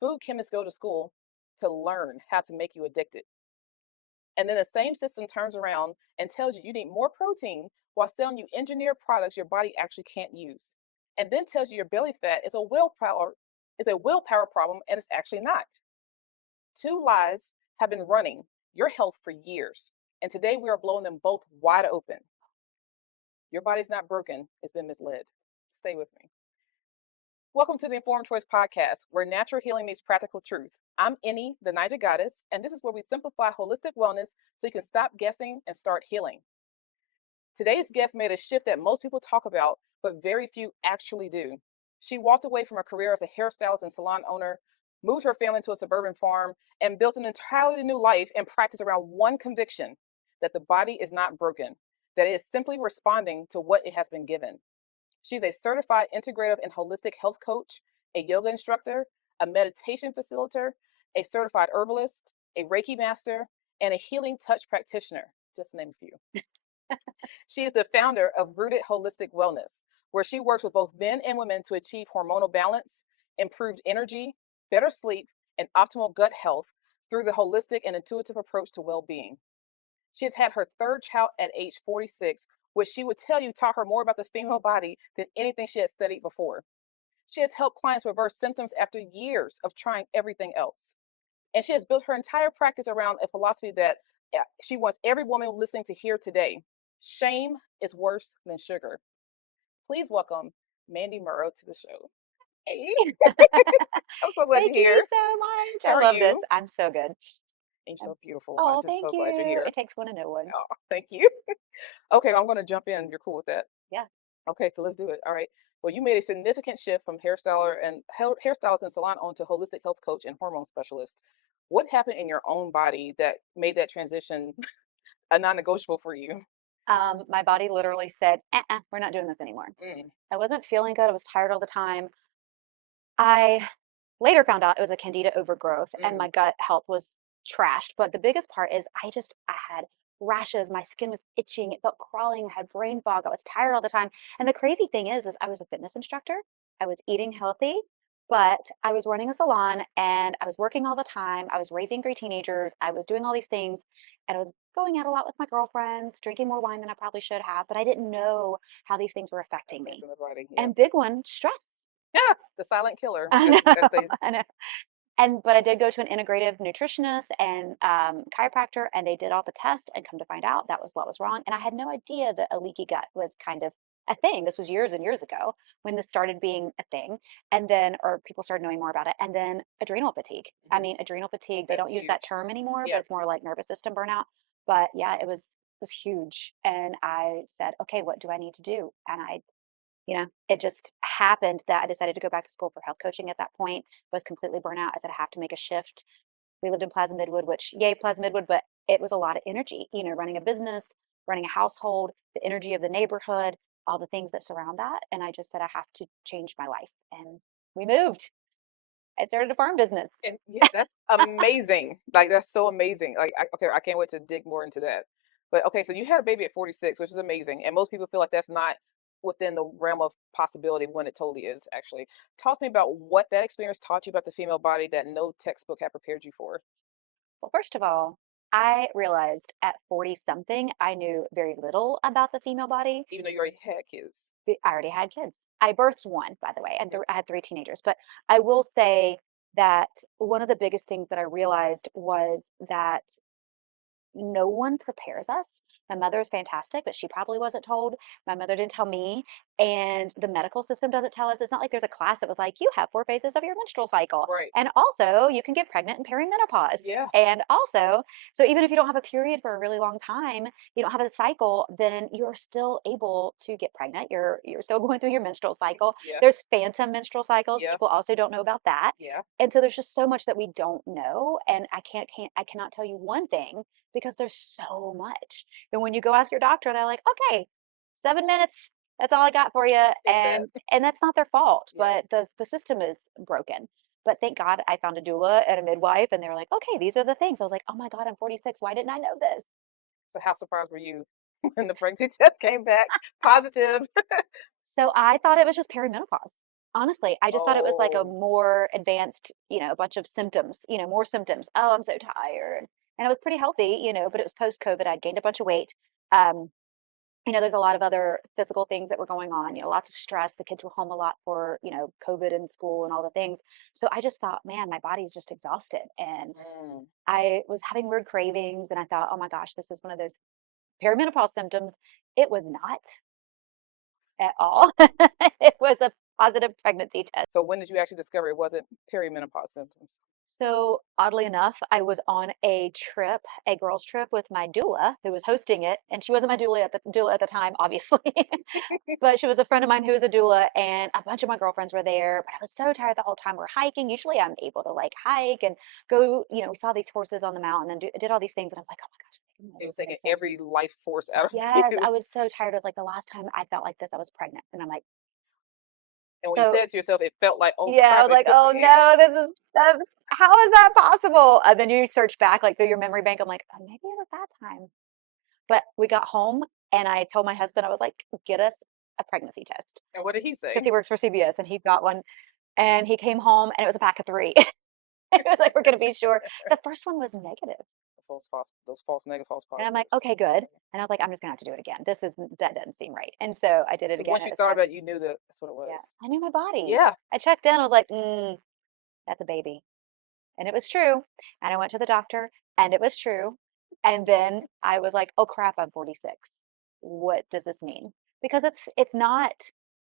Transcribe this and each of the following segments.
Food chemists go to school to learn how to make you addicted. And then the same system turns around and tells you you need more protein while selling you engineered products your body actually can't use. And then tells you your belly fat is a willpower problem and it's actually not. Two lies have been running your health for years. And today we are blowing them both wide open. Your body's not broken, it's been misled. Stay with me. Welcome to the Informed Choice Podcast, where natural healing meets practical truth. I'm Eni, the Naija Goddess, and this is where we simplify holistic wellness so you can stop guessing and start healing. Today's guest made a shift that most people talk about, but very few actually do. She walked away from her career as a hairstylist and salon owner, moved her family to a suburban farm, and built an entirely new life and practice around one conviction: that the body is not broken, that it is simply responding to what it has been given. She's a certified integrative and holistic health coach, a yoga instructor, a meditation facilitator, a certified herbalist, a Reiki master, and a healing touch practitioner, just to name a few. She is the founder of Rooted Holistic Wellness, where she works with both men and women to achieve hormonal balance, improved energy, better sleep, and optimal gut health through the holistic and intuitive approach to well-being. She has had her third child at age 46, which she would tell you taught her more about the female body than anything she had studied before. She has helped clients reverse symptoms after years of trying everything else. And she has built her entire practice around a philosophy that she wants every woman listening to hear today. Shame is worse than sugar. Please welcome Mandi Murrow to the show. Hey. I'm so glad you're Thank you here. so much. How I are love this. you? I'm so good. You're Um, so beautiful. I'm Oh, just thank so glad you're you. here. It takes one to know one. Oh, thank you. Okay, I'm going to jump in. You're cool with that? Yeah. Okay, so let's do it. All right. Well, you made a significant shift from hairstylist and salon owner to holistic health coach and hormone specialist. What happened in your own body that made that transition a non-negotiable for you? My body literally said, we're not doing this anymore. Mm, I wasn't feeling good. I was tired all the time. I later found out it was a candida overgrowth and my mm. gut health was trashed. But the biggest part is I had rashes. My skin was itching. It felt crawling. I had brain fog. I was tired all the time. And the crazy thing is I was a fitness instructor. I was eating healthy, but I was running a salon and I was working all the time. I was raising three teenagers. I was doing all these things and I was going out a lot with my girlfriends, drinking more wine than I probably should have, but I didn't know how these things were affecting me. Affecting the body. Yeah. And big one, stress. Yeah. The silent killer, I as know, they. I know. But I did go to an integrative nutritionist and chiropractor, and they did all the tests and come to find out that was what was wrong. And I had no idea that a leaky gut was kind of a thing. This was years and years ago when this started being a thing, and then or people started knowing more about it. And then adrenal fatigue. I Mhm. mean, adrenal fatigue. They That's don't use that huge. term anymore, but Yeah. it's more like nervous system burnout. But yeah, it was huge. And I said, okay, what do I need to do? And it just happened that I decided to go back to school for health coaching at that point. Was completely burnt out. I said, I have to make a shift. We lived in Plaza Midwood, which yay, Plaza Midwood, but it was a lot of energy, running a business, running a household, the energy of the neighborhood, all the things that surround that. And I just said, I have to change my life. And we moved. I started a farm business. And yeah, that's amazing. Like that's so amazing. Okay, I can't wait to dig more into that. But okay, so you had a baby at 46, which is amazing. And most people feel like that's not within the realm of possibility when it totally is, actually. Talk to me about what that experience taught you about the female body that no textbook had prepared you for. Well, first of all, I realized at 40 something, I knew very little about the female body. Even though you already had kids. I already had kids. I birthed one, by the way, and I had three teenagers. But I will say that one of the biggest things that I realized was that no one prepares us. My mother is fantastic, but she probably wasn't told. My mother didn't tell me. And the medical system doesn't tell us. It's not like there's a class that was like, you have four phases of your menstrual cycle. Right. And also, you can get pregnant in perimenopause. Yeah. And also, so even if you don't have a period for a really long time, you don't have a cycle, then you're still able to get pregnant. You're still going through your menstrual cycle. Yeah. There's phantom menstrual cycles. Yeah. People also don't know about that. Yeah. And so there's just so much that we don't know. And I cannot tell you one thing because there's so much. And when you go ask your doctor, they're like, okay, 7 minutes, that's all I got for you. If that. And that's not their fault, Yeah. but the system is broken. But thank God I found a doula and a midwife, and they were like, okay, these are the things. I was like, oh my God, I'm 46. Why didn't I know this? So how surprised were you when the pregnancy test came back positive? So I thought it was just perimenopause. Honestly, I just thought it was like a Oh. more advanced, a bunch of symptoms, more symptoms. Oh, I'm so tired. And I was pretty healthy, but it was post-COVID. I'd gained a bunch of weight. Um, there's a lot of other physical things that were going on, lots of stress. The kids were home a lot for, COVID and school and all the things. So I just thought, man, my body's just exhausted. And Mm. I was having weird cravings. And I thought, oh my gosh, this is one of those perimenopause symptoms. It was not at all. It was a positive pregnancy test. So when did you actually discover it wasn't perimenopause symptoms? So oddly enough, I was on a trip, a girls' trip with my doula who was hosting it, and she wasn't my doula at the time, obviously, but she was a friend of mine who was a doula, and a bunch of my girlfriends were there. But I was so tired the whole time. We're hiking. Usually, I'm able to like hike and go. We saw these horses on the mountain and did all these things, and I was like, oh my gosh, I'm It was gonna taking miss it. every life force out of Yes, you. I was so tired. It was like the last time I felt like this, I was pregnant, and I'm like, And when you so said it to yourself, it felt like, oh yeah, I crap, was it like, could "Oh be it. no, how is that possible?" And then you search back like through your memory bank. I'm like, "Oh, maybe it was that time." But we got home and I told my husband, I was like, "Get us a pregnancy test," And what did he because say? he works for CBS and he got one. And he came home and it was a pack of three. It was like, "We're gonna be sure." The first one was negative. Those false negative, false And I'm like, positives. "Okay, good." And I was like, "I'm just gonna have to do it again. That doesn't seem right." And so I did it Because again. once And you it was thought fine. about it, you knew that that's what it Yeah, was. I knew my body. Yeah. I checked in. I was like, "That's a baby." And it was true. And I went to the doctor and it was true. And then I was like, "Oh crap, I'm 46. What does this mean?" Because it's not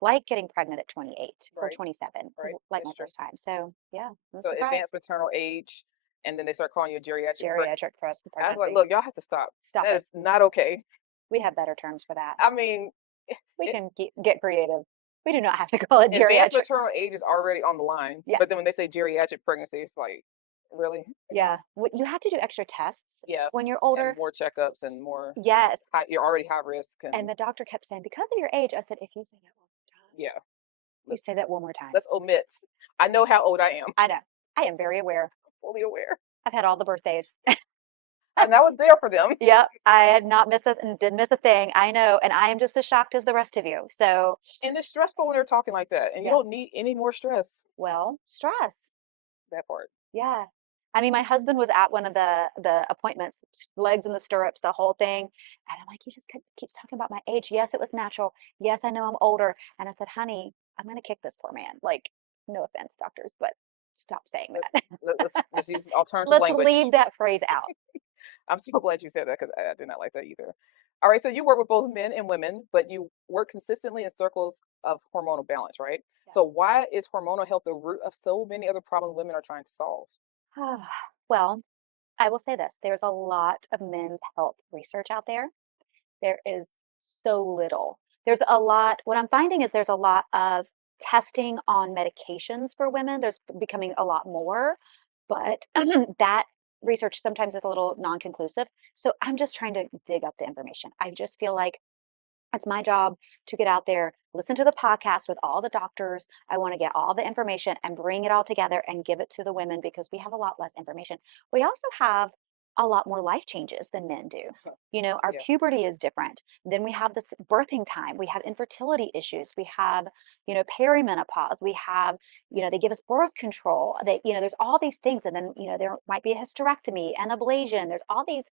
like getting pregnant at 28 or Right. 27, Right. like my It's true. first time. So yeah, I'm So surprised. advanced maternal age, and then they start calling you a geriatric pregnant. Geriatric I was like, pregnancy. look, y'all have to stop. Stop That it. is not okay. We have better terms for that. I mean, We it, can get creative. We do not have to call it advanced geriatric. maternal age is already on the line. Yeah. But then when they say geriatric pregnancy, it's like, really? Yeah. You have to do extra tests Yeah. when you're And older. more checkups and more Yes. high, you're already high risk. And And the doctor kept saying, because of your age, I said, if you say that one more time, yeah, you let's, say that one more time. let's omit. I know how old I am, I know. I am very aware. fully aware. I've had all the birthdays. And I was there for them. Yep. I had not missed it and didn't miss a thing. I know. And I am just as shocked as the rest of you. So, And it's stressful when they're talking like that. And you yeah. don't need any more stress. Well, stress. That part. Yeah. I mean, my husband was at one of the appointments, legs in the stirrups, the whole thing. And I'm like, he just keeps talking about my age. Yes, it was natural. Yes, I know I'm older. And I said, honey, I'm gonna kick this poor man. Like, no offense, doctors, but stop saying Let, that. let's use alternative Let's leave language. that phrase out. I'm so glad you said that because I did not like that either. All right, so you work with both men and women, but you work consistently in circles of hormonal balance, right? Yeah. So why is hormonal health the root of so many other problems women are trying to solve? Well, I will say this, there's a lot of men's health research out there. There is so little. There's a lot, what I'm finding is there's a lot of testing on medications for women. There's becoming a lot more, but that research sometimes is a little non-conclusive. So I'm just trying to dig up the information. I just feel like it's my job to get out there, listen to the podcast with all the doctors. I want to get all the information and bring it all together and give it to the women because we have a lot less information. We also have a lot more life changes than men do. Our Yeah, puberty is different. Then we have this birthing time. We have infertility issues. We have, perimenopause. We have, they give us birth control. There's all these things. And then, there might be a hysterectomy and ablation. There's all these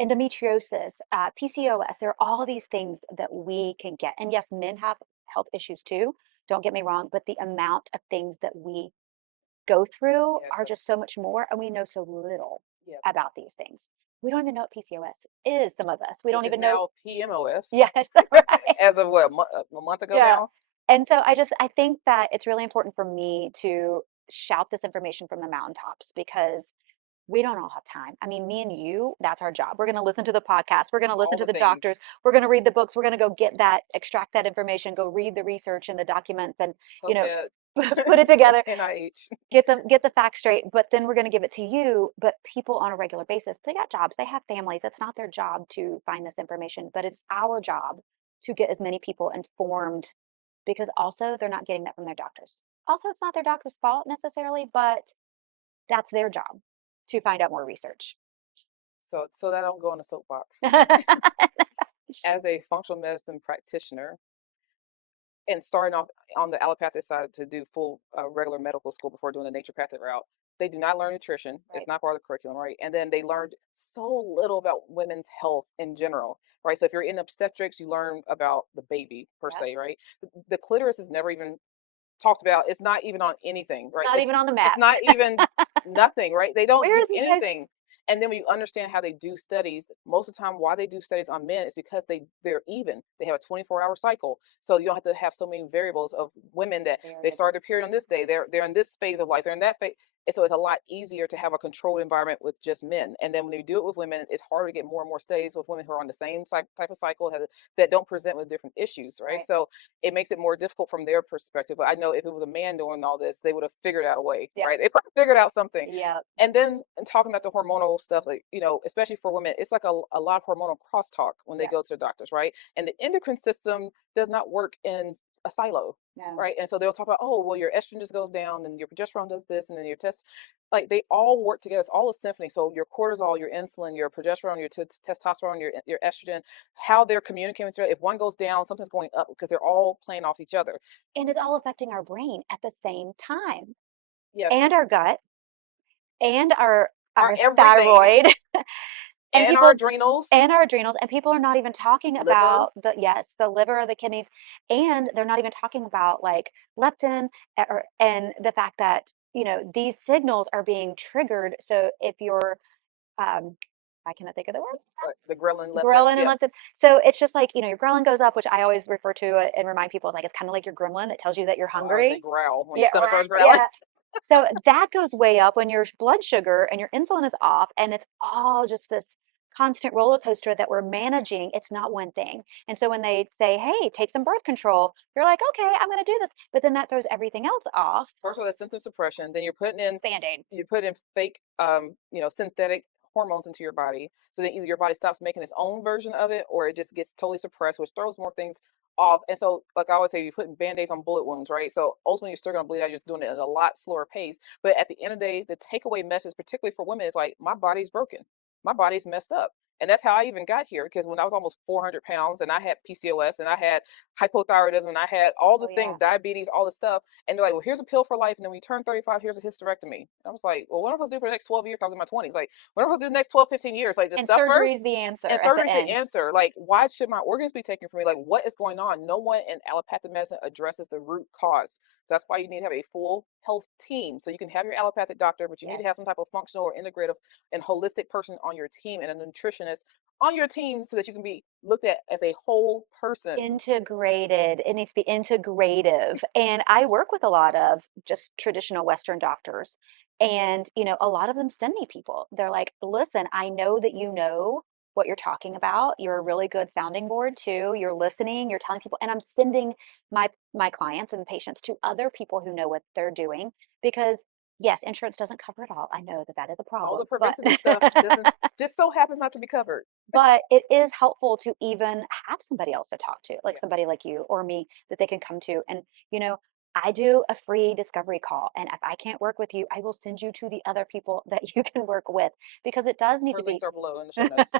endometriosis, PCOS. There are all these things that we can get. And yes, men have health issues too. Don't get me wrong, but the amount of things that we go through yes, are just so much more, and we know so little yes. about these things. We don't even know what PCOS is, some of us. We don't Which is even know. now PMOS Yes, right. as of what, a month ago Yeah. now? And so I think that it's really important for me to shout this information from the mountaintops because we don't all have time. I mean, me and you, that's our job. We're going to listen to the podcast. We're going to listen All to the the doctors. things. We're going to read the books. We're going to go get that, extract that information, go read the research and the documents and, you know, PubMed, put it together, NIH. get the facts straight. But then we're going to give it to you. But people on a regular basis, they got jobs, they have families. It's not their job to find this information, but it's our job to get as many people informed because also they're not getting that from their doctors. Also, it's not their doctor's fault necessarily, but that's their job to find out more research. So that I don't go on a soapbox. As a functional medicine practitioner, and starting off on the allopathic side to do full regular medical school before doing the naturopathic route, they do not learn nutrition. It's Right. not part of the curriculum, right? And then they learned so little about women's health in general, right? So if you're in obstetrics, you learn about the baby per Yep. se, right? The clitoris is never even talked about. It's not even on anything, It's right? not even on the It's map. not even nothing, right? They don't Where do is my anything. And then when you understand how they do studies, most of the time why they do studies on men is because they're even. They have a 24-hour cycle. So you don't have to have so many variables of women that they varied? start their period on this day. They're in this phase of life. They're in that phase. And so it's a lot easier to have a controlled environment with just men. And then when you do it with women, it's harder to get more and more studies with women who are on the same type of cycle that don't present with different issues, right? Right. So it makes it more difficult from their perspective. But I know if it was a man doing all this, they would have figured out a way, Yep. right? They probably figured out something. Yep. And then and talking about the hormonal stuff, like, especially for women, it's like a lot of hormonal crosstalk when they Yep. go to the doctors, right? And the endocrine system does not work in a silo, No. right? And so they'll talk about, oh, well, your estrogen just goes down and your progesterone does this, and then your test, like they all work together. It's all a symphony. So your cortisol, your insulin, your progesterone, your testosterone, your estrogen, how they're communicating with each other. If one goes down, something's going up because they're all playing off each other. And it's all affecting our brain at the same time, and Yes. our gut, and Our our everything thyroid, and and our people adrenals, and our adrenals, and people are not even talking liver. about the liver, the kidneys, and they're not even talking about like leptin, and the fact that these signals are being triggered. So if you're I cannot think of the word. The ghrelin, leptin. Ghrelin and Yeah. leptin. So it's just like, your ghrelin goes up, which I always refer to it and remind people is like it's kind of like your gremlin that tells you that you're Well, I would say hungry. growl when your Yeah, stomach starts growling. yeah. So that goes way up when your blood sugar and your insulin is off, and it's all just this constant roller coaster that we're managing. It's not one thing. And so when they say, "Hey, take some birth control," you're like, "Okay, I'm going to do this," but then that throws everything else off. First of all, that's symptom suppression. Then Band-aid. you put in fake, synthetic hormones into your body. So then either your body stops making its own version of it, or it just gets totally suppressed, which throws more things off. And so, like I always say, you're putting band-aids on bullet wounds, right? So ultimately, you're still going to bleed out. You're just doing it at a lot slower pace. But at the end of the day, the takeaway message, particularly for women, is like, my body's broken. My body's messed up. And that's how I even got here, because when I was almost 400 pounds and I had PCOS and I had hypothyroidism and I had all the Oh things, yeah. diabetes, all the stuff. And they're like, well, here's a pill for life. And then when you turn 35, here's a hysterectomy. And I was like, well, what am I supposed to do for the next 12 years? I was in my 20s. Like, what am I supposed to do the next 12, 15 years? Like, just And suffer? surgery is the answer And at the surgery's the end. answer. Like, why should my organs be taken from me? Like, what is going on? No one in allopathic medicine addresses the root cause. So that's why you need to have a full health team. So you can have your allopathic doctor, but you need to Yes. have some type of functional or integrative and holistic person on your team and a nutritionist on your team so that you can be looked at as a whole person. Integrated. It needs to be integrative. And I work with a lot of just traditional Western doctors. And, a lot of them send me people. They're like, listen, I know that you know what you're talking about. You're a really good sounding board too. You're listening, you're telling people, and I'm sending my clients and patients to other people who know what they're doing because yes, insurance doesn't cover it all. I know that that is a All the problem, but preventative stuff doesn't just so happens not to be covered. but it is helpful to even have somebody else to talk to, like Yeah. somebody like you or me that they can come to. And, I do a free discovery call. And if I can't work with you, I will send you to the other people that you can work with because it does need Her to be. links are below in the show notes.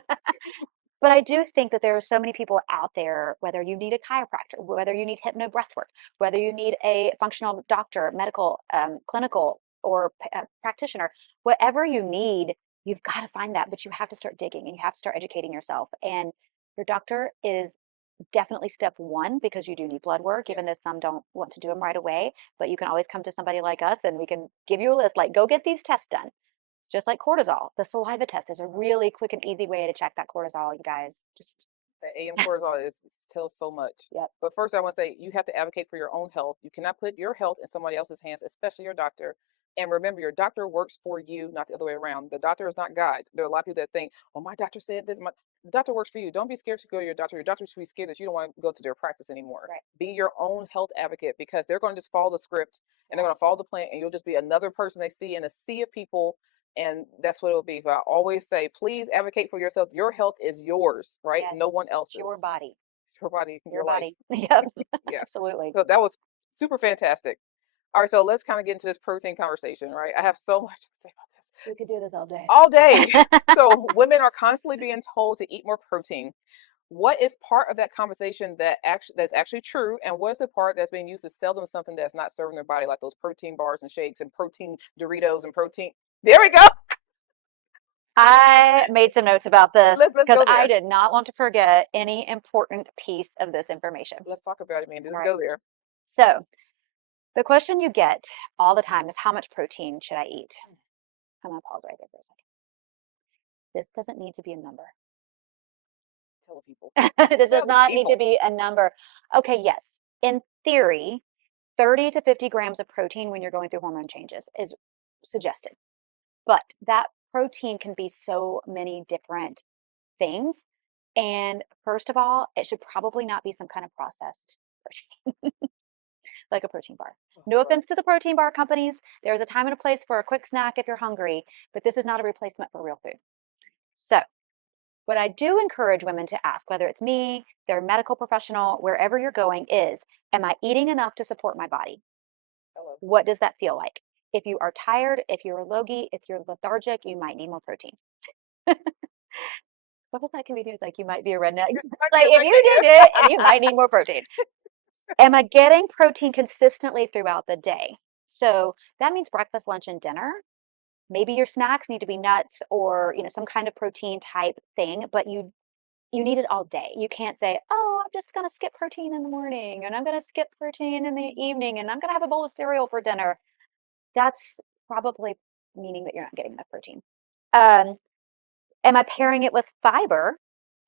But I do think that there are so many people out there, whether you need a chiropractor, whether you need hypno breathwork, whether you need a functional doctor, medical, clinical, or practitioner, whatever you need, you've got to find that. But you have to start digging and you have to start educating yourself. And your doctor is definitely step one because you do need blood work, even though Yes. some don't want to do them right away. But you can always come to somebody like us and we can give you a list like, go get these tests done. It's just like cortisol. The saliva test is a really quick and easy way to check that cortisol, you guys. Just, The AM cortisol tells so much. yep. But first, I want to say you have to advocate for your own health. You cannot put your health in somebody else's hands, especially your doctor. And remember, your doctor works for you, not the other way around. The doctor is not God. There are a lot of people that think, "Oh, my doctor said this." The doctor works for you. Don't be scared to go to your doctor. Your doctor should be scared that you don't want to go to their practice anymore. Right. Be your own health advocate because they're going to just follow the script and they're going to follow the plan, and you'll just be another person they see in a sea of people, and that's what it'll be. But I always say, please advocate for yourself. Your health is yours, right? Yes. No one It's your else's. body. It's your body, Your your life. body. Yep. Yeah. Absolutely. So that was super fantastic. All right, so let's kind of get into this protein conversation, right? I have so much to say about this We could do this all day. all day. So women are constantly being told to eat more protein. what is part of that conversation that's actually true, and what's the part that's being used to sell them something that's not serving their body, like those protein bars and shakes and protein Doritos and protein. There we go. I made some notes about this Let's because go I there. did not want to forget any important piece of this information. Let's talk about it, man. All Let's right. go there. So, the question you get all the time is how much protein should I eat? I'm going to pause right there for a second. This doesn't need to be a number. Tell the people. This does Tell the not need to people. be a number. Okay, yes. In theory, 30 to 50 grams of protein when you're going through hormone changes is suggested. But that protein can be so many different things. And first of all, it should probably not be some kind of processed protein, like a protein bar. No Right. offense to the protein bar companies. There's a time and a place for a quick snack if you're hungry, but this is not a replacement for real food. So, what I do encourage women to ask, whether it's me, their medical professional, wherever you're going, is am I eating enough to support my body? Hello. What does that feel like? If you are tired, if you're logy, if you're lethargic, you might need more protein. What was that comedian who's like, you might be a redneck? Like, if you did it, and you might need more protein. Am I getting protein consistently throughout the day? So that means breakfast, lunch, and dinner. Maybe your snacks need to be nuts or some kind of protein type thing, but you need it all day. You can't say, oh, I'm just going to skip protein in the morning and I'm going to skip protein in the evening and I'm going to have a bowl of cereal for dinner. That's probably meaning that you're not getting enough protein. Um, am I pairing it with fiber,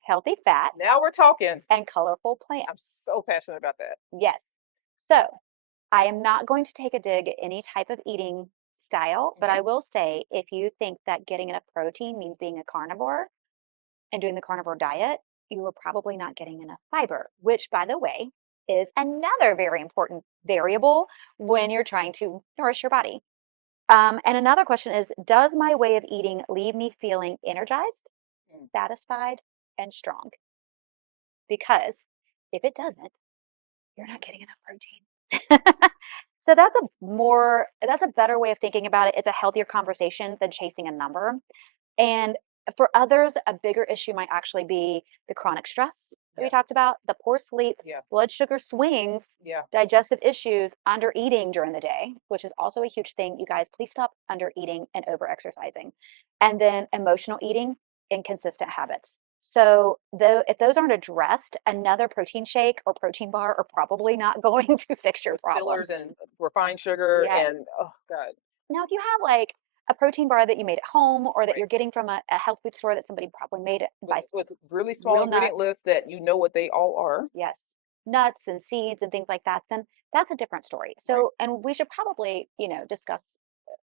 healthy fats, Now we're talking. and colorful I'm plants? so passionate about that. Yes. So I am not going to take a dig at any type of eating style, but I will say if you think that getting enough protein means being a carnivore and doing the carnivore diet, you are probably not getting enough fiber, which, by the way, is another very important variable when you're trying to nourish your body. And another question is, does my way of eating leave me feeling energized, Mm. satisfied, and strong? Because if it doesn't, you're not getting enough protein. So that's a better way of thinking about it. It's a healthier conversation than chasing a number. And for others, a bigger issue might actually be the chronic stress that we Yeah. talked about, the poor sleep, Yeah. blood sugar swings, Yeah. digestive issues, under eating during the day, which is also a huge thing. You guys, please stop under eating and over exercising. And then emotional eating, inconsistent habits. So though if those aren't addressed, another protein shake or protein bar are probably not going to fix your With problem. fillers and refined sugar Yes. and oh god. Now, if you have like a protein bar that you made at home or that Right. you're getting from a health food store that somebody probably made it by With really small real ingredient nuts, lists that you know what they all are. yes, nuts and seeds and things like that, then that's a different story. Right. So, and we should probably, discuss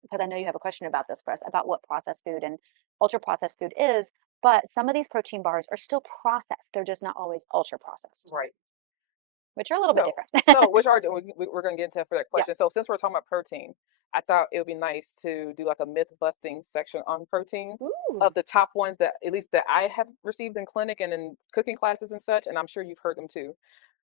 because I know you have a question about this, Chris, about what processed food and ultra processed food is. But some of these protein bars are still processed. They're just not always ultra processed, Right. which are a little bit different. Which are we're going to get into for that Yeah. question. So since we're talking about protein, I thought it would be nice to do like a myth busting section on protein Ooh. of the top ones that at least that I have received in clinic and in cooking classes and such, and I'm sure you've heard them too.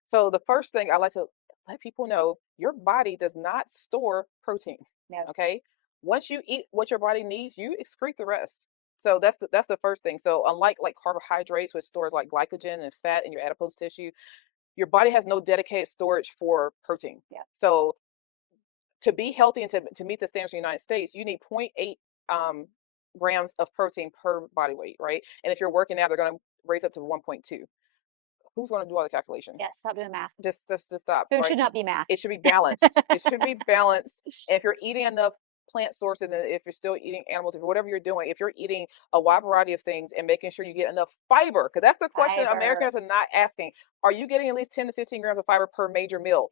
So the first thing I like to let people know, your body does not store protein. No. Okay? Once you eat what your body needs, you excrete the rest. So that's the first thing. So unlike like carbohydrates, which stores like glycogen and fat in your adipose tissue, your body has no dedicated storage for protein. Yeah. So to be healthy and to meet the standards in the United States, you need zero point 0.8 grams of protein per body weight, right? And if you're working out, they're going to raise up to 1.2. Who's going to do all the calculation? Yeah. Stop doing math. Just stop, Food right? should not be math. It should be balanced. It should be balanced. And if you're eating enough plant sources and if you're still eating animals, if whatever you're doing, if you're eating a wide variety of things and making sure you get enough fiber, because that's the question Fiber. Americans are not asking. Are you getting at least 10 to 15 grams of fiber per major meal?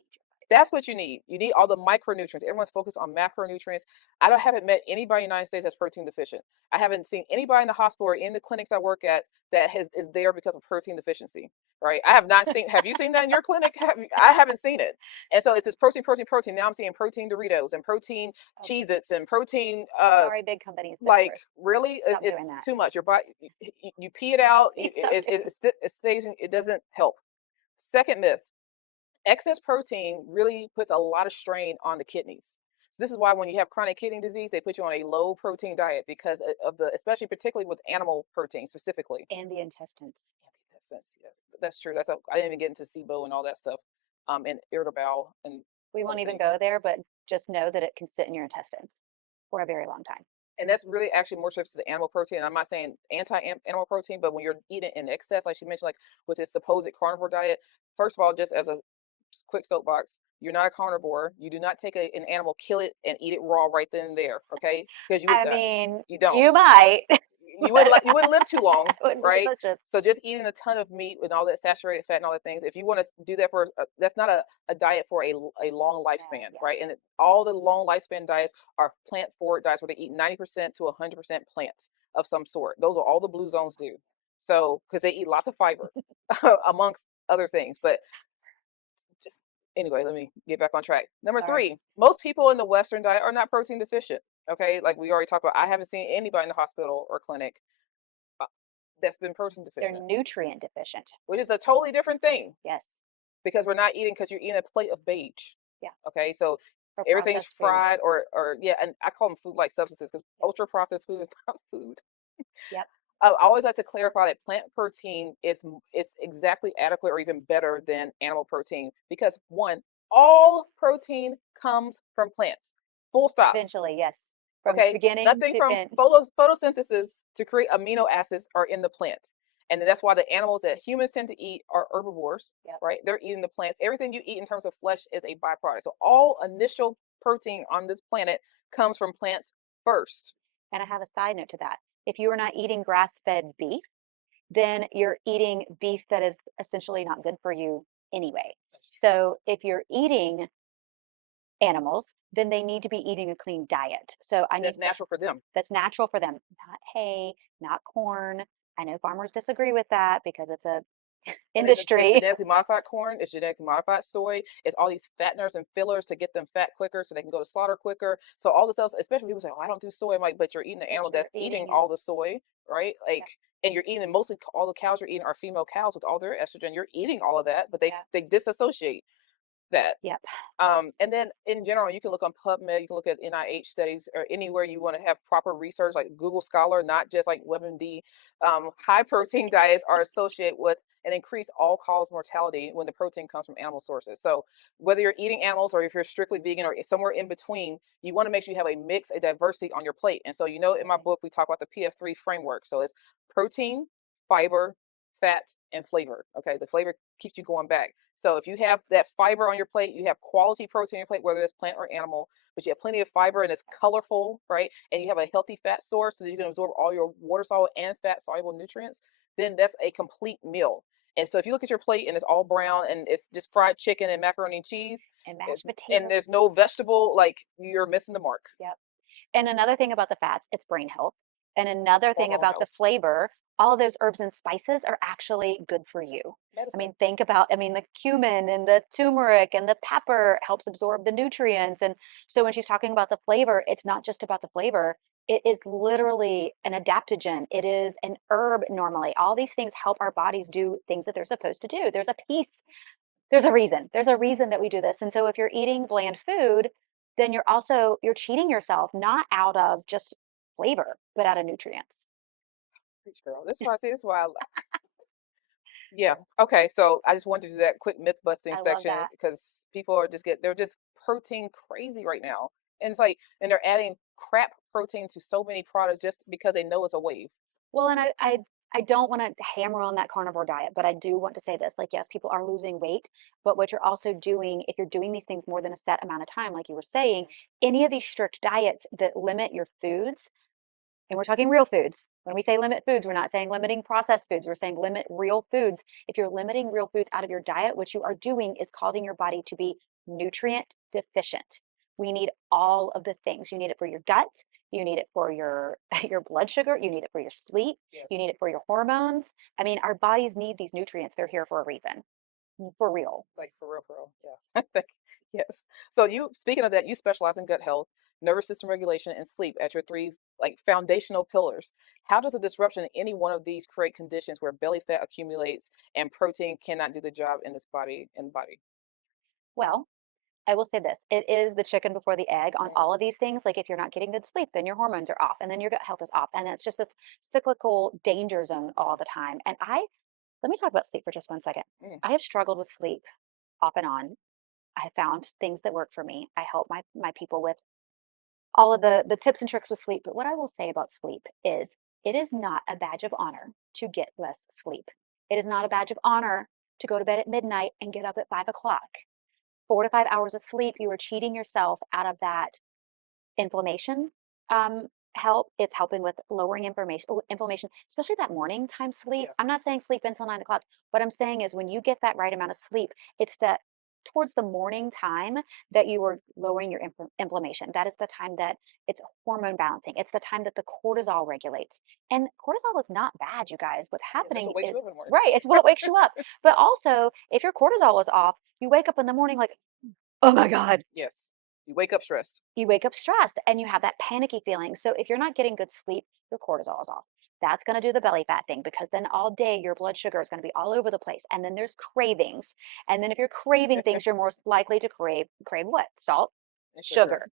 That's what you need. You need all the micronutrients. Everyone's focused on macronutrients. Haven't met anybody in the United States that's protein deficient. I haven't seen anybody in the hospital or in the clinics I work at that is there because of protein deficiency. Right? I have not seen. Have you seen that in your clinic? I haven't seen it. And so it's this protein, protein, protein. Now I'm seeing protein Doritos and protein Oh, Cheez-Its and protein. sorry, big companies, but Like really, stop doing it's that. too much. Your body, you pee it out. Stop doing It stays. It doesn't help. Second myth: excess protein really puts a lot of strain on the kidneys. So this is why when you have chronic kidney disease, they put you on a low protein diet because of the, especially particularly with animal protein specifically. and the intestines. Yes, yes, that's true. I didn't even get into SIBO and all that stuff, and irritable and We other won't even things. go there, but just know that it can sit in your intestines for a very long time. And that's really actually more specific to animal protein. I'm not saying anti-animal protein, but when you're eating in excess, like she mentioned, like with his supposed carnivore diet, first of all, just as a quick soapbox, you're not a carnivore. You do not take an animal, kill it, and eat it raw right then and there, okay? Because you would I not. mean, You you don't. might, You but would like you wouldn't live too long, it wouldn't be right? delicious. So just eating a ton of meat with all that saturated fat and all the things, if you want to do that for, that's not a diet for a long No, lifespan, yeah. right? And all the long lifespan diets are plant forward diets where they eat 90% to 100% plants of some sort. Those are all the blue zones do. So because they eat lots of fiber, amongst other things. But anyway, let me get back on track. Number Sorry. three, most people in the Western diet are not protein deficient. Okay, like we already talked about, I haven't seen anybody in the hospital or clinic uh, that's been protein They're deficient, nutrient deficient. which is a totally different thing Yes. because we're not eating because you're eating a plate of beige. Yeah. Okay, so For everything's processed food. fried or yeah, and I call them food like substances because Yep. ultra processed food is not food. Yep. I always like to clarify that plant protein is exactly adequate or even better than animal protein because one, all protein comes from plants. Full stop. Eventually, yes. From Okay, beginning nothing to from end. photosynthesis to create amino acids are in the plant, and that's why the animals that humans tend to eat are herbivores, Yep. right? They're eating the plants. Everything you eat in terms of flesh is a byproduct. So all initial protein on this planet comes from plants first. And I have a side note to that. If you are not eating grass-fed beef, then you're eating beef that is essentially not good for you anyway. So if you're eating animals, then they need to be eating a clean diet. So I need That's natural for them. that's natural for them, not hay, not corn. I know farmers disagree with that because it's a But it's industry. genetically modified corn, it's genetically modified soy, it's all these fatteners and fillers to get them fat quicker so they can go to slaughter quicker. So all this else, especially people say, oh, I don't do soy. I'm like, but you're eating the But animal you're that's eating eating it. all the soy, right? Yeah, Like, and you're eating mostly all the cows you're eating are female cows with all their estrogen. You're eating all of that, but yeah, they disassociate that. yep. And then in general, you can look on PubMed, you can look at NIH studies or anywhere you want to have proper research, like Google Scholar, not just like WebMD. High protein diets are associated with an increased all-cause mortality when the protein comes from animal sources. So whether you're eating animals or if you're strictly vegan or somewhere in between, you want to make sure you have a mix, a diversity on your plate. And so, in my book, we talk about the PF3 framework. So it's protein, fiber, fat, and flavor. Okay, the flavor keeps you going back. So if you have that fiber on your plate, you have quality protein on your plate, whether it's plant or animal, but you have plenty of fiber and it's colorful, right? And you have a healthy fat source so that you can absorb all your water soluble and fat soluble nutrients, then that's a complete meal. And so if you look at your plate and it's all brown and it's just fried chicken and macaroni and cheese, And mashed and potatoes. there's no vegetable, like you're missing the mark. Yep. And another thing about the fats, it's brain health. And another thing Hormonal about the health, flavor, all of those herbs and spices are actually good for you. I medicine. mean, think about, the cumin and the turmeric and the pepper helps absorb the nutrients. And so when she's talking about the flavor, it's not just about the flavor. It is literally an adaptogen. It is an herb normally. All these things help our bodies do things that they're supposed to do. There's a piece there's a reason. There's a reason that we do this. And so if you're eating bland food, then you're cheating yourself, not out of just flavor, but out of nutrients. Preach, girl. This is why I say this is why yeah. Okay. So I just wanted to do that quick myth busting I love section that. because people are they're just protein crazy right now. And it's like, and they're adding crap protein to so many products just because they know it's a wave. Well, and I don't want to hammer on that carnivore diet, but I do want to say this. Like, yes, people are losing weight, but what you're also doing, if you're doing these things more than a set amount of time, like you were saying, any of these strict diets that limit your foods, and we're talking real foods. When we say limit foods, we're not saying limiting processed foods. We're saying limit real foods. If you're limiting real foods out of your diet, what you are doing is causing your body to be nutrient deficient. We need all of the things. You need it for your gut. You need it for your your blood sugar. You need it for your sleep. Yes. You need it for your hormones. I mean, our bodies need these nutrients. They're here for a reason, for real. Like for real. Yeah. Yes. So speaking of that, you specialize in gut health, nervous system regulation, and sleep at your three like foundational pillars. How does a disruption in any one of these create conditions where belly fat accumulates and protein cannot do the job in the body? Well, I will say this, it is the chicken before the egg on Mm. all of these things. Like if you're not getting good sleep, then your hormones are off and then your gut health is off. And it's just this cyclical danger zone all the time. And Let me talk about sleep for just 1 second. Mm, I have struggled with sleep off and on. I have found things that work for me. I help my people with all of the tips and tricks with sleep. But what I will say about sleep is it is not a badge of honor to get less sleep. It is not a badge of honor to go to bed at midnight and get up at 5 o'clock. 4 to 5 hours of sleep, you are cheating yourself out of that inflammation help. It's helping with lowering inflammation, especially that morning time sleep. yeah. I'm not saying sleep until 9 o'clock. What I'm saying is when you get that right amount of sleep, it's that towards the morning time that you are lowering your inflammation. That is the time that it's hormone balancing. It's the time that the cortisol regulates. And cortisol is not bad, you guys. What's Yeah, that's happening what wakes you is up in the morning. right, it's what wakes you up. But also, if your cortisol is off, you wake up in the morning like, oh my God, Yes. You wake up stressed. you wake up stressed and you have that panicky feeling. So if you're not getting good sleep, your cortisol is off. That's going to do the belly fat thing because then all day your blood sugar is going to be all over the place. And then there's cravings. And then if you're craving things, you're more likely to crave what? Salt, And sugar. sugar.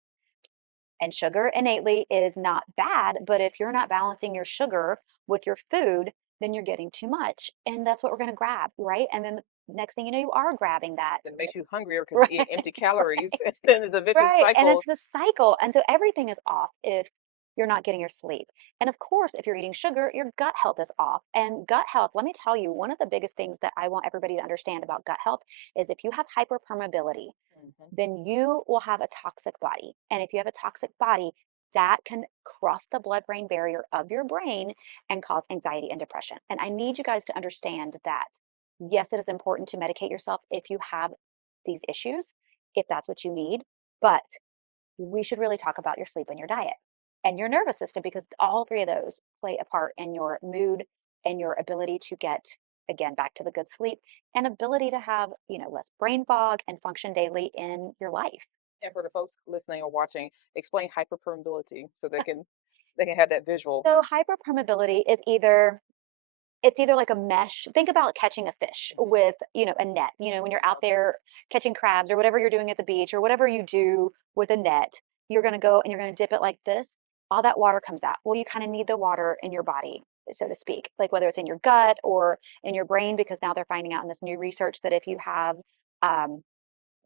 And sugar innately is not bad, but if you're not balancing your sugar with your food, then you're getting too much. And that's what we're going to grab, right? And then the next thing you know, you are grabbing that. Then it makes you hungrier because you're Right. eating empty calories. And then it's a vicious Right, and cycle. it's the cycle, and so everything is off if you're not getting your sleep. And of course, if you're eating sugar, your gut health is off. And gut health, let me tell you, one of the biggest things that I want everybody to understand about gut health is if you have hyperpermeability, Mhm. then you will have a toxic body. And if you have a toxic body, that can cross the blood-brain barrier of your brain and cause anxiety and depression. And I need you guys to understand that yes, it is important to medicate yourself if you have these issues, if that's what you need. But we should really talk about your sleep and your diet and your nervous system because all three of those play a part in your mood and your ability to get again back to the good sleep and ability to have less brain fog and function daily in your life. And for the folks listening or watching, explain hyperpermeability so they can have that visual. So hyperpermeability is either like a mesh. Think about catching a fish Mhm. with, a net. When you're out there catching crabs or whatever you're doing at the beach or whatever you do with a net, you're going to go and you're going to dip it like this. All that water comes out. Well, you kind of need the water in your body, so to speak, like whether it's in your gut or in your brain, because now they're finding out in this new research that if you have um,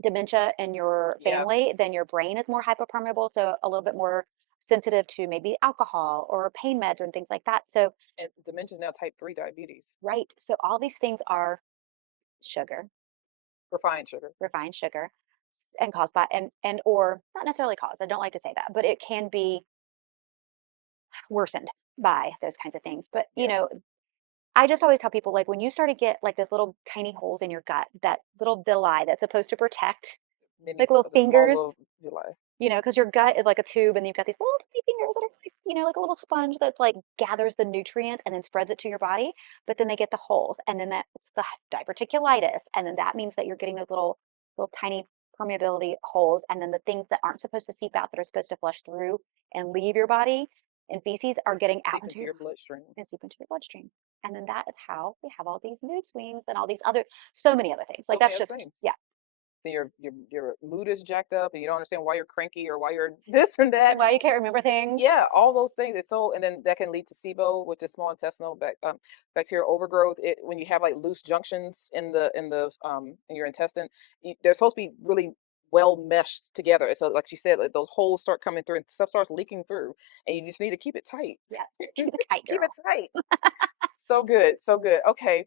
dementia in your Yeah. family, then your brain is more hyperpermeable, so a little bit more sensitive to maybe alcohol or pain meds and things like that. So, And dementia is now type 3 diabetes, right. So all these things are sugar, refined sugar. refined sugar, and caused by and or not necessarily caused. I don't like to say that, but it can be worsened by those kinds of things. But Yeah. I just always tell people like when you start to get like this little tiny holes in your gut, that little villi that's supposed to protect, Mini, like little the small fingers, little villi. because your gut is like a tube and you've got these little tiny fingers that are like, like a little sponge that's like gathers the nutrients and then spreads it to your body. But then they get the holes and then that's the diverticulitis. And then that means that you're getting those little tiny permeability holes. And then the things that aren't supposed to seep out that are supposed to flush through and leave your body and feces are It's getting out deep into into your your bloodstream. and seep into your bloodstream. And then that is how we have all these mood swings and all these other so many other things. So Like many that's other just things. yeah. Then your mood is jacked up and you don't understand why you're cranky or why you're this and that. Why you can't remember things. Yeah, all those things. It's so, and then that can lead to SIBO, which is small intestinal bacterial overgrowth. When you have like loose junctions in your intestine, they're supposed to be really well meshed together. So, like you said, like those holes start coming through and stuff starts leaking through, and you just need to keep it tight. Yes. Keep it tight, Keep it girl. tight. So good, so good. Okay,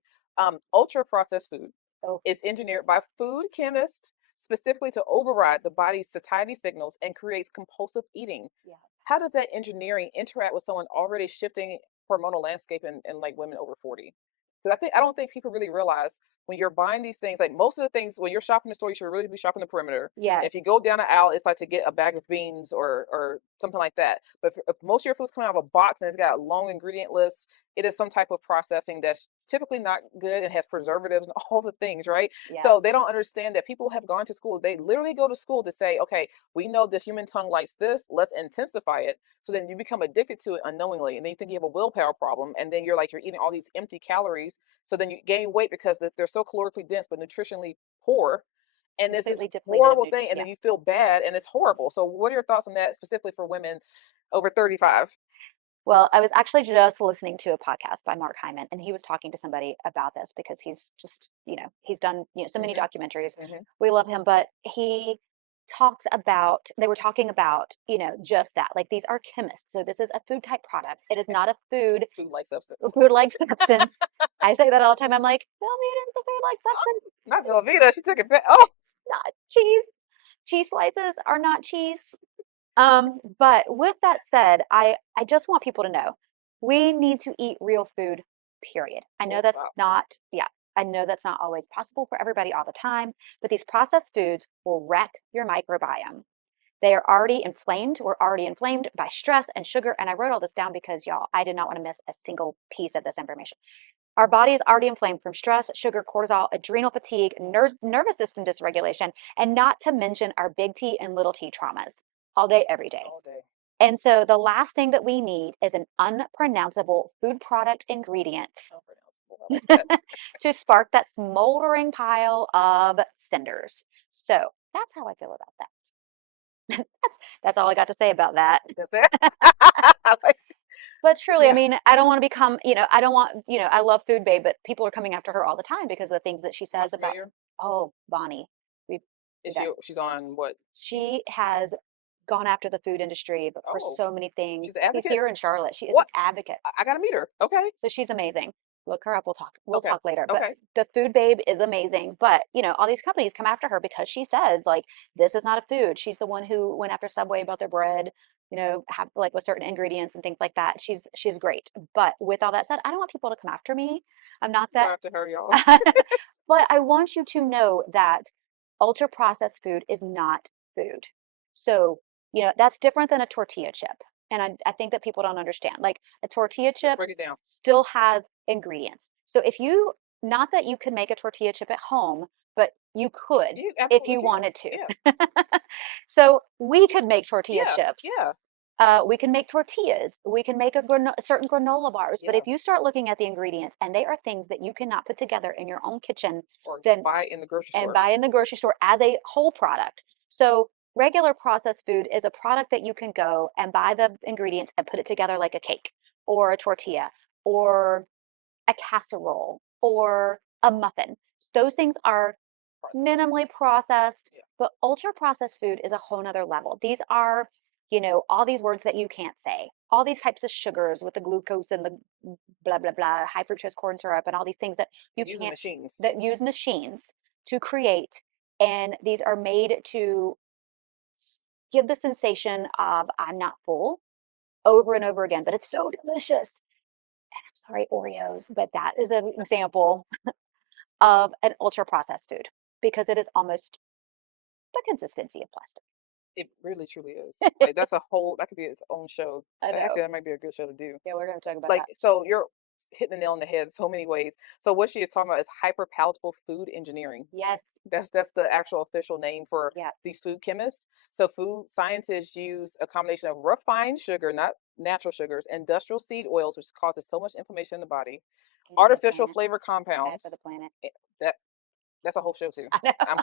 ultra processed food Oh, is engineered by food chemists specifically to override the body's satiety signals and creates compulsive eating. yeah. How does that engineering interact with someone already shifting hormonal landscape in like women over 40? Because I don't think people really realize when you're buying these things, like most of the things when you're shopping the store, you should really be shopping the perimeter. And if Yes. you go down the aisle, it's like to get a bag of beans or something like that. But if most of your food's coming out of a box and it's got a long ingredient list, it is some type of processing that's typically not good and has preservatives and all the things, right? Yeah. So they don't understand that people have gone to school. They literally go to school to say, okay, we know the human tongue likes this, let's intensify it. So then you become addicted to it unknowingly. And then you think you have a willpower problem. And then you're eating all these empty calories. So then you gain weight because they're so calorically dense but nutritionally poor. And this is Completely depleted of horrible thing. nutrients. And Yeah. then you feel bad and it's horrible. So what are your thoughts on that specifically for women over 35? Well, I was actually just listening to a podcast by Mark Hyman, and he was talking to somebody about this because he's just, he's done, so many Hmm. documentaries. Hmm. We love him, but he talks about, they were talking about, just that. Like these are chemists. So this is a food type product. It is not a Food like substance. food like substance. I say that all the time. I'm like, Velveeta is a food like substance. Not Velveeta. She took it back. Oh, It's not cheese. Cheese slices are not cheese. But with that said, I just want people to know we need to eat real food, period. I know full that's stop. not, yeah, I know that's not always possible for everybody all the time, but these processed foods will wreck your microbiome. They are already inflamed. We're already inflamed by stress and sugar. And I wrote all this down because, y'all, I did not want to miss a single piece of this information. Our body is already inflamed from stress, sugar, cortisol, adrenal fatigue, nervous system dysregulation, and not to mention our big T and little t traumas all day, every day. All day. And so the last thing that we need is an unpronounceable food product ingredient Unpronounceable. I like that. to spark that smoldering pile of cinders. So that's how I feel about that. That's all I got to say about that. That's it. I like, But truly, I yeah. mean, I don't want to become, I don't want, I love Food Babe, but people are coming after her all the time because of the things that she Not says about, familiar. oh, Bonnie, we've, Is that she's on what? she has gone after the food industry but for Oh, so many she's things. an She's advocate. here in Charlotte. She is an What? advocate. I gotta meet her. Okay. So she's amazing. Look her up. We'll talk. We'll Okay. talk later. But Okay. the Food Babe is amazing. But all these companies come after her because she says like this is not a food. She's the one who went after Subway about their bread. Have like with certain ingredients and things like that. She's great. But with all that said, I don't want people to come after me. I'm not Go that. after her, y'all. But I want you to know that ultra processed food is not food. So, that's different than a tortilla chip. And I think that people don't understand. Like a tortilla Let's chip break it down. still has ingredients. So if you, not that you can make a tortilla chip at home, but you could You if absolutely you can. wanted to. Yeah. So we could make tortilla Yeah. chips. Yeah. We can make tortillas. We can make certain granola bars. But Yeah. if you start looking at the ingredients and they are things that you cannot put together in your own kitchen, Or then buy it in the grocery and store. buy in the grocery store as a whole product. So regular processed food is a product that you can go and buy the ingredients and put it together like a cake or a tortilla or a casserole or a muffin. Those things are Processed. minimally processed, Yeah. but ultra processed food is a whole nother level. These are, all these words that you can't say, all these types of sugars with the glucose and the blah, blah, blah, high fructose corn syrup, and all these things that you Using can't, machines. that use machines to create. And these are made to give the sensation of I'm not full over and over again, but it's so delicious. And I'm sorry, Oreos, but that is an example of an ultra processed food because it is almost the consistency of plastic. It really truly is. Like that's a whole that could be its own show. I know. Actually, that might be a good show to do. Yeah, we're going to talk about Like that. so you're hitting the nail on the head so many ways. So what she is talking about is hyperpalatable food engineering. Yes. That's the actual official name for Yeah. these food chemists. So food scientists use a combination of refined sugar, not natural sugars, industrial seed oils, which causes so much inflammation in the body, And for the artificial planet. flavor Bad for the compounds. planet. eh, That that's a whole show too. I know. I'm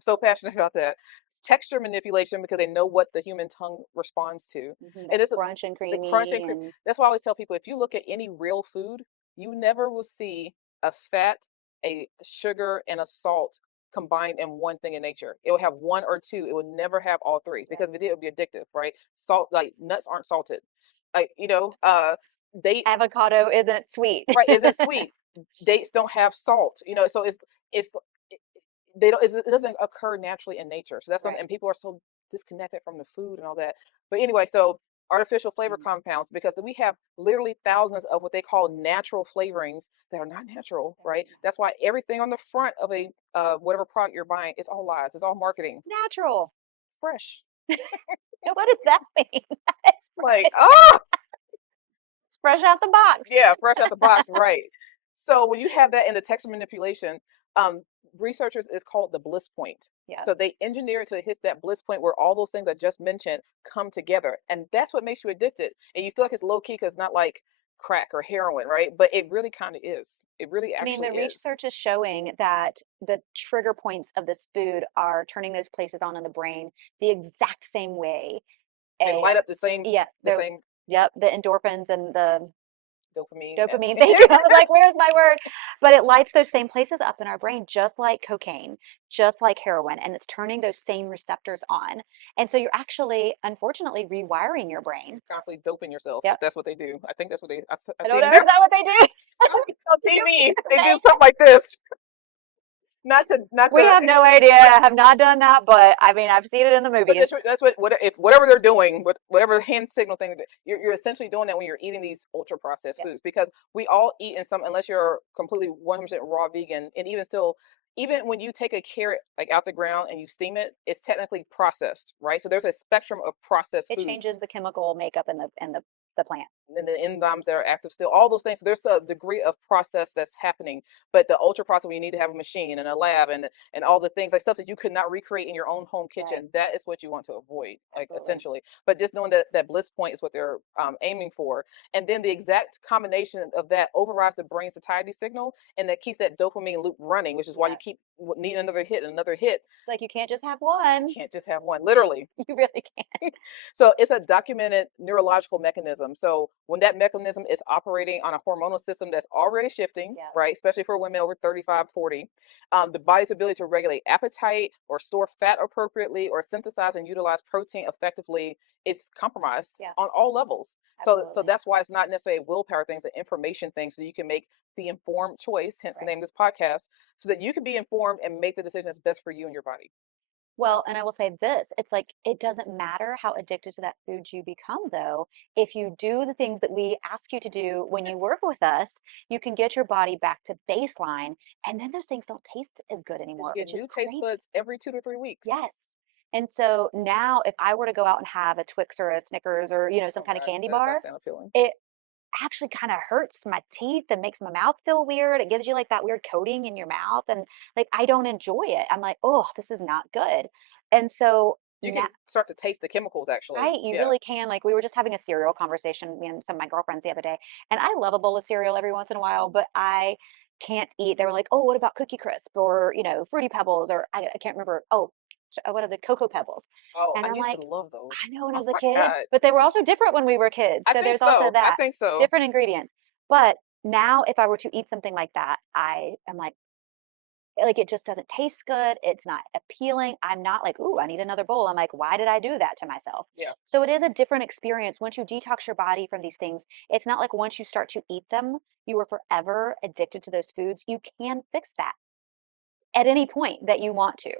so passionate about that. Texture manipulation because they know what the human tongue responds to. The And it's crunch and the crunch and creamy cream. and That's why I always tell people if you look at any real food, you never will see a fat, a sugar, and a salt combined in one thing in nature. It will have one or two. It will never have all three yeah. because if it did, it would be addictive, right? Salt, like nuts aren't salted. Like, dates, Avocado isn't sweet. right, isn't sweet. Dates don't have salt, so it's they don't it doesn't occur naturally in nature. So that's something, Right. and people are so disconnected from the food and all that. But anyway, so artificial flavor Mm. compounds because we have literally thousands of what they call natural flavorings that are not natural, right? That's why everything on the front of a whatever product you're buying, it's all lies. It's all marketing. Natural. Fresh. What does that mean? It's Like, fresh. oh, It's fresh out the box. yeah, fresh out the box, right. So when you have that in the texture manipulation, um, researchers is called the bliss point. Yeah. So they engineer it to hit that bliss point where all those things I just mentioned come together. And that's what makes you addicted. And you feel like it's low key because it's not like crack or heroin, right? But it really kind of is. It really I mean, actually the is. research is showing that the trigger points of this food are turning those places on in the brain the exact same way. They light up Yeah, the they're same Yep, the endorphins and the dopamine. dopamine. Thank you. I was like, where's my word? But it lights those same places up in our brain, just like cocaine, just like heroin, and it's turning those same receptors on. And so you're actually, unfortunately, rewiring your brain. You're constantly doping yourself. If Yep. that's what they do. I think that's what I I don't see them know. do. Is that what they do? I see it on TV. They do They something like this. Not We to have no idea. I have not done that, but I mean, I've seen it in the But movies. that's what if whatever they're doing, whatever hand signal thing, you're essentially doing that when you're eating these ultra processed Yeah, foods because we all eat in some unless you're completely 100% raw vegan, and even still, even when you take a carrot like out the ground and you steam it, it's technically processed, right? So there's a spectrum of processed it changes foods the chemical makeup in the plant. and the enzymes that are active still, all those things. So there's a degree of process that's happening. But the ultra process, when you need to have a machine and a lab and all the things like stuff that you could not recreate in your own home Right. kitchen, that is what you want to avoid, like Absolutely. essentially. But just knowing that that bliss point is what they're aiming for, and then the exact combination of that overrides the brain's satiety signal, and that keeps that dopamine loop running, which is why you Yes. keep needing another hit and another hit. It's like you can't just have one. Can't just have one, literally. You really can't. So it's a documented neurological mechanism. So when that mechanism is operating on a hormonal system that's already shifting, Yeah. right, especially for women over 35, 40, the body's ability to regulate appetite or store fat appropriately or synthesize and utilize protein effectively is compromised Yeah. on all levels. So Absolutely. that's why it's not necessarily a willpower thing, it's an information thing. So you can make the informed choice, hence the Right. name of this podcast, so that you can be informed and make the decision that's best for you and your body. Well, and I will say this, it's like it doesn't matter how addicted to that food you become, though. If you do the things that we ask you to do when you work with us, you can get your body back to baseline, and then those things don't taste as good Because you anymore, get which is new taste crazy. buds every 2 to 3 weeks. Yes. And so now if I were to go out and have a Twix or a Snickers or, some Oh kind of God, candy that does bar, sound appealing. it actually kind of hurts my teeth and makes my mouth feel weird. It gives you like that weird coating in your mouth. And like, I don't enjoy it. I'm like, oh, this is not good. And so You now, can start to taste the chemicals actually. right, you Yeah. really can. Like, we were just having a cereal conversation, me and some of my girlfriends the other day. And I love a bowl of cereal every once in a while, but I can't eat. They were like, oh, what about Cookie Crisp or, Fruity Pebbles or I can't remember. Oh, what are the Cocoa Pebbles? Oh, And I I'm used to like, love I those. know when I Oh was a my kid, God. but they were also different when we were kids. I So think there's also so. I that think so. different ingredients. But now if I were to eat something like that, I am like it just doesn't taste good. It's not appealing. I'm not like, ooh, I need another bowl. I'm like, why did I do that to myself? Yeah. So it is a different experience once you detox your body from these things. It's not like once you start to eat them, you are forever addicted to those foods. You can fix that at any point that you want to.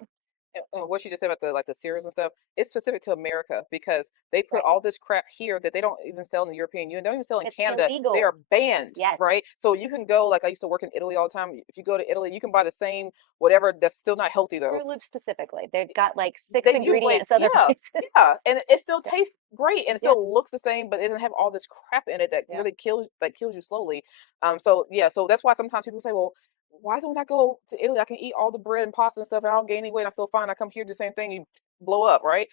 And what you just said about the cereals and stuff, it's specific to America because they put Right. all this crap here that they don't even sell in the European Union. They don't even sell in It's Canada. They illegal. are banned, Yes. right? So you can go, like I used to work in Italy all the time. If you go to Italy, you can buy the same whatever that's still not healthy though. Fruit Loops specifically. They've got like six They use like, ingredients other yeah, places. yeah, and it still Yeah. tastes great and it Yeah. still looks the same, but it doesn't have all this crap in it that Yeah. really kills you slowly. So yeah, so that's why sometimes people say, well, why don't I go to Italy? I can eat all the bread and pasta and stuff, and I don't gain any weight. I feel fine. I come here, do the same thing, you blow up, right?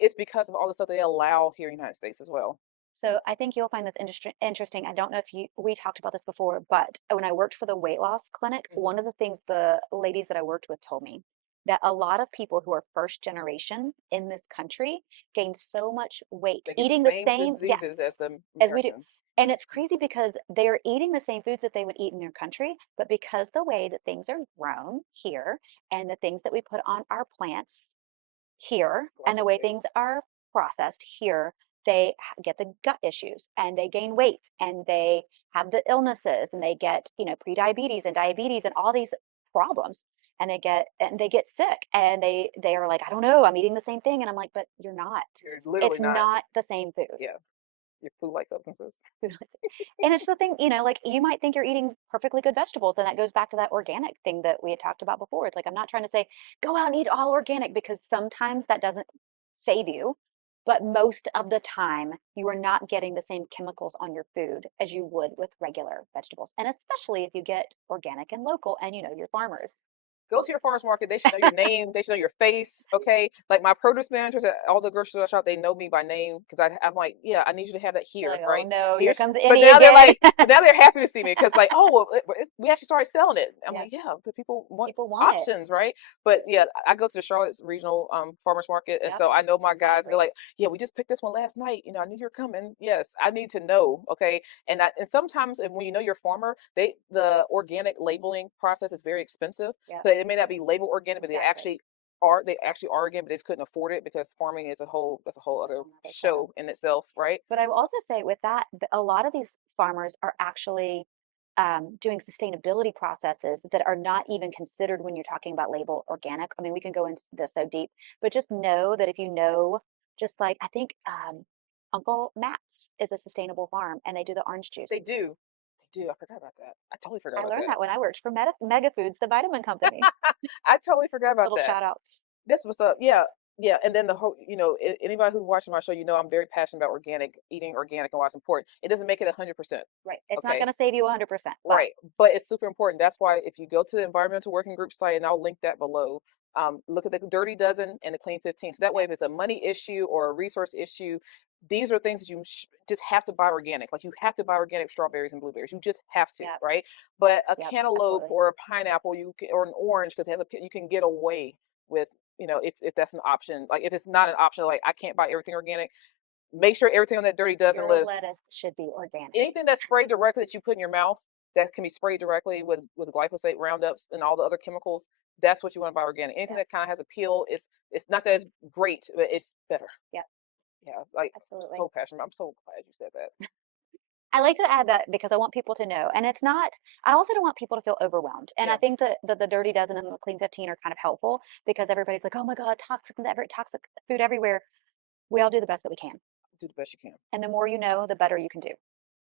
It's because of all the stuff they allow here in the United States as well. So I think you'll find this interesting. I don't know if we talked about this before, but when I worked for the weight loss clinic, Mhm. one of the things the ladies that I worked with told me that a lot of people who are first generation in this country gain so much weight They get the eating the same same, yeah, diseases as the as we do. Americans. And it's crazy because they're eating the same foods that they would eat in their country, but because the way that things are grown here and the things that we put on our plants here and the way Glyphosate. things are processed here, they get the gut issues and they gain weight and they have the illnesses and they get, prediabetes and diabetes and all these problems. And they get sick and they are like, I don't know, I'm eating the same thing. And I'm like, but you're not. You're literally It's not. not the same food. Yeah, your food-like substances. And it's the thing, like you might think you're eating perfectly good vegetables. And that goes back to that organic thing that we had talked about before. It's like, I'm not trying to say go out and eat all organic because sometimes that doesn't save you. But most of the time, you are not getting the same chemicals on your food as you would with regular vegetables. And especially if you get organic and local and your farmers. Go to your farmer's market. They should know your name. They should know your face. Okay. Like my produce managers at all the grocery store shop, they know me by name because I'm like, yeah, I need you to have that You're here, like, oh right? no, here Here's, comes but Annie now they're again. like, but now they're happy to see me because like, oh, well, we actually started selling it. I'm Yes, like, yeah, the people want people want it. options, right? But yeah, I go to the Charlotte's regional farmers market, and Yep, so I know my guys. They're great. like, yeah, we just picked this one last night. I knew you're coming. Yes, I need to know. Okay, and sometimes when you know your farmer, the organic labeling process is very expensive. Yep, So it may not be labeled organic, but exactly. they actually are organic, but they just couldn't afford it because farming is a whole other Another setup. show in itself, right? But I will also say with that, a lot of these farmers are actually doing sustainability processes that are not even considered when you're talking about label organic. I mean, we can go into this so deep, but just know that if you know, just like I think Uncle Matt's is a sustainable farm and they do the orange juice. They do. They do. I forgot about that. I totally forgot I about learned that. that when I worked for Mega Foods, the vitamin company. I totally forgot about Little that. shout out. This was up. Yeah. Yeah. And then the whole, anybody who's watching my show, I'm very passionate about eating organic and why it's important. It doesn't make it 100%. Right. It's not Okay. going to save you 100%, but Right. But it's super important. That's why if you go to the Environmental Working Group site, and I'll link that below, look at the Dirty Dozen and the Clean 15. So that way, yeah, if it's a money issue or a resource issue, these are things that you just have to buy organic. Like you have to buy organic strawberries and blueberries. You just have to, yeah, right? But a yep, cantaloupe absolutely. or a pineapple, or an orange, because it has you can get away with, if that's an option. Like if it's not an option, like I can't buy everything organic. Make sure everything on that Dirty Dozen Your list, lettuce should be organic. anything that's sprayed directly that you put in your mouth that can be sprayed directly with glyphosate, roundups, and all the other chemicals, that's what you want to buy organic. Anything Yeah, that kind of has a peel, it's not that it's great, but it's better. yeah, Yeah, like I'm absolutely. so passionate. I'm so glad you said that. I like to add that because I want people to know. And it's not, I also don't want people to feel overwhelmed. And I Yeah, think that the Dirty Dozen and the Clean 15 are kind of helpful because everybody's like, oh my God, toxic food everywhere. We all do the best that we can. do the best you can. And the more you know, the better you can do.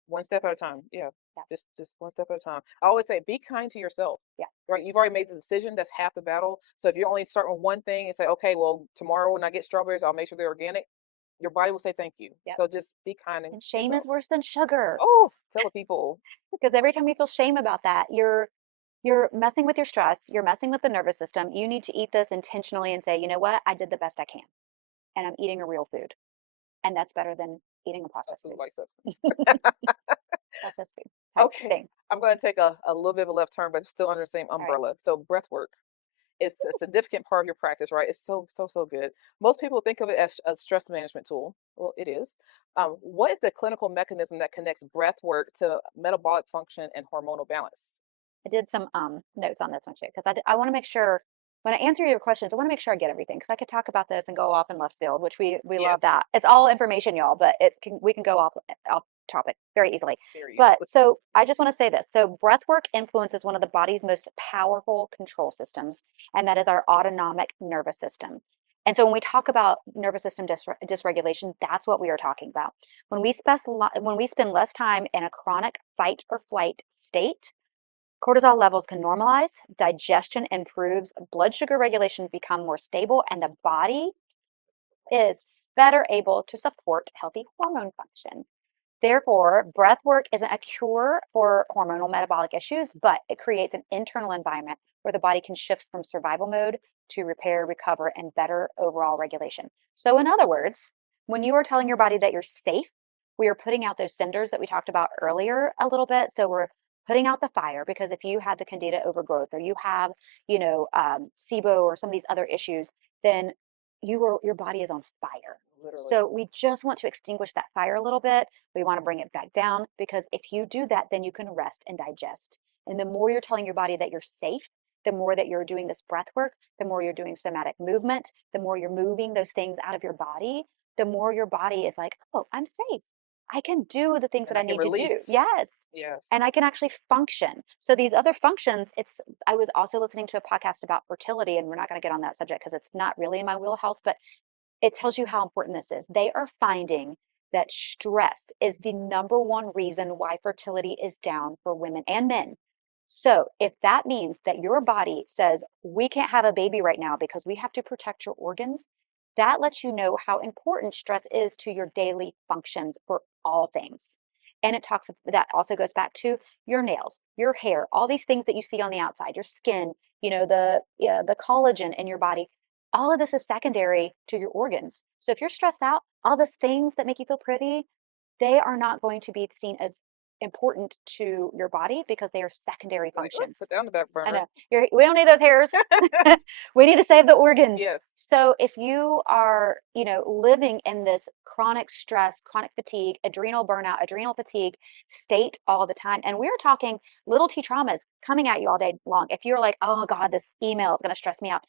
One step at a time. Yeah, Yeah, just one step at a time. I always say, be kind to yourself. yeah, Right, you've already made the decision. That's half the battle. So if you're only starting with one thing and say, okay, well, tomorrow when I get strawberries, I'll make sure they're organic. Your body will say thank you. yeah. So just be kind And to shame is yourself. worse than sugar Oh, tell the people. because every time you feel shame about that, you're messing with your stress, you're messing with the nervous system. You need to eat this intentionally and say, you know what? I did the best I can. And I'm eating a real food. And that's better than eating a A processed food. food-like substance. Processed food type Okay, thing. I'm going to take a little bit of a left turn, but still under the same All right. umbrella. So breath work is a significant part of your practice, right? It's so, so, so good. Most people think of it as a stress management tool. Well, it is. What is the clinical mechanism that connects breath work to metabolic function and hormonal balance? I did some notes on this one too because I want to make sure when I answer your questions, I want to make sure I get everything because I could talk about this and go off in left field, which we love Yes, that. It's all information, y'all, but we can go off topic very easily. very But easily. so I just want to say this. So breath work influences one of the body's most powerful control systems, and that is our autonomic nervous system. And so when we talk about nervous system dysregulation, that's what we are talking about. When we spend less time in a chronic fight or flight state, cortisol levels can normalize, digestion improves, blood sugar regulations become more stable, and the body is better able to support healthy hormone function. Therefore, breath work isn't a cure for hormonal metabolic issues, but it creates an internal environment where the body can shift from survival mode to repair, recover, and better overall regulation. So, in other words, when you are telling your body that you're safe, we are putting out those cinders that we talked about earlier a little bit. So, we're putting out the fire because if you had the candida overgrowth or you have, SIBO or some of these other issues, then your body is on fire. Literally. So we just want to extinguish that fire a little bit. We want to bring it back down because if you do that, then you can rest and digest. And the more you're telling your body that you're safe, the more that you're doing this breath work, the more you're doing somatic movement, the more you're moving those things out of your body, the more your body is like, oh, I'm safe. I can do the things that And I I can need to do. release. Yes. Yes. And I can actually function. So these other functions, I was also listening to a podcast about fertility, and we're not going to get on that subject because it's not really in my wheelhouse, but it tells you how important this is. They are finding that stress is the number one reason why fertility is down for women and men. So, if that means that your body says, we can't have a baby right now because we have to protect your organs, that lets you know how important stress is to your daily functions for all things. And it talks, that also goes back to your nails, your hair, all these things that you see on the outside, your skin, the, yeah, the collagen in your body. All of this is secondary to your organs. So if you're stressed out, all those things that make you feel pretty, they are not going to be seen as important to your body because they are secondary Like, oh, functions. put that on the back I burner. know. We don't need those hairs. We need to save the organs. Yes. So if you are, living in this chronic stress, chronic fatigue, adrenal burnout, adrenal fatigue state all the time, and we're talking little T traumas coming at you all day long. If you're like, oh God, this email is going to stress me out,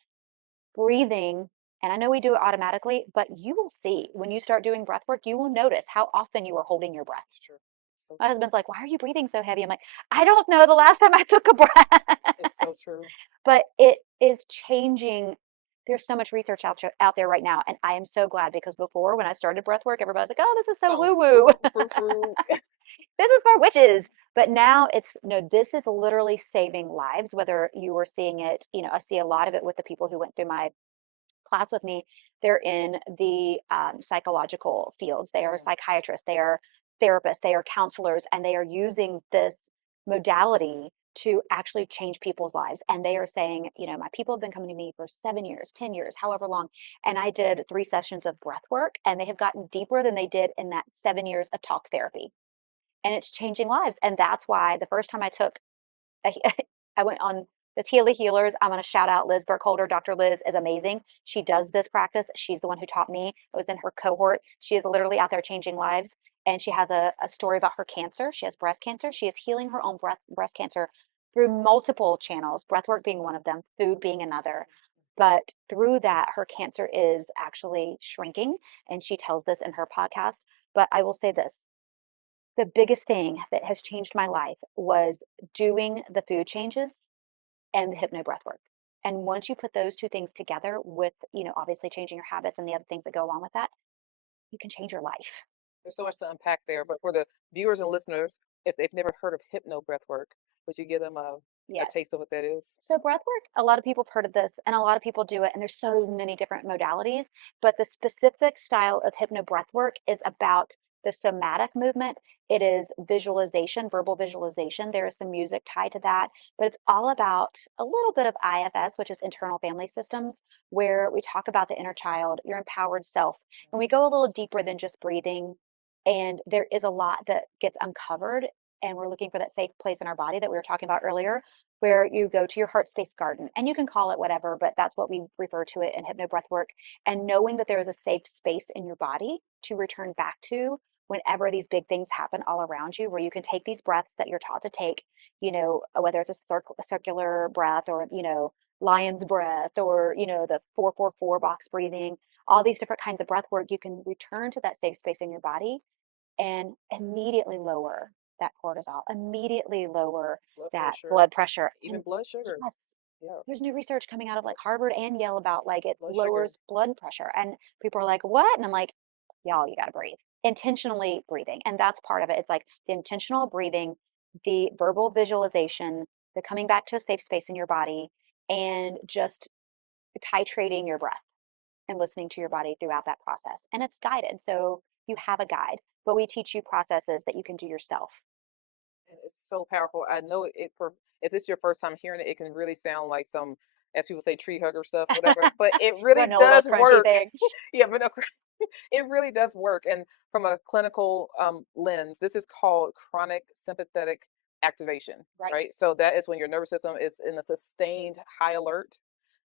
breathing, and I know we do it automatically, but you will see when you start doing breath work, you will notice how often you are holding your breath. It's true. So My true. husband's like, why are you breathing so heavy? I'm like, I don't know the last time I took a breath. It's so true. But it is changing. There's so much research out there right now. And I am so glad, because before, when I started breath work, everybody's like, oh, this is so Oh, woo woo. frou, frou, frou. This is for witches. But now it's no, this is literally saving lives, whether you were seeing it, I see a lot of it with the people who went through my class with me. They're in the psychological fields. They are Mhm. psychiatrists, they are therapists, they are counselors, and they are using this modality to actually change people's lives. And they are saying, my people have been coming to me for 7 years, 10 years, however long. And I did 3 sessions of breath work, and they have gotten deeper than they did in that 7 years of talk therapy. And it's changing lives. And that's why the first time I took I went on this Healy Healers. I'm going to shout out Liz Burkholder. Dr. Liz is amazing. She does this practice. She's the one who taught me. I was in her cohort. She is literally out there changing lives. And she has a story about her cancer. She has breast cancer. She is healing her own breast cancer through multiple channels, breathwork being one of them, food being another. But through that, her cancer is actually shrinking. And she tells this in her podcast. But I will say this, the biggest thing that has changed my life was doing the food changes and the hypno breath work. And once you put those two things together with, obviously changing your habits and the other things that go along with that, you can change your life. There's so much to unpack there. But for the viewers and listeners, if they've never heard of hypno breath work, would you give them a Yes. taste of what that is? So breath work, a lot of people have heard of this and a lot of people do it, and there's so many different modalities, but the specific style of hypno breath work is about the somatic movement. It is visualization, verbal visualization. There is some music tied to that, but it's all about a little bit of IFS, which is internal family systems, where we talk about the inner child, your empowered self, and we go a little deeper than just breathing. And there is a lot that gets uncovered, and we're looking for that safe place in our body that we were talking about earlier, where you go to your heart space garden, and you can call it whatever, but that's what we refer to it in hypno breath work. And knowing that there is a safe space in your body to return back to whenever these big things happen all around you, where you can take these breaths that you're taught to take, whether it's a circular breath, or, lion's breath, or, the 4-4-4 box breathing, all these different kinds of breath work, you can return to that safe space in your body and immediately lower that cortisol, immediately lower Blood that pressure, blood pressure. even And blood sugar. yes, Yeah, there's new research coming out of like Harvard and Yale about like it blood sugar. lowers blood pressure. And people are like, what? And I'm like, y'all, you got to breathe. Intentionally breathing. And that's part of it. It's like the intentional breathing, the verbal visualization, the coming back to a safe space in your body, and just titrating your breath and listening to your body throughout that process. And it's guided. So you have a guide, but we teach you processes that you can do yourself. And it's so powerful. I know it for if this is your first time hearing it, it can really sound like some, as people say, tree hugger stuff, whatever. But it really Granola does crunchy work. thing. Yeah, but no, it really does work. And from a clinical lens, this is called chronic sympathetic activation, Right. right? So that is when your nervous system is in a sustained high alert,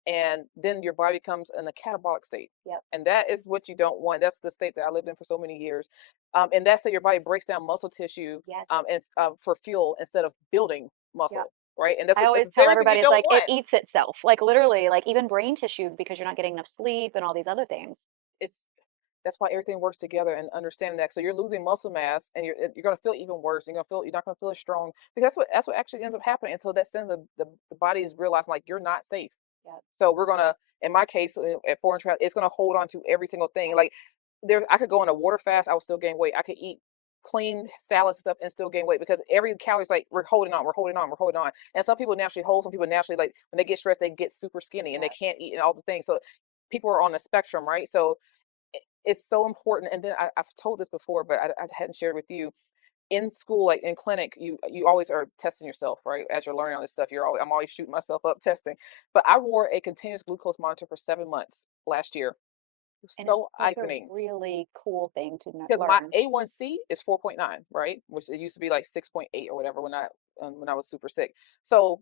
and then your body comes in a catabolic state. Yep. And that is what you don't want. That's the state that I lived in for so many years. And that's that your body breaks down muscle tissue Yes. and for fuel instead of building Yep. muscle, right? And that's I what that's always the tell very thing you everybody it's don't like it want. eats itself. Like literally, like even brain tissue because you're not getting enough sleep and all these other things. It's That's why everything works together and understanding that. So you're losing muscle mass, and you're gonna feel even worse. You're not gonna feel as strong, because that's what actually ends up happening. And so that sends the body is realizing like you're not safe. Yep. So we're gonna, in my case, at foreign travel, it's gonna hold on to every single thing. Like I could go on a water fast, I will still gain weight. I could eat clean salad stuff and still gain weight, because every calorie is like we're holding on, we're holding on, we're holding on. And some people naturally hold, some people naturally, like when they get stressed, they get super skinny and they Yep. can't eat and all the things. So people are on the spectrum, right? So it's so important. And then I've told this before, but I hadn't shared with you. in school, like in clinic, you always are testing yourself, right? As you're learning all this stuff, I'm always shooting myself up testing. But I wore a continuous glucose monitor for 7 months last year. It was And it's so like a eye-opening really cool thing to because my learn. A1C is 4.9, right? Which it used to be like 6.8 or whatever when I was super sick. So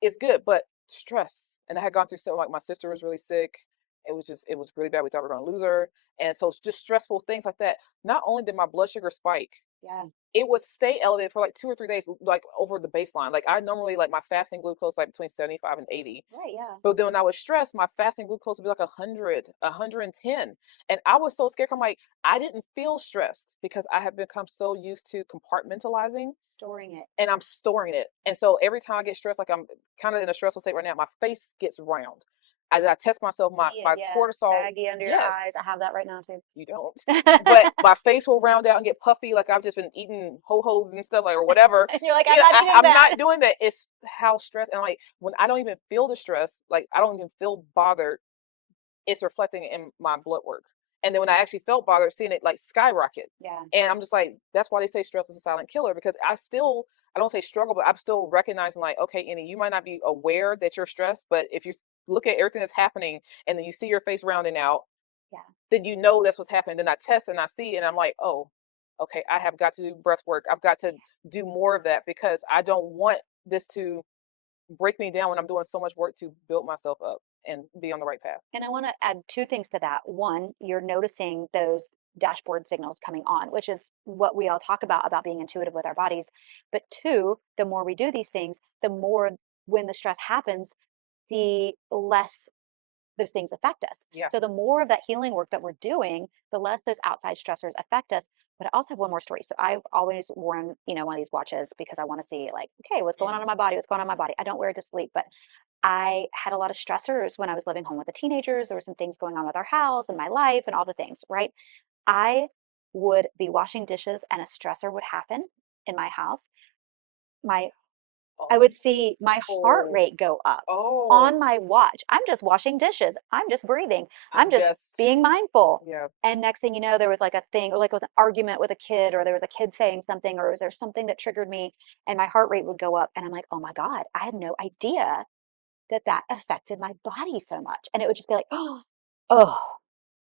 it's good, but stress. And I had gone through so like my sister was really sick. It was really bad. We thought we were gonna lose her, and so it's just stressful things like that. Not only did my blood sugar spike, Yeah. it would stay elevated for like 2 or 3 days, like over the baseline. Like I normally like my fasting glucose like between 75 and 80. Right. Yeah. But then when I was stressed, my fasting glucose would be like 100, 110. And I was so scared. I'm like, I didn't feel stressed because I have become so used to compartmentalizing Storing it. and I'm storing it. And so every time I get stressed, like I'm kind of in a stressful state right now, my face gets round. As I test myself, I see it. my Yeah. cortisol, Baggy under your eyes. yes, I have that right now too. you don't. But my face will round out and get puffy, like I've just been eating ho-hos and stuff, like or whatever. And you're like, I'm Yeah, not eating I'm that. not doing that. It's how stressed, and like when I don't even feel the stress, like I don't even feel bothered, it's reflecting in my blood work. And then when I actually felt bothered, seeing it like skyrocket. Yeah. And I'm just like, that's why they say stress is a silent killer because I don't say struggle, but I'm still recognizing like, okay, Annie, you might not be aware that you're stressed, but if you look at everything that's happening and then you see your face rounding out, Yeah. then you know that's what's happening. Then I test and I see, and I'm like, oh, okay, I have got to do breath work. I've got to do more of that because I don't want this to break me down when I'm doing so much work to build myself up and be on the right path. And I want to add two things to that. One, you're noticing those dashboard signals coming on, which is what we all talk about being intuitive with our bodies. But two, the more we do these things, the more when the stress happens, the less those things affect us. Yeah. So the more of that healing work that we're doing, the less those outside stressors affect us. But I also have one more story. So I've always worn, one of these watches because I want to see like, okay, what's going on Mhm. in my body? What's going on in my body? I don't wear it to sleep, but I had a lot of stressors when I was living home with the teenagers. There were some things going on with our house and my life and all the things, right? I would be washing dishes and a stressor would happen in my house. My I Oh, would see my heart rate go up on oh, my watch. I'm just washing dishes. I'm just breathing. I'm I'm just just, being mindful. yeah. And next thing you know, there was like a thing, or like it was an argument with a kid, or there was a kid saying something, or was there something that triggered me, and my heart rate would go up. And I'm like, oh my God, I had no idea that that affected my body so much. And it would just be like, oh,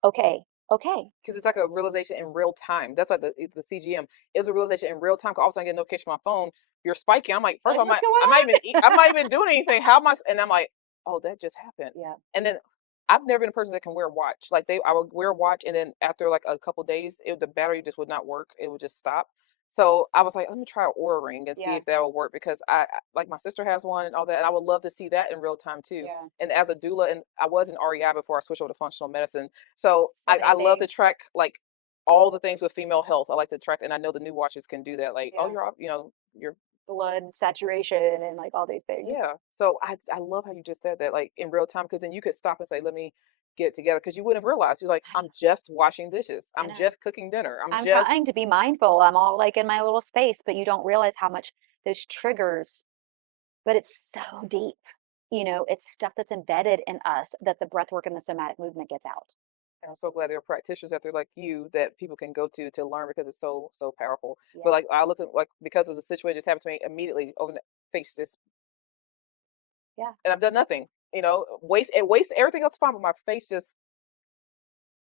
okay, okay. Because it's like a realization in real time. That's like the CGM. It was a realization in real time. 'Cause all of a sudden I get a notification on my phone. You're spiking. I'm like, first of Like, all, what's going I'm not on? even doing anything. How am I? And I'm like, oh, that just happened. Yeah, And then I've never been a person that can wear a watch. Like I would wear a watch, and then after like a couple days, the battery just would not work. It would just stop. So I was like, let me try an Aura ring and see yeah, if that will work because like my sister has one and all that, and I would love to see that in real time too. yeah. And as a doula, and I was an REI before I switched over to functional medicine, so So I many love to things. track like all the things with female health. I like to track, and I know the new watches can do that. Like, oh, Yeah. you're off, you're Blood saturation and like all these things. yeah. So I love how you just said that, like in real time, because then you could stop and say, let me get it together, because you wouldn't have realized. You're like, I I'm know. just washing dishes. I I'm know. just cooking dinner. I'm I'm just trying to be mindful. I'm all like in my little space, but you don't realize how much those triggers, but it's so deep. It's stuff that's embedded in us that the breath work and the somatic movement gets out. I'm so glad there are practitioners out there like you that people can go to learn because it's so so powerful. But Yeah. like I look at like because of the situation that's happened to me immediately over the face just Yeah. and I've done nothing. Waste everything else is fine, but my face just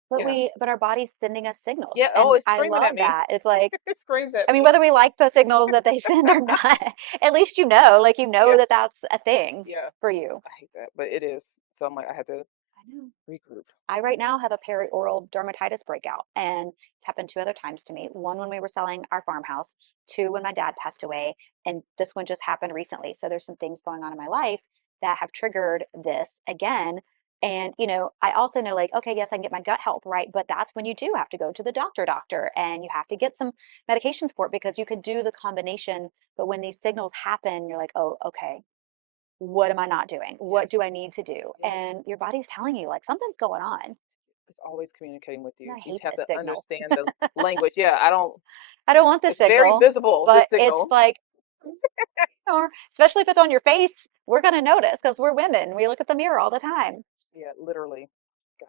But yeah. our body's sending us signals. Yeah, oh, And it's I screaming at love me. that. It's like, It screams at I mean, me. whether we like the signals that they send or not, at least like Yeah, that that's a thing yeah. for you. I hate that, but it is. So I'm like, I had to I know. regroup. I right now have a perioral dermatitis breakout, and it's happened two other times to me. One when we were selling our farmhouse, two when my dad passed away, and this one just happened recently. So there's some things going on in my life that have triggered this again. And I also know like, okay, yes, I can get my gut health right, but that's when you do have to go to the doctor, and you have to get some medications for it because you could do the combination. But when these signals happen, you're like, oh, okay, what am I not doing? What do Yes. I need to do? Yeah. And your body's telling you like something's going on. It's always communicating with And you. I You hate just have this to signal. understand the language. Yeah, I don't. I don't want this It's very signal, visible, but this it's signal. like, or especially if it's on your face, we're going to notice because we're women. We look at the mirror all the time. Yeah, literally.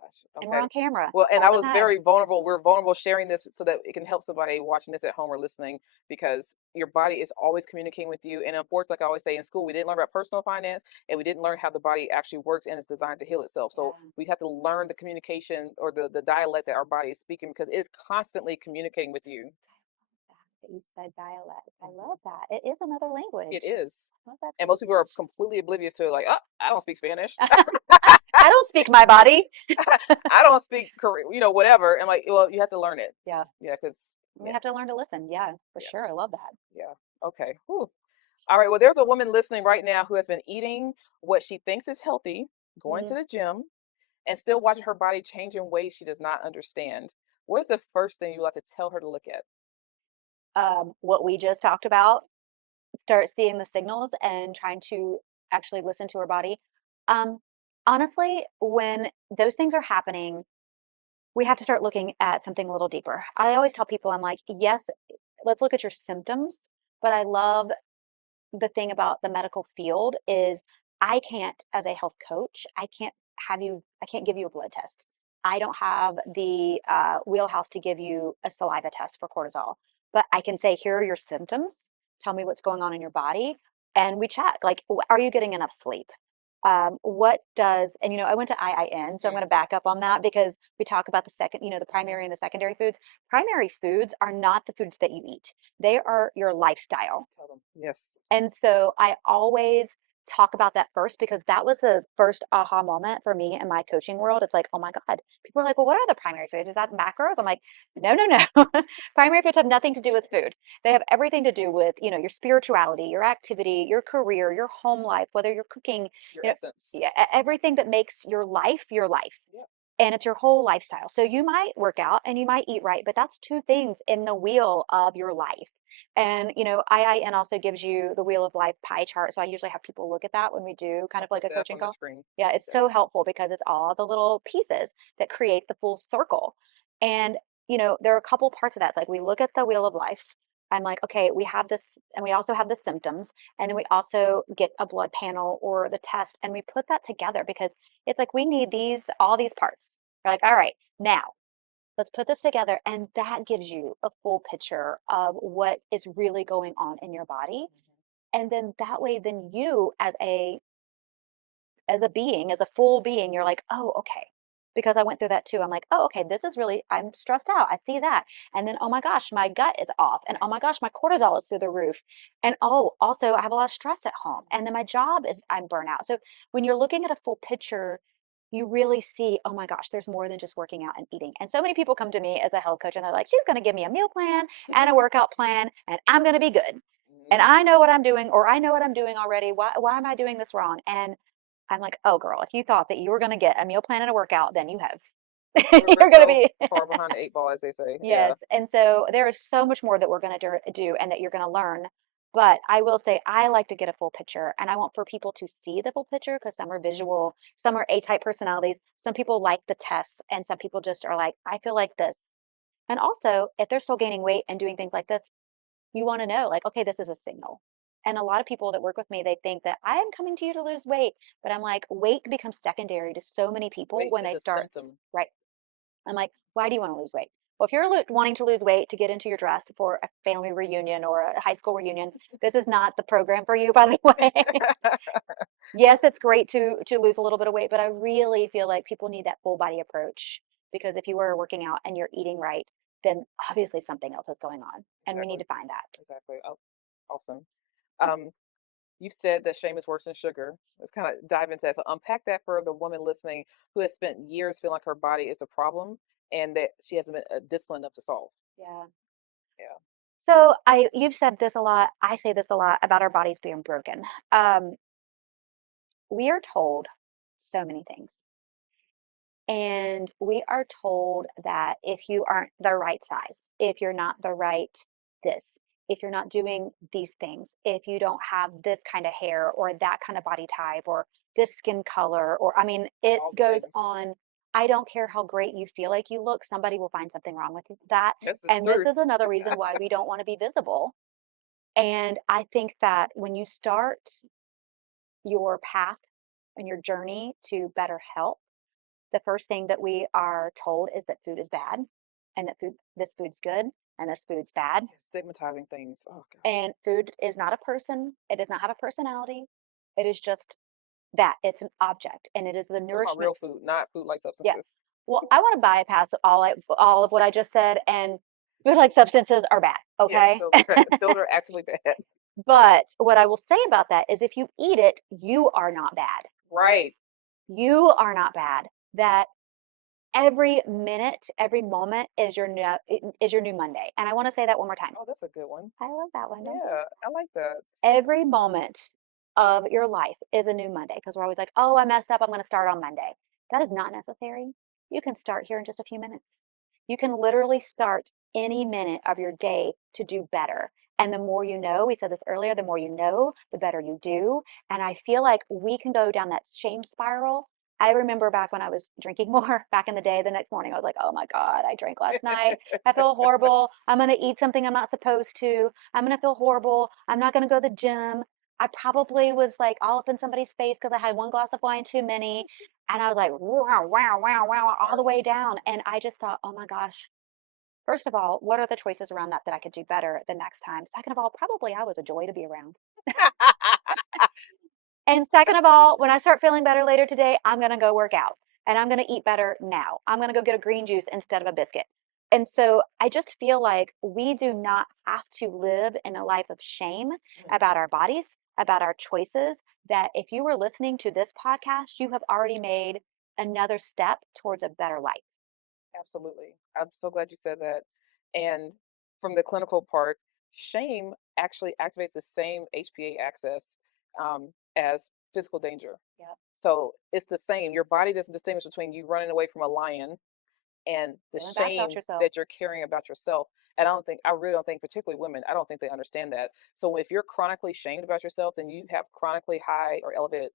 Gosh. And we're Okay. on camera Well, and all I the was time. very vulnerable. We're vulnerable sharing this so that it can help somebody watching this at home or listening, because your body is always communicating with you. And unfortunately, like I always say in school, we didn't learn about personal finance, and we didn't learn how the body actually works and is designed to heal itself. So Yeah. we have to learn the communication, or the dialect that our body is speaking, because it is constantly communicating with you. That you said dialect. I Mhm. love that. It is another It language. is. I love that And so most people are much. completely oblivious to it, like, oh, I don't speak Spanish. I don't speak my body. I don't speak Korean, whatever. And like, well, you have to learn it. Yeah. Yeah, because We yeah, have to learn to listen. Yeah, for yeah, sure. I love that. yeah. Okay. Whew. All right. Well, there's a woman listening right now who has been eating what she thinks is healthy, going to Mm. the gym, and still watching her body change in ways she does not understand. What is the first thing you like to tell her to look at? What we just talked about, start seeing the signals and trying to actually listen to her body. Um, Honestly, when those things are happening, we have to start looking at something a little deeper. I always tell people, I'm like, yes, let's look at your symptoms, but I love the thing about the medical field is I can't, as a health coach, I can't give you a blood test. I don't have the wheelhouse to give you a saliva test for cortisol, but I can say, here are your symptoms. Tell me what's going on in your body. And we check, like, are you getting enough sleep? What does, and I went to IIN, so I'm Hmm. going to back up on that because we talk about the second, the primary and the secondary foods. Primary foods are not the foods that you eat, they are your lifestyle. Tell them. Yes. And so I always talk about that first because that was the first aha moment for me in my coaching world. It's like, oh my God. People are like, well, what are the primary foods? Is that macros? I'm like, no, no, no. Primary foods have nothing to do with food. They have everything to do with, your spirituality, your activity, your career, your home life, whether you're cooking, Your you know, essence. yeah, everything that makes your life your life. Yeah. And it's your whole lifestyle. So you might work out and you might eat right, but that's two things in the wheel of your life. And IIN also gives you the wheel of life pie chart. So I usually have people look at that when we do kind I'll of like put a that up coaching on the call. screen. Yeah, it's Yeah. so helpful because it's all the little pieces that create the full circle. And there are a couple parts of that. It's like we look at the wheel of life. I'm like, okay, we have this, and we also have the symptoms, and then we also get a blood panel or the test, and we put that together because it's like we need all these parts. We're like, all right, now let's put this together. And that gives you a full picture of what is really going on in your body. And then that way, then you as a being, as a full being, you're like, oh, okay. Because I went through that too. I'm like, oh, okay, this is really, I'm stressed out. I see that. And then, oh my gosh, my gut is off. And oh my gosh, my cortisol is through the roof. And oh, also, I have a lot of stress at home. And then my job is, I'm burnout. So when you're looking at a full picture, you really see, oh my gosh, there's more than just working out and eating. And so many people come to me as a health coach and they're like, she's going to give me a meal plan and a workout plan, and I'm going to be good. And Mhm. I know what I'm doing, or I know what I'm doing already. Why am I doing this wrong? And I'm like, "Oh, girl, if you thought that you were gonna get a meal plan and a workout, then you have You were you're gonna so be." far behind the eight ball, as they say. Yeah. Yes, and so there is so much more that we're gonna do and that you're gonna learn, but I will say I like to get a full picture, and I want for people to see the full picture because some are visual, some are A-type personalities, some people like the tests, and some people just are like, "I feel like this." And also, if they're still gaining weight and doing things like this, you wanna know, like, "Okay, this is a signal." And a lot of people that work with me, they think that I am coming to you to lose weight, but I'm like, weight becomes secondary to so many people Weight when is they a start. symptom. Right. I'm like, "Why do you wanna lose weight?" Well, if you're wanting to lose weight to get into your dress for a family reunion or a high school reunion, this is not the program for you, by the way. Yes, it's great to lose a little bit of weight, but I really feel like people need that full body approach because if you are working out and you're eating right, then obviously something else is going on, and we need Exactly. to find that. Exactly. Oh, awesome. Um, you said that shame is worse than sugar. Let's kind of dive into that. So unpack that for the woman listening who has spent years feeling like her body is the problem and that she hasn't been disciplined enough to solve. Yeah. Yeah. So you've said this a lot. I say this a lot about our bodies being broken. Um, we are told so many things, and we are told that if you aren't the right size, if you're not the right this, if you're not doing these things, if you don't have this kind of hair or that kind of body type or this skin color, or I mean, it All the goes things. on. I don't care how great you feel like you look, somebody will find something wrong with that. That's the And this truth. is another reason why we don't want to be visible. And I think that when you start your path and your journey to better health, the first thing that we are told is that food is bad and that this food's good and this food's bad. Stigmatizing things. Oh God. And food is not a person. It does not have a personality. It is just that. It's an object and it is the We're talking about real nourishment. food, not food like Yeah. substances. Well, I want to bypass all of what I just said, and food like substances are bad, Yes, okay? those are actually bad. But what I will say about that is if you eat it, you are not bad. Right. You are not bad. That every minute, every moment is your new Monday. And I want to say that one more time. Oh, that's a good one. I love that one, don't you? Yeah, I like that. Every moment of your life is a new Monday because we're always like, oh, I messed up. I'm going to start on Monday. That is not necessary. You can start here in just a few minutes. You can literally start any minute of your day to do better. And the more you know, we said this earlier, the more you know, the better you do. And I feel like we can go down that shame spiral. I remember back when I was drinking more back in the day, the next morning, I was like, oh my God, I drank last night. I feel horrible. I'm going to eat something I'm not supposed to. I'm going to feel horrible. I'm not going to go to the gym. I probably was like all up in somebody's face because I had one glass of wine too many. And I was like, wow, wow, wow, wow, all the way down. And I just thought, oh my gosh, first of all, what are the choices around that that I could do better the next time? Second of all, probably I was a joy to be around. And second of all, when I start feeling better later today, I'm going to go work out and I'm going to eat better now. I'm going to go get a green juice instead of a biscuit. And so I just feel like we do not have to live in a life of shame about our bodies, about our choices. That if you were listening to this podcast, you have already made another step towards a better life. Absolutely. I'm so glad you said that. And from the clinical part, shame actually activates the same HPA axis as physical danger. Yep. So it's the same. Your body doesn't distinguish between you running away from a lion and the Feeling bad about shame yourself. that you're carrying about yourself. And I really don't think, particularly women, I don't think they understand that. So if you're chronically shamed about yourself, then you have chronically high or elevated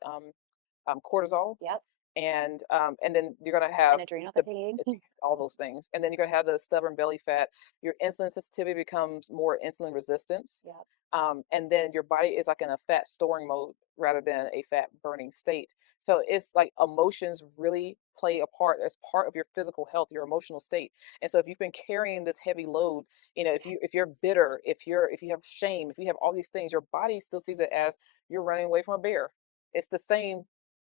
cortisol, Yep. and then you're gonna have And adrenal the fatigue. all those things, and then you're gonna have the stubborn belly fat. Your insulin sensitivity becomes more insulin resistance, Yep. and then your body is like in a fat storing mode rather than a fat burning state. So it's like emotions really play a part as part of your physical health, your emotional state. And so if you've been carrying this heavy load, if you're bitter, if you have shame, if you have all these things, your body still sees it as you're running away from a bear. It's the same.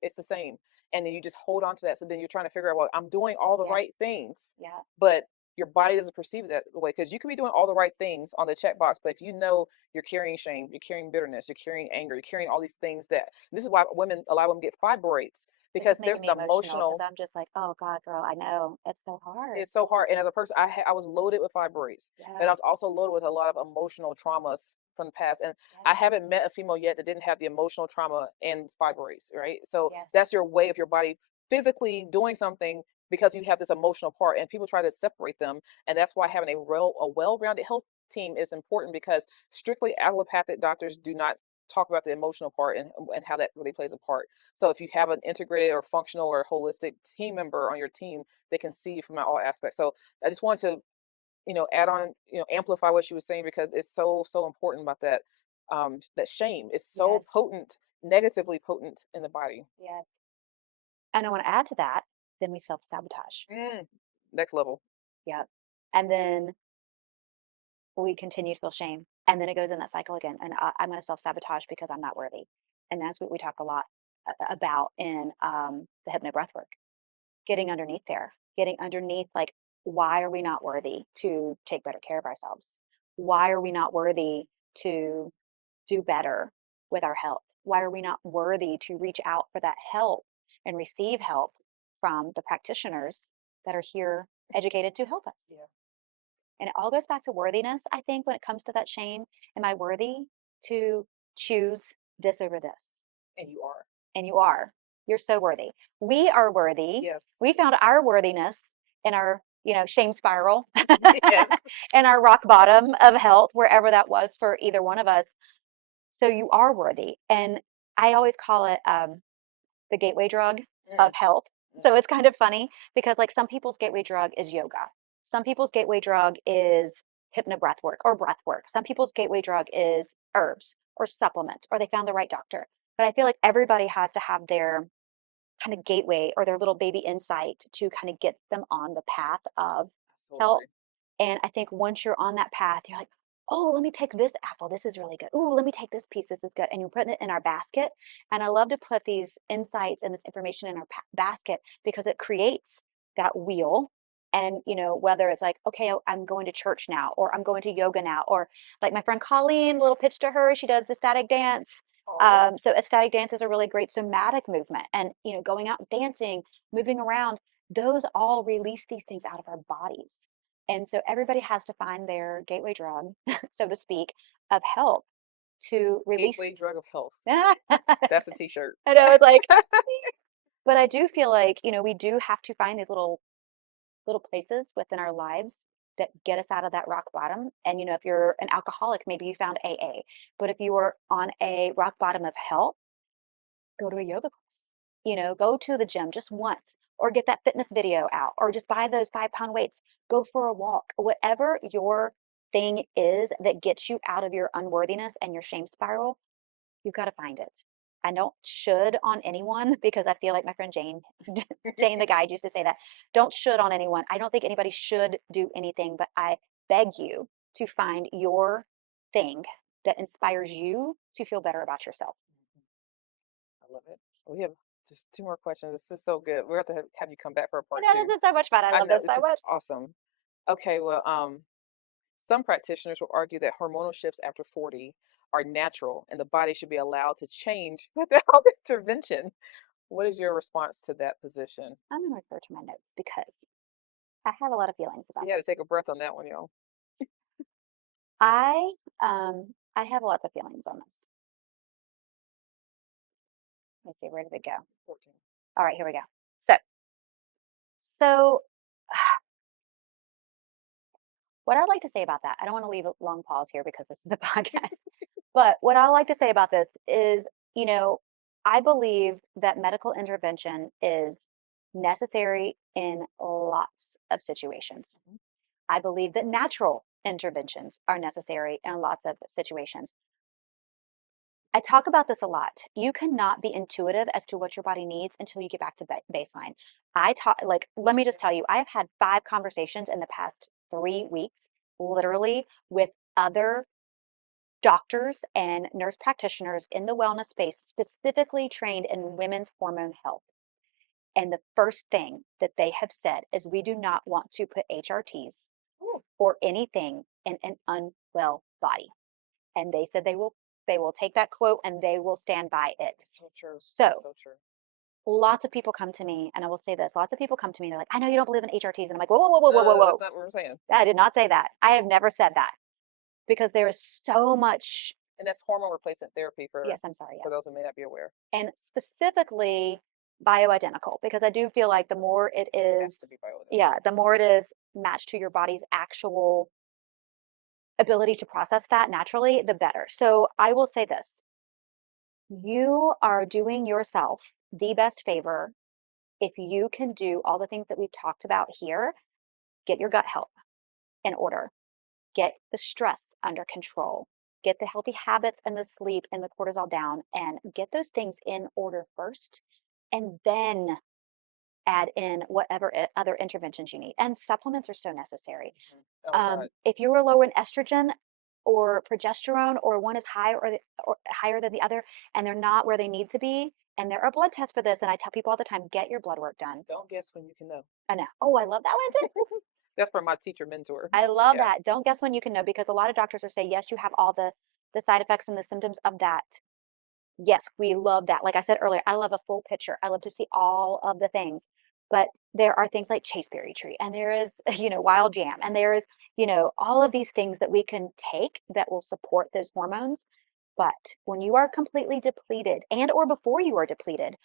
It's the same. And then you just hold on to that. So then you're trying to figure out, well, I'm doing all the Yes. right things, Yeah. but your body doesn't perceive it that way because you can be doing all the right things on the checkbox, but if you know you're carrying shame, you're carrying bitterness, you're carrying anger, you're carrying all these things that this is why a lot of women get fibroids This is because making there's me an emotional because emotional. I'm just like, oh God, girl, I know. It's so hard. It's so hard. And as a person, I was loaded with fibroids, but I Yeah. was also loaded with a lot of emotional traumas from the past. And I Yes. haven't met a female yet that didn't have the emotional trauma and fibroids, right? So Yes. that's your way of your body physically doing something because you have this emotional part, and people try to separate them. And that's why having a well-rounded health team is important because strictly allopathic doctors do not talk about the emotional part and how that really plays a part. So if you have an integrated or functional or holistic team member on your team, they can see you from all aspects. So I just wanted to, add on, amplify what she was saying because it's so important about that. That shame is so Yes. potent, negatively potent in the body. Yes. And I want to add to that, then we self-sabotage. Mm, next level. Yep. And then we continue to feel shame. And then it goes in that cycle again. And I'm going to self-sabotage because I'm not worthy. And that's what we talk a lot about in the Hypno Breathwork. Getting underneath there, getting underneath like, why are we not worthy to take better care of ourselves? Why are we not worthy to do better with our health? Why are we not worthy to reach out for that help and receive help from the practitioners that are here educated to help us? Yeah. And it all goes back to worthiness, I think, when it comes to that shame. Am I worthy to choose this over this? And you are. And you are. You're so worthy. We are worthy. Yes. We found our worthiness in our, shame spiral Yes. and our rock bottom of health, wherever that was for either one of us. So you are worthy. And I always call it the gateway drug Mm, of health. mm. So it's kind of funny because like some people's gateway drug is yoga. Some people's gateway drug is hypno breath work or breath work. Some people's gateway drug is herbs or supplements or they found the right doctor. But I feel like everybody has to have kind of gateway or their little baby insight to kind of get them on the path of I so health. agree. And I think once you're on that path, you're like, oh, let me pick this apple. This is really good. Oh, let me take this piece. This is good. And you're putting it in our basket. And I love to put these insights and this information in our basket because it creates that wheel. And, whether it's like, okay, I'm going to church now, or I'm going to yoga now, or like my friend Colleen, little pitch to her, she does the static dance. Oh, So ecstatic dance is a really great somatic movement. And, going out dancing, moving around, those all release these things out of our bodies. And so everybody has to find their gateway drug, so to speak, of health to release. gateway drug of health. I That's a t-shirt. know it's like, but I do feel like, we do have to find these little places within our lives that get us out of that rock bottom. And if you're an alcoholic, maybe you found AA. But if you are on a rock bottom of health, go to a yoga class, go to the gym just once, or get that fitness video out, or just buy those 5-pound weights, go for a walk, whatever your thing is that gets you out of your unworthiness and your shame spiral, you've got to find it. I don't should on anyone because I feel like my friend Jane, Jane the guide used to say that. Don't should on anyone. I don't think anybody should do anything, but I beg you to find your thing that inspires you to feel better about yourself. I love it. We have just two more questions. This is so good. We're going to have you come back for a I part know two. this is so much fun. I I love know this this so is much. awesome. Okay, well, some practitioners will argue that hormonal shifts after 40 are natural and the body should be allowed to change without intervention. What is your response to that position? I'm going to refer to my notes because I have a lot of feelings about You had to this. take a breath on that one, y'all. I have lots of feelings on this. Let me see, where did it go? 14. All right, here we go. So what I'd like to say about that, I don't want to leave a long pause here because this is a podcast, but what I like to say about this is, you know, I believe that medical intervention is necessary in lots of situations. Mhm. I believe that natural interventions are necessary in lots of situations. I talk about this a lot. You cannot be intuitive as to what your body needs until you get back to baseline. I talk like, let me just tell you, I have had 5 conversations in the past 3 weeks, literally, with other doctors and nurse practitioners in the wellness space, specifically trained in women's hormone health. And the first thing that they have said is we do not want to put HRTs Ooh, or anything in an unwell body. And they said they will take that quote and they will stand by it. that's so true. That's So so true. lots of people come to me, and I will say this, lots of people come to me, they're like, I know you don't believe in HRTs. And I'm like, whoa, whoa, whoa, whoa, whoa, whoa, That's whoa. not what we're saying. I did not say that. I have never said that because there is so much. And that's hormone replacement therapy Yes, I'm sorry. for Yes. those who may not be aware. And specifically bioidentical, because I do feel like the more it It has to is, be bioidentical. yeah, the more it is matched to your body's actual ability to process that naturally, the better. So I will say this, you are doing yourself the best favor if you can do all the things that we've talked about here. Get your gut health in order, get the stress under control, get the healthy habits and the sleep and the cortisol down, and get those things in order first, and then add in whatever other interventions you need. And supplements are so necessary. Mhm. Oh, God. If you are low in estrogen or progesterone, or one is high or higher than the other, and they're not where they need to be, and there are blood tests for this, and I tell people all the time, get your blood work done. Don't guess when you can know. I know. Oh, I love that one too. That's from my teacher mentor. I love Yeah. that. Don't guess when you can know, because a lot of doctors are saying, yes, you have all the side effects and the symptoms of that. Yes, we love that. Like I said earlier, I love a full picture. I love to see all of the things. But there are things like chaseberry tree, and there is, wild yam, and there is, all of these things that we can take that will support those hormones. But when you are completely depleted, and or before you are depleted,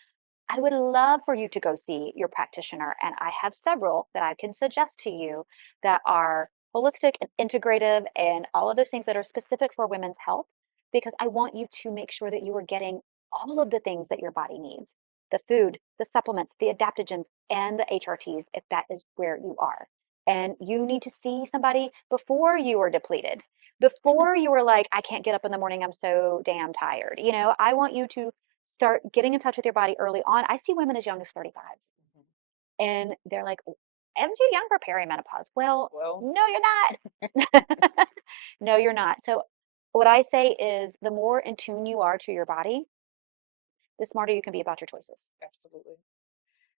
I would love for you to go see your practitioner. And I have several that I can suggest to you that are holistic and integrative and all of those things that are specific for women's health, because I want you to make sure that you are getting all of the things that your body needs, the food, the supplements, the adaptogens, and the HRTs, if that is where you are. And you need to see somebody before you are depleted, before you are like, I can't get up in the morning, I'm so damn tired. I want you to start getting in touch with your body early on. I see women as young as 35 Mhm. and they're like, I'm too young for perimenopause. Well, Well, no, you're not. No, you're not. So, what I say is the more in tune you are to your body, the smarter you can be about your choices. absolutely.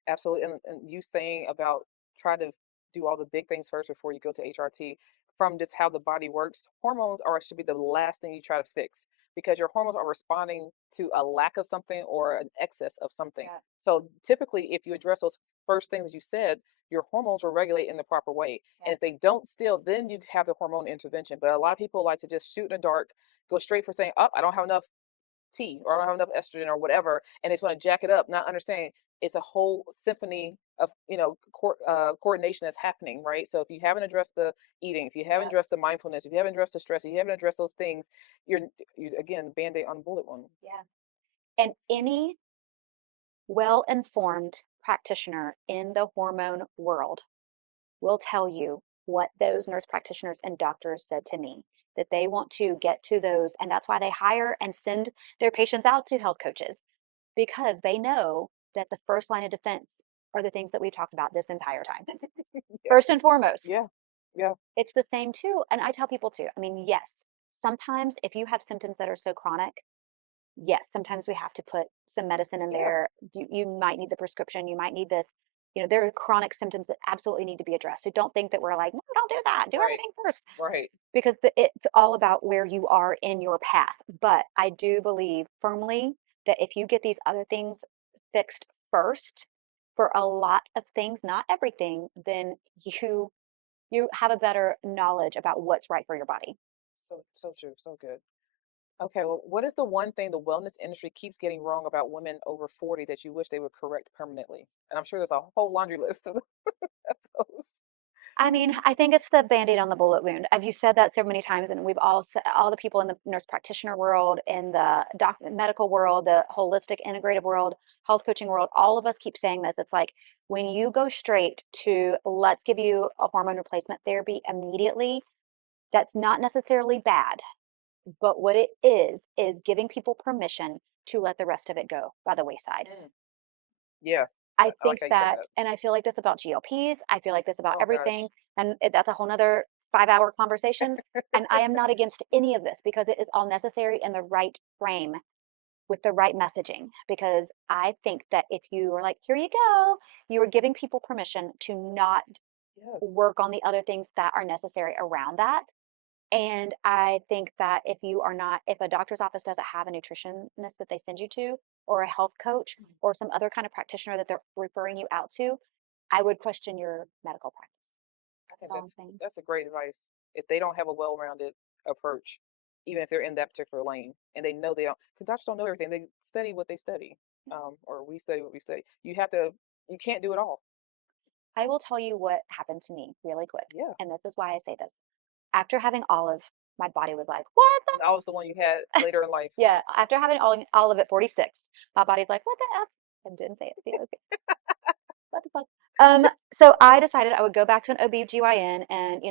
Absolutely. And you saying about try to do all the big things first before you go to HRT, from just how the body works, hormones are should be the last thing you try to fix because your hormones are responding to a lack of something or an excess of something. Yeah. So typically, if you address those first things you said, your hormones will regulate in the proper way. Yeah. And if they don't still, then you have the hormone intervention. But a lot of people like to just shoot in the dark, go straight for saying, oh, I don't have enough T or I don't have enough estrogen or whatever, and they just want to jack it up, not understanding it's a whole symphony of coordination that's happening, right? So if you haven't addressed the eating, if you haven't Yep. addressed the mindfulness, if you haven't addressed the stress, if you haven't addressed those things, you again band-aid on the bullet one. Yeah. And any well informed practitioner in the hormone world will tell you what those nurse practitioners and doctors said to me that they want to get to those. And that's why they hire and send their patients out to health coaches because they know that the first line of defense are the things that we've talked about this entire time. Yeah, First and foremost, yeah, yeah. it's the same too. And I tell people too, I mean, yes, sometimes if you have symptoms that are so chronic, yes, sometimes we have to put some medicine in Yeah, there. You might need the prescription, you might need this. You know, there are chronic symptoms that absolutely need to be addressed. So don't think that we're like, no, don't do that. Do right, everything first right. because it's all about where you are in your path. But I do believe firmly that if you get these other things fixed first for a lot of things, not everything, then you have a better knowledge about what's right for your body. So true, so good. Okay, well, what is the one thing the wellness industry keeps getting wrong about women over 40 that you wish they would correct permanently? And I'm sure there's a whole laundry list of those. I mean, I think it's the Band-Aid on the bullet wound. You said that so many times, and we've all the people in the nurse practitioner world, in the medical world, the holistic integrative world, health coaching world, all of us keep saying this. It's like when you go straight to let's give you a hormone replacement therapy immediately, that's not necessarily bad. But what it is giving people permission to let the rest of it go by the wayside. Mm, yeah, I I like think how you said that, that. and I feel like this about GLPs. I feel like this about Oh everything. gosh. And that's a whole nother 5 hour conversation. And I am not against any of this because it is all necessary in the right frame with the right messaging. Because I think that if you are like, here you go, you are giving people permission to not Yes. work on the other things that are necessary around that. And I think that if you are not, if a doctor's office doesn't have a nutritionist that they send you to, or a health coach, or some other kind of practitioner that they're referring you out to, I would question your medical practice. I That's think all I'm saying. that's a great advice. If they don't have a well-rounded approach, even if they're in that particular lane, and they know they don't, because doctors don't know everything. They study what they study, or we study what we study. You can't do it all. I will tell you what happened to me really quick. Yeah. And this is why I say this. After having olive, my body was like, what the? And I was the one you had later in life. Yeah. After having olive at 46, my body's like, what the F? And didn't say it. See, it was what the fuck? So I decided I would go back to an OB/GYN and,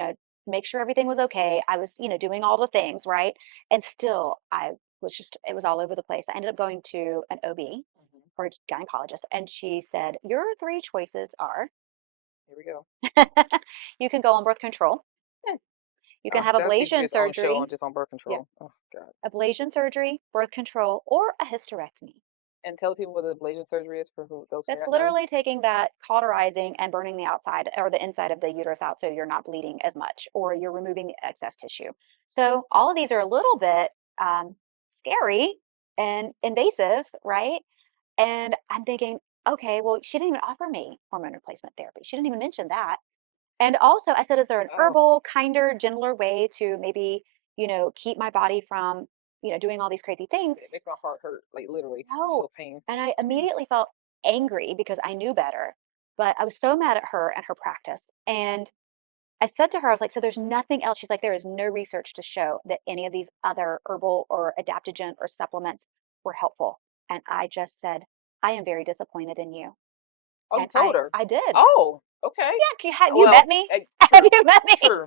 make sure everything was okay. I was, doing all the things, right? And still I was just, it was all over the place. I ended up going to an OB Hmm. or a gynecologist, and she said, your three choices are Here we go. you can go on birth control, you can Oh, have that needs to be ablation its own show surgery, on just on birth yeah, control. Oh God. ablation surgery, birth control, or a hysterectomy. And tell people what the ablation surgery is for those who may That's not know. literally taking that cauterizing and burning the outside or the inside of the uterus out so you're not bleeding as much or you're removing the excess tissue. So all of these are a little bit scary and invasive, right? And I'm thinking, okay, well, she didn't even offer me hormone replacement therapy. She didn't even mention that. And also, I said, is there an Oh, herbal, kinder, gentler way to maybe, keep my body from, doing all these crazy things? it makes my heart hurt, like literally. I No. feel pain. And I immediately felt angry because I knew better. But I was so mad at her and her practice. And I said to her, I was like, so there's nothing else. She's like, there is no research to show that any of these other herbal or adaptogen or supplements were helpful. And I just said, I am very disappointed in you. Oh, you And told her. I did. Oh, okay. Yeah. Have you met Well, me? Have true, you met me? true,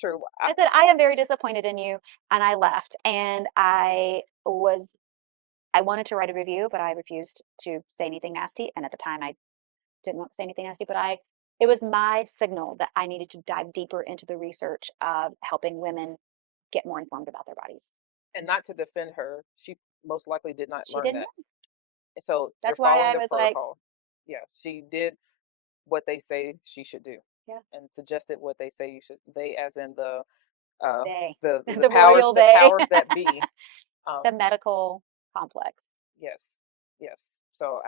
true. I said, I am very disappointed in you. And I left. And I was I wanted to write a review, but I refused to say anything nasty. And at the time, I didn't want to say anything nasty, but it was my signal that I needed to dive deeper into the research of helping women get more informed about their bodies. And not to defend her, she most likely did not She learn didn't that. know. So you're That's why following I the was like, protocol. Yeah, she did what they say she should do, yeah, and suggested what they say you should. They, as in uh they, the the royal the they, powers that be. the Um, medical complex. yes, yes. So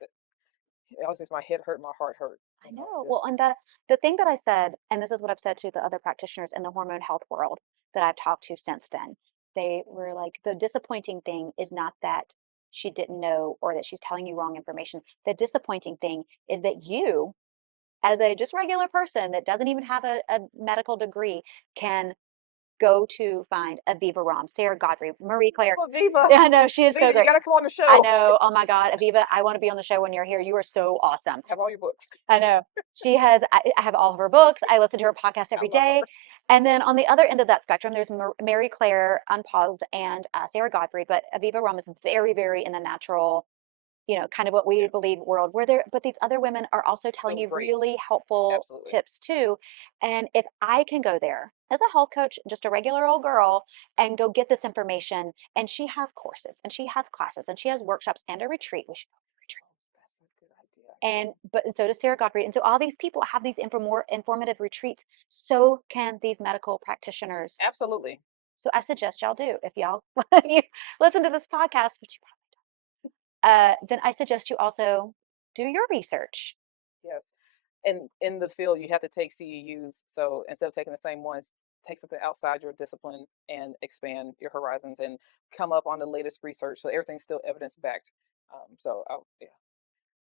it always makes my head hurt, my heart hurt. I You know, know. Well, just and the thing that I said, and this is what I've said to the other practitioners in the hormone health world that I've talked to since then, they were like, the disappointing thing is not that she didn't know or that she's telling you wrong information. The disappointing thing is that you, as a just regular person that doesn't even have a medical degree, can go to find Aviva Rom, Sarah Godfrey, Marie Claire. oh, Viva, Yeah, I know she is so Viva, you great. gotta come on the I show. know. Oh my God, Aviva, I want to be on the show when you're here. You are so awesome. Have all your books. I know. She has, I have all of her books. I listen to her podcast I every love day. her. And then on the other end of that spectrum, there's Mary Claire Unpaused and Sarah Godfrey. But Aviva Rom is very, very in the natural, kind of what we Yeah, believe world where there, but these other women are also telling so you great. really helpful Absolutely. tips too. And if I can go there as a health coach, just a regular old girl, and go get this information, and she has courses and she has classes and she has workshops and a retreat. We should go to a retreat. Oh, that's a good idea. And but so does Sarah Godfrey. And so all these people have these more informative retreats. So can these medical practitioners. Absolutely. So I suggest y'all do if y'all if you listen to this podcast, which you then I suggest you also do your research. Yes. And in the field, you have to take CEUs. So instead of taking the same ones, take something outside your discipline and expand your horizons and come up on the latest research. So everything's still evidence backed. Yeah.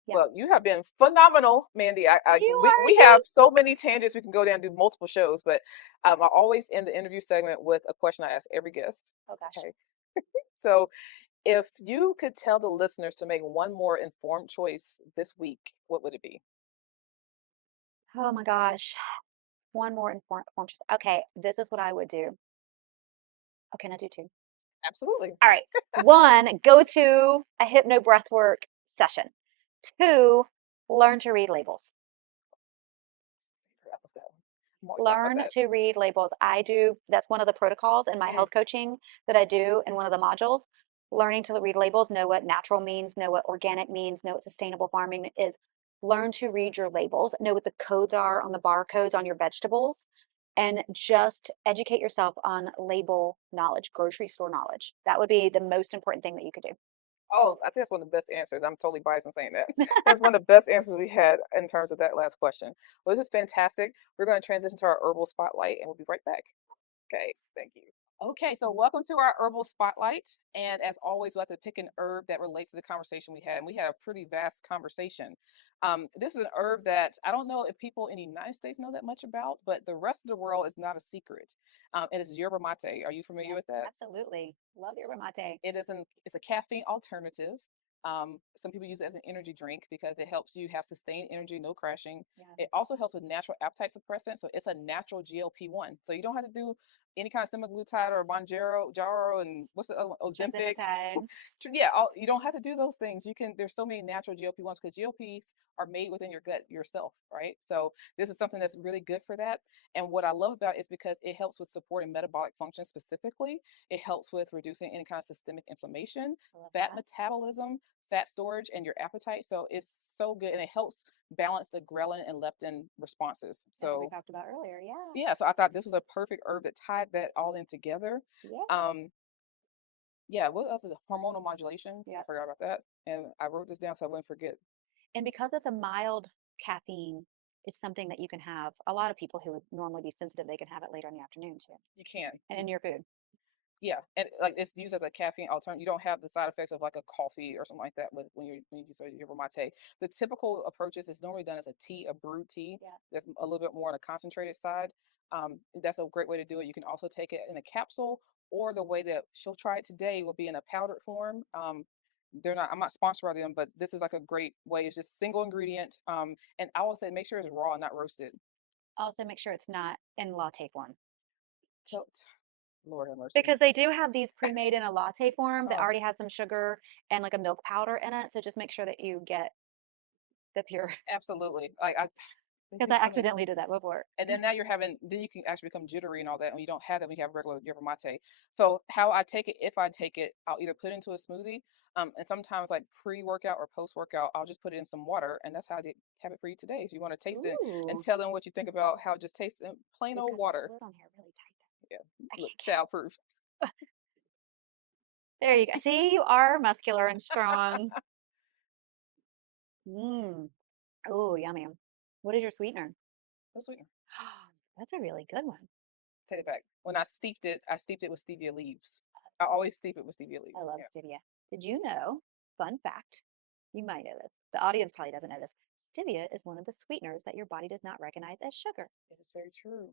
Yeah. Well, you have been phenomenal, Mandy. You We are have too. so many tangents we can go down and do multiple shows, but I always end the interview segment with a question I ask every guest. Oh gosh. Okay. So if you could tell the listeners to make one more informed choice this week, what would it be? Oh my gosh. One more informed. Okay, this is what I would do. Oh, can I do two? Absolutely. All right. One, go to a hypno breathwork session. Two, learn to read labels. I love that one. I'm always talking about Learn that. to read labels. That's one of the protocols in my Mm, health coaching that I do in one of the modules. Learning to read labels, know what natural means, know what organic means, know what sustainable farming is. Learn to read your labels, know what the codes are on the barcodes on your vegetables, and just educate yourself on label knowledge, grocery store knowledge. That would be the most important thing that you could do. oh, I think that's one of the best answers. I'm totally biased in saying that. That's one of the best answers we had in terms of that last question. Well, this is fantastic. We're going to transition to our herbal spotlight and we'll be right back. Okay, thank you. Okay, so welcome to our herbal spotlight. And as always, we have to pick an herb that relates to the conversation we had. And we had a pretty vast conversation. This is an herb that I don't know if people in the United States know that much about, but the rest of the world is not a secret. It is yerba mate. Are you familiar Yes, with that? absolutely. Love yerba mate. It's a caffeine alternative. Some people use it as an energy drink because it helps you have sustained energy, no crashing. Yeah. It also helps with natural appetite suppressant, so it's a natural GLP-1. So you don't have to do any kind of semaglutide or Monjaro, Jaro, and what's the other one? Ozempic. Tirzepatide. Yeah, you don't have to do those things. You can. There's so many natural GLP-1s because GLPs are made within your gut yourself, right? So this is something that's really good for that. And what I love about it is because it helps with supporting metabolic function specifically. It helps with reducing any kind of systemic inflammation, I love fat that. metabolism, fat storage, and your appetite. So it's so good, and it helps balance the ghrelin and leptin responses. That we So talked about earlier. Yeah. yeah, so I thought this was a perfect herb that tied that all in together. Yeah. Um, yeah, what else is it? Hormonal modulation? I Yeah. forgot about that, and I wrote this down so I wouldn't forget. And because it's a mild caffeine, it's something that you can have. A lot of people who would normally be sensitive, they can have it later in the afternoon too, You can. and in your food. Yeah, and like it's used as a caffeine alternative. You don't have the side effects of like a coffee or something like that with when you use your yerba mate. The typical approaches is normally done as a tea, a brewed tea. Yeah. That's a little bit more on the concentrated side. That's a great way to do it. You can also take it in a capsule, or the way that she'll try it today will be in a powdered form. They're not. I'm not sponsored by them, but this is like a great way. It's just single ingredient. And I will say make sure it's raw, not roasted. Also, make sure it's not in latte form. So Lord have mercy. Because they do have these pre-made in a latte form that Oh, already has some sugar and like a milk powder in it. So just make sure that you get the pure, absolutely. I they because think I so many. accidentally did that before. And then now then you can actually become jittery and all that when you don't have that when you have regular yerba mate. So how I take it, if I take it, I'll either put it into a smoothie, and sometimes like pre-workout or post-workout, I'll just put it in some water, and that's how I have it for you today. If you want to taste it and Ooh, tell them what you think about how it just tastes in plain we've old got this water. lid on here really tight. Yeah, I look, can't get child proof. it. There you go. See, you are muscular and strong. Mmm. Oh, yummy. What is your sweetener? No sweetener. That's a really good one. Take it back. When I steeped it with stevia leaves. I always steep it with stevia I leaves. love Yeah, stevia. Did you know? Fun fact. You might know this. The audience probably doesn't know this. Stevia is one of the sweeteners that your body does not recognize as sugar. it is very true.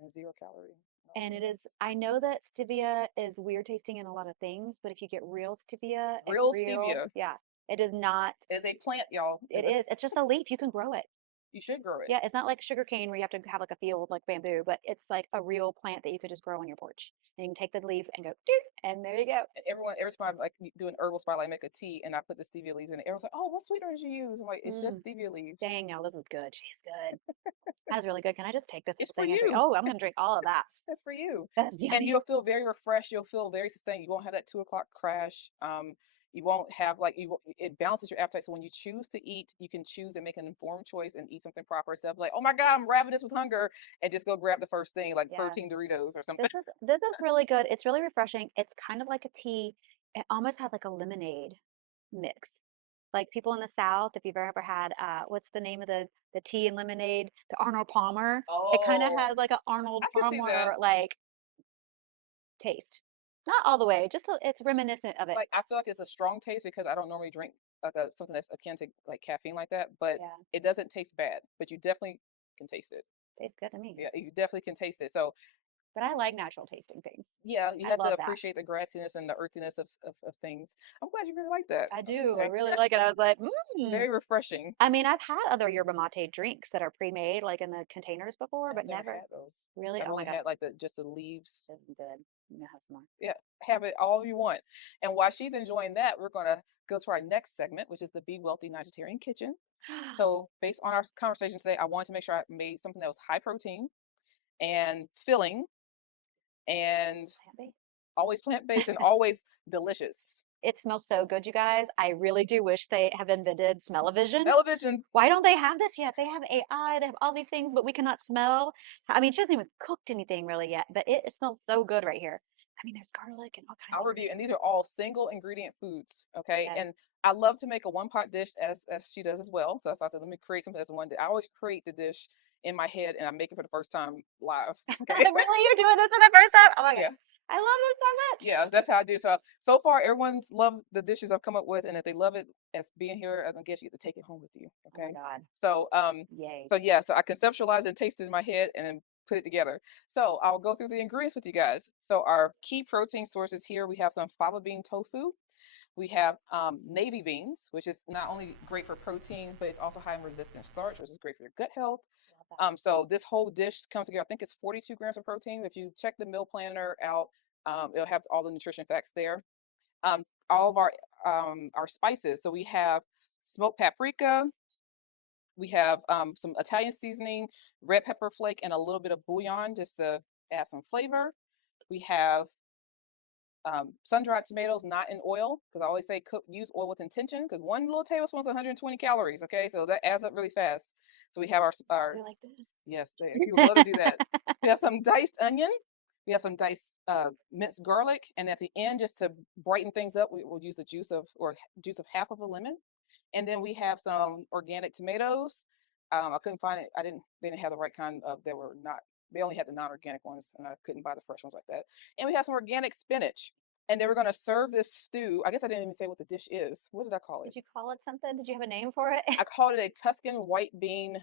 And 0 calorie. Oh And it is, goodness. I know that stevia is weird tasting in a lot of things, but if you get real stevia and Real real, stevia. yeah, it does not, It is a plant, y'all. it is, it's just a leaf. You can grow it. You should grow it. Yeah, it's not like sugar cane where you have to have like a field like bamboo, but it's like a real plant that you could just grow on your porch. And you can take the leaf and go, "Doot," and there you go. And every time I like do an herbal spotlight, make a tea, and I put the stevia leaves in it. Everyone's like, "Oh, what sweetener did you use?" I'm like, "It's Mm, just stevia leaves. dang, now this is good. She's good. That's really good. Can I just take this It's whole for thing and drink? you. Oh, I'm gonna drink all of that. That's for you." That's And yummy. you'll feel very refreshed. You'll feel very sustained. You won't have that 2 o'clock crash. You won't have like it balances your appetite. So when you choose to eat, you can choose and make an informed choice and eat something proper instead of like, "Oh my God, I'm ravenous with hunger," and just go grab the first thing like Yeah. protein Doritos or something. This is really good. It's really refreshing. It's kind of like a tea. It almost has like a lemonade mix. Like people in the South, if you've ever had what's the name of the tea and lemonade? The Arnold Palmer. It kind of Oh, has like an Arnold I can see that. Palmer like taste. Not all the way, just it's reminiscent of it. Like I feel like it's a strong taste because I don't normally drink like something that's akin to like caffeine like that, but Yeah, it doesn't taste bad. But you definitely can taste it. tastes good to me. Yeah, you definitely can taste it. So But I like natural tasting things. yeah, you I have to love that. appreciate the grassiness and the earthiness of things. I'm glad you really like that. I do. I Okay, really like it. I was like, very refreshing. I mean, I've had other yerba mate drinks that are pre-made, like in the containers before, I've but never never had those. really. I've Oh only my God, had like the just the leaves. this is good. You know, have some more. Yeah, have it all you want. And while she's enjoying that, we're gonna go to our next segment, which is the Be Wealthy Nigerian Kitchen. So, based on our conversation today, I wanted to make sure I made something that was high protein and filling and Plant-based. always plant based and always delicious. It smells so good, you guys. I really do wish they have invented smell-o-vision. Smell-o-vision. Why don't they have this yet? They have AI, they have all these things, but we cannot smell. I mean, she hasn't even cooked anything really yet, but it smells so good right here. I mean, there's garlic and all kinds I'll of review, ingredients. and these are all single ingredient foods. Okay, Okay. and I love to make a one pot dish as she does as well. So that's why I said let me create something that's one day. I always create the dish in my head, and I make it for the first time live. Okay, Really? You're doing this for the first time? Oh my yeah. gosh. I love this so much. Yeah, that's how I do. So far, everyone's loved the dishes I've come up with, and if they love it as being here, I guess you get to take it home with you. Oh my Okay, God. so Yay. so yeah, so I conceptualize and taste it in my head, and then put it together. So I'll go through the ingredients with you guys. So our key protein sources here, we have some fava bean tofu. We have navy beans, which is not only great for protein, but it's also high in resistant starch, which is great for your gut health. Love that. So this whole dish comes together. I think it's 42 grams of protein. If you check the meal planner out, it'll have all the nutrition facts there. All of our spices. So we have smoked paprika. We have some Italian seasoning, red pepper flake, and a little bit of bouillon just to add some flavor. We have sun-dried tomatoes, not in oil, because I always say use oil with intention, because one little tablespoon is 120 calories. Okay, so that adds up really fast. So we have our They're like this. yes, people love to do that. We have some diced onion. We have some diced minced garlic, and at the end, just to brighten things up, we will use the juice of half of a lemon, and then we have some organic tomatoes. I couldn't find it. They didn't have the right kind of. They were not. They only had the non-organic ones, and I couldn't buy the fresh ones like that. And we have some organic spinach. And then we're gonna serve this stew. I guess I didn't even say what the dish is. What did I call it? Did you call it something? Did you have a name for it? I called it a Tuscan white bean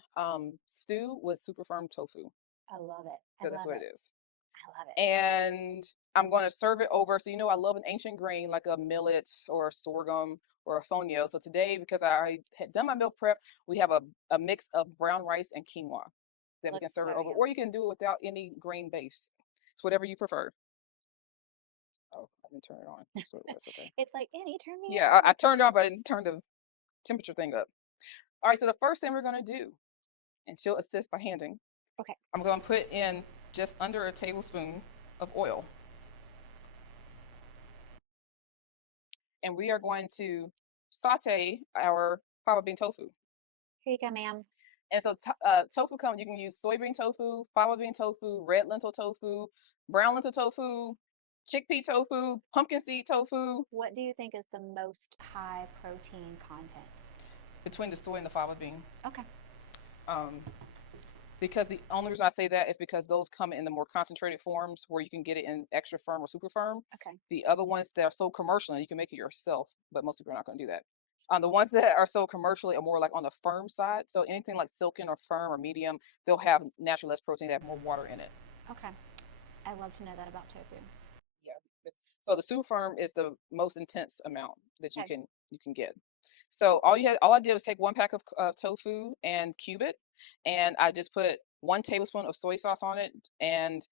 stew with super firm tofu. I love it. I So that's love what it. it is. I love it. And I'm going to serve it over. So, I love an ancient grain like a millet or a sorghum or a fonio. So today, because I had done my meal prep, we have a mix of brown rice and quinoa that we can Looks serve so it over. Or yummy. you can do it without any grain base. It's whatever you prefer. I didn't turn it on. So it was okay. It's like, Annie, turn me Yeah, I on. turned it on, but I didn't turn the temperature thing up. All right, so the first thing we're gonna do, and she'll assist by handing, Okay. I'm gonna put in just under a tablespoon of oil. And we are going to saute our fava bean tofu. Here you go, ma'am. And so tofu you can use soybean tofu, fava bean tofu, red lentil tofu, brown lentil tofu, chickpea tofu, pumpkin seed tofu. What do you think is the most high protein content? Between the soy and the fava bean. Okay. Um, because the only reason I say that is because those come in the more concentrated forms where you can get it in extra firm or super firm. Okay. The other ones that are so commercial, and you can make it yourself, but most people are not going to do that. The ones that are so commercially are more like on the firm side. So anything like silken or firm or medium, they'll have naturally less protein, they have more water in it. Okay. I'd love to know that about tofu. Yeah. So the super firm is the most intense amount that you Okay. can get. So all I did was take 1 pack of tofu and cube it, and I just put 1 tablespoon of soy sauce on it, and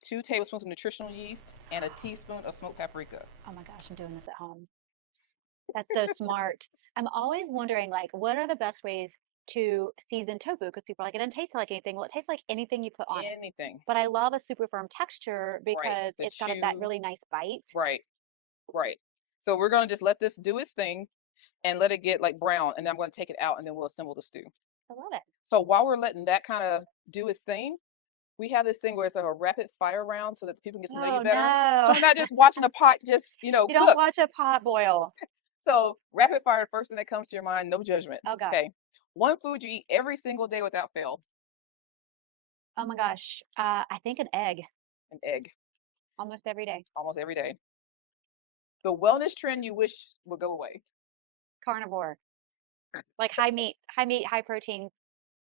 2 tablespoons of nutritional yeast, and a teaspoon of smoked paprika. Oh my gosh, I'm doing this at home. That's so smart. I'm always wondering, like, what are the best ways to season tofu? Because people are like, it doesn't taste like anything. Well, it tastes like anything you put on it. Anything. But I love a super firm texture Right. because The it's got that chew. really nice bite. Right. Right. So we're gonna just let this do its thing and let it get like brown, and then I'm gonna take it out and then we'll assemble the stew. I love it. So while we're letting that kind of do its thing, we have this thing where it's like a rapid fire round so that the people get to know you Oh better. no. So we're not just watching a pot just, You don't cook. watch a pot boil. So rapid fire, the first thing that comes to your mind, no judgment. Oh gosh. Okay. One food you eat every single day without fail. Oh my gosh. I think an egg An egg. almost every day. Almost every day. The wellness trend you wish would go away. Carnivore. Like high meat, high protein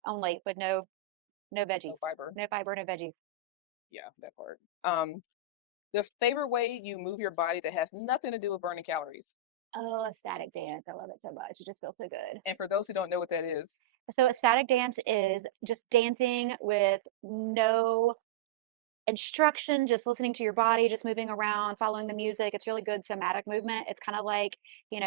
only, with no No veggies. fiber. No fiber, no veggies. Yeah, that part. The favorite way you move your body that has nothing to do with burning calories. Oh, a static dance. I love it so much. It just feels so good. And for those who don't know what that is, So a static dance is just dancing with no instruction, just listening to your body, just moving around, following the music. It's really good somatic movement. It's kind of like,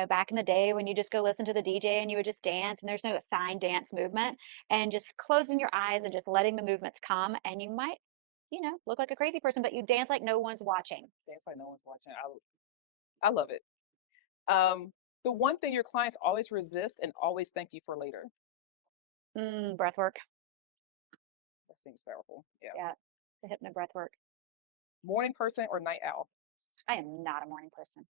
back in the day when you just go listen to the DJ and you would just dance and there's no assigned dance movement, and just closing your eyes and just letting the movements come. And you might, look like a crazy person, but you dance like no one's watching. dance like no one's watching. I love it. The one thing your clients always resist and always thank you for later. Breath work. That seems powerful. Yeah. Yeah. The hypno breath work. Morning person or night owl? I am not a morning person.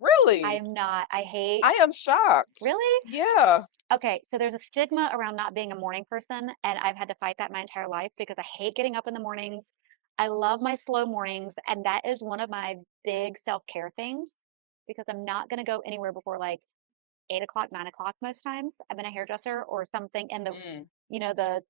I Really? am not. I hate. I am shocked. Really? Yeah. Okay, so there's a stigma around not being a morning person, and I've had to fight that my entire life because I hate getting up in the mornings. I love my slow mornings, and that is one of my big self-care things because I'm not going to go anywhere before like 8 o'clock, 9 o'clock most times. I've been a hairdresser or something in the, Mm. the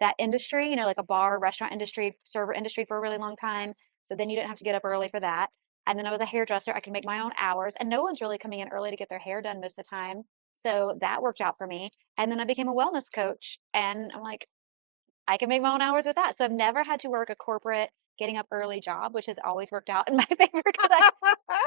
that industry, like a bar, restaurant industry, server industry for a really long time. So then you didn't have to get up early for that. And then I was a hairdresser. I could make my own hours, and no one's really coming in early to get their hair done most of the time. So that worked out for me. And then I became a wellness coach, and I'm like, I can make my own hours with that. So I've never had to work a corporate getting up early job, which has always worked out in my favor because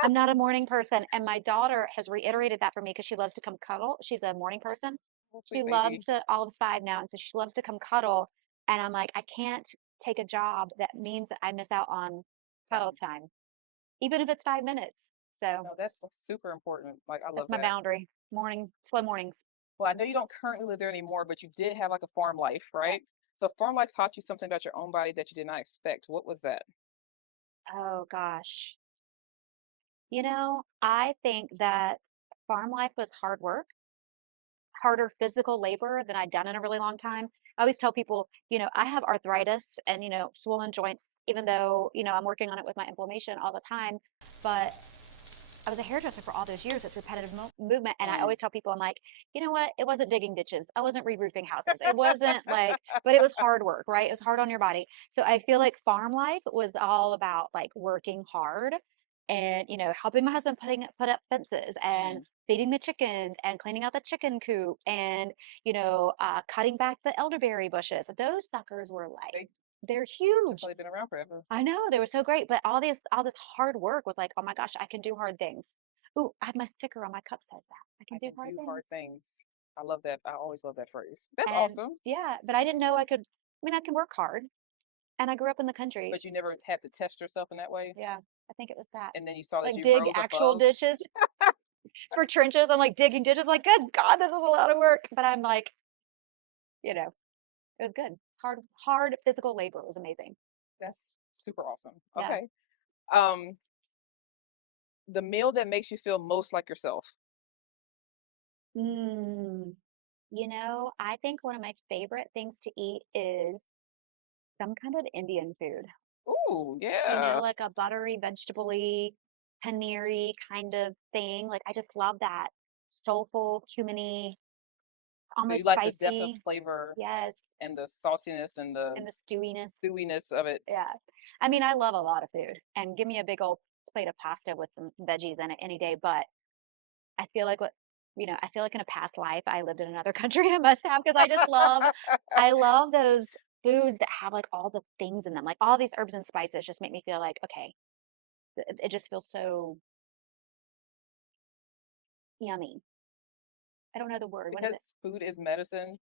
I'm not a morning person. And my daughter has reiterated that for me because she loves to come cuddle. She's a morning person. Oh, She sweet baby. loves to, Olive's 5 now, and so she loves to come cuddle. And I'm like, I can't take a job that means that I miss out on cuddle Time. time, even if it's 5 minutes. So No, that's super important. Like, I that's love my that. boundary. Slow mornings. Well, I know you don't currently live there anymore, but you did have like a farm life, Yeah. right? So farm life taught you something about your own body that you did not expect. What was that? Oh gosh. I think that farm life was hard work, harder physical labor than I'd done in a really long time. I always tell people, I have arthritis and, swollen joints, even though, I'm working on it with my inflammation all the time. But I was a hairdresser for all those years. It's repetitive movement. And I Mm. always tell people, I'm like, you know what? It wasn't digging ditches. I wasn't re-roofing houses. It wasn't like, but it was hard work, right? It was hard on your body. So I feel like farm life was all about like working hard and, helping my husband put up fences and Mm. feeding the chickens and cleaning out the chicken coop and, cutting back the elderberry bushes. Those suckers were like They They're That's huge. why they've been around forever. I know, they were so great, but all this hard work was like, "Oh my gosh, I can do hard things." Ooh, I have my sticker on my cup says that. I can I do can hard do things. hard things. I love that. I always love that phrase. That's And awesome. yeah, but I didn't know I could, I mean, I can work hard, and I grew up in the country. But you never had to test yourself in that way. Yeah, I think it was that. And then you saw that Like you dig rose actual above. ditches for trenches. I'm like digging ditches, like, good God, this is a lot of work. But I'm like, you know, it was good. It's hard physical labor. It was amazing. That's super awesome. Yeah. Okay. The meal that makes you feel most like yourself. Mm, I think one of my favorite things to eat is some kind of Indian food. Ooh, yeah. Like a buttery, vegetable-y, paneer-y kind of thing. Like I just love that soulful, cumin-y, So you almost like the depth of spicy. flavor Yes, and the sauciness and the and the stewiness. stewiness of it. Yeah. I mean, I love a lot of food and give me a big old plate of pasta with some veggies in it any day, but I feel like I feel like in a past life I lived in another country. I must have because I love those foods that have like all the things in them. Like all these herbs and spices just make me feel like, okay, it just feels so yummy. I don't know the word. What is it? Because food is medicine,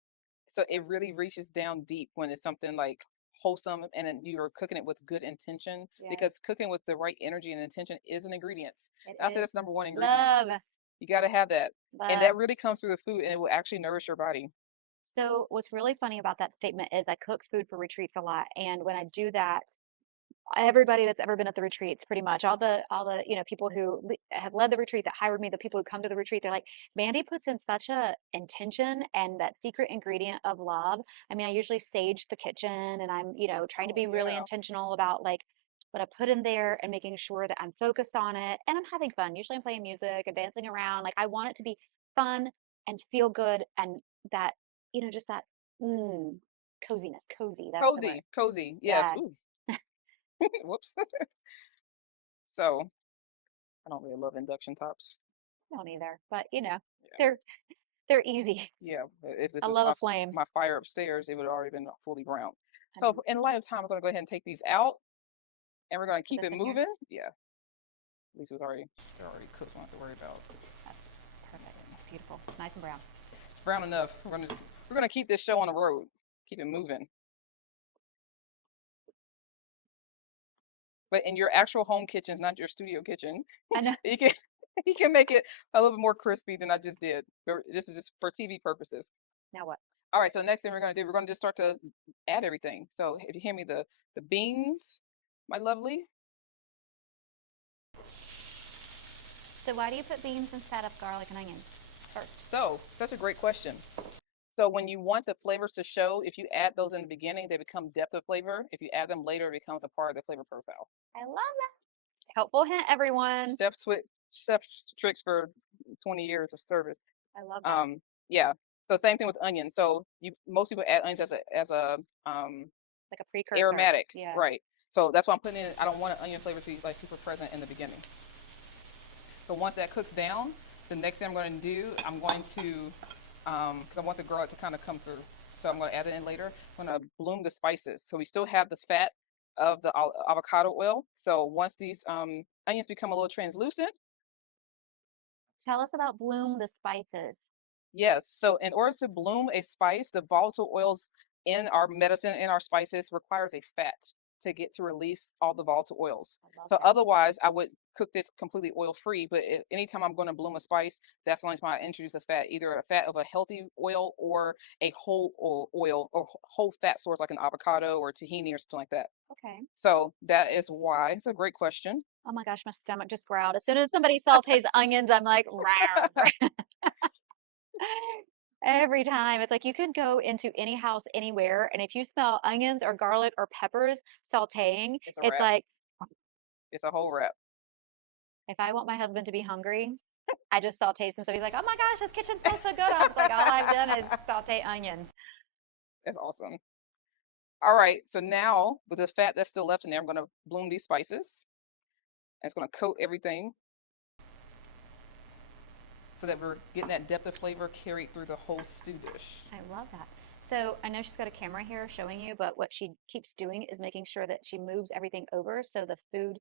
so it really reaches down deep when it's something like wholesome and then you're cooking it with good intention. Yes, Because cooking with the right energy and intention is an ingredient. it I say is. that's number one ingredient. Love, You got to have that, and love. that really comes through the food, and it will actually nourish your body. So what's really funny about that statement is I cook food for retreats a lot, and when I do that, everybody that's ever been at the retreats, pretty much all the people who have led the retreat that hired me, the people who come to the retreat, they're like, Mandy puts in such a intention and that secret ingredient of love. I mean, I usually sage the kitchen, and I'm trying to Oh be really yeah. intentional about like what I put in there and making sure that I'm focused on it and I'm having fun. Usually I'm playing music and dancing around. Like I want it to be fun and feel good and that just that mm, coziness, cozy. That's the word. Cozy, cozy. Yes. Yeah. Ooh. Whoops. So I don't really love induction tops. I don't either, but Yeah. they're they're easy. Yeah. But if this I was love my a flame. my fire upstairs, it would have already been fully browned. I So know. in light of time, we're gonna go ahead and take these out, and we're gonna Put keep this it in here. moving. Yeah. At least they're already cooked. We don't have to worry about. That's perfect. It's beautiful. Nice and brown. It's brown enough. We're gonna keep this show on the road. Keep it moving. But in your actual home kitchen, not your studio kitchen, I know. you can you can make it a little bit more crispy than I just did. This is just for TV purposes. Now what? All right. So next thing we're gonna do, we're gonna just start to add everything. So if you hand me the beans, my lovely. So why do you put beans instead of garlic and onions first? So such a great question. So when you want the flavors to show, if you add those in the beginning, they become depth of flavor. If you add them later, it becomes a part of the flavor profile. I love that. Helpful hint, everyone. Chef tricks for 20 years of service. I love that. Um, yeah. So same thing with onions. So most people add onions as a Like a precursor. aromatic, Yeah. right? So that's why I'm putting in. I don't want onion flavors to be like super present in the beginning. But once that cooks down, the next thing I'm going to do, I'm going to because I want the garlic to kind of come through. So I'm going to add it in later. I'm going to bloom the spices. So we still have the fat of the avocado oil. So once these onions become a little translucent, Tell us about bloom the spices. yes. So in order to bloom a spice, the volatile oils in our medicine, in our spices, requires a fat to get to release all the volatile oils. I love So that. otherwise, I would cook this completely oil free. But anytime I'm going to bloom a spice, that's the only time I introduce a fat, either a fat of a healthy oil or a whole oil or whole fat source like an avocado or tahini or something like that. Okay. So that is why. It's a great question. Oh my gosh, my stomach just growled. As soon as somebody sautés onions, I'm like, rawr. Every time. It's like you could go into any house anywhere, and if you smell onions or garlic or peppers sautéing, It's a it's wrap. like, It's a whole wrap. if I want my husband to be hungry, I just saute some stuff. He's like, oh my gosh, this kitchen smells so good. I was like, all I've done is saute onions. That's awesome. All right. So now with the fat that's still left in there, I'm going to bloom these spices. And it's going to coat everything so that we're getting that depth of flavor carried through the whole stew dish. I love that. So I know she's got a camera here showing you, but what she keeps doing is making sure that she moves everything over so the food,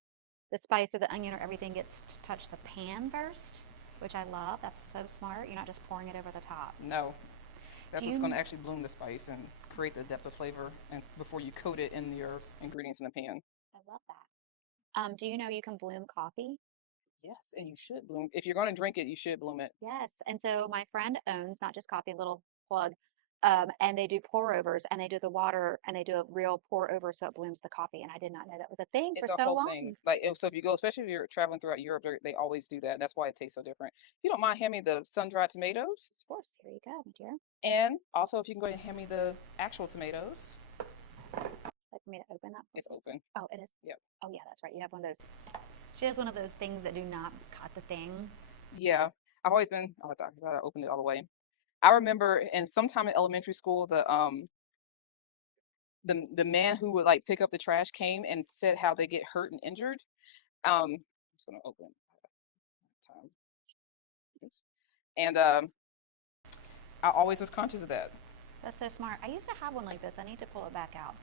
the spice or the onion or everything gets to touch the pan first, which I love. That's so smart. You're not just pouring it over the top. No, Do that's what's going you? to actually bloom the spice and create the depth of flavor and before you coat it in your ingredients in the pan. I love that. Do you know you can bloom coffee? Yes, and you should bloom. If you're going to drink it, you should bloom it. Yes. And so my friend owns not just coffee, a little plug, and they do pour overs and they do the water and they do a real pour over so it blooms the coffee. And I did not know that was a thing for It's a so whole long. thing. Like, so if you go, especially if you're traveling throughout Europe, they always do that. That's why it tastes so different. If you don't mind, hand me the sun-dried tomatoes. Of course. Here you go, my dear. And also, if you can go ahead and hand me the actual tomatoes. Like for me to open that. It's open. Oh, it is. Yep. Oh, yeah, that's right. You have one of those. She has one of those things that do not cut the thing. Yeah. I've always been, oh, I thought I opened it all the way. I remember in sometime in elementary school, the man who would like pick up the trash came and said how they get hurt and injured. I'm just gonna open time. Oops. And I always was conscious of that. That's so smart. I used to have one like this. I need to pull it back out.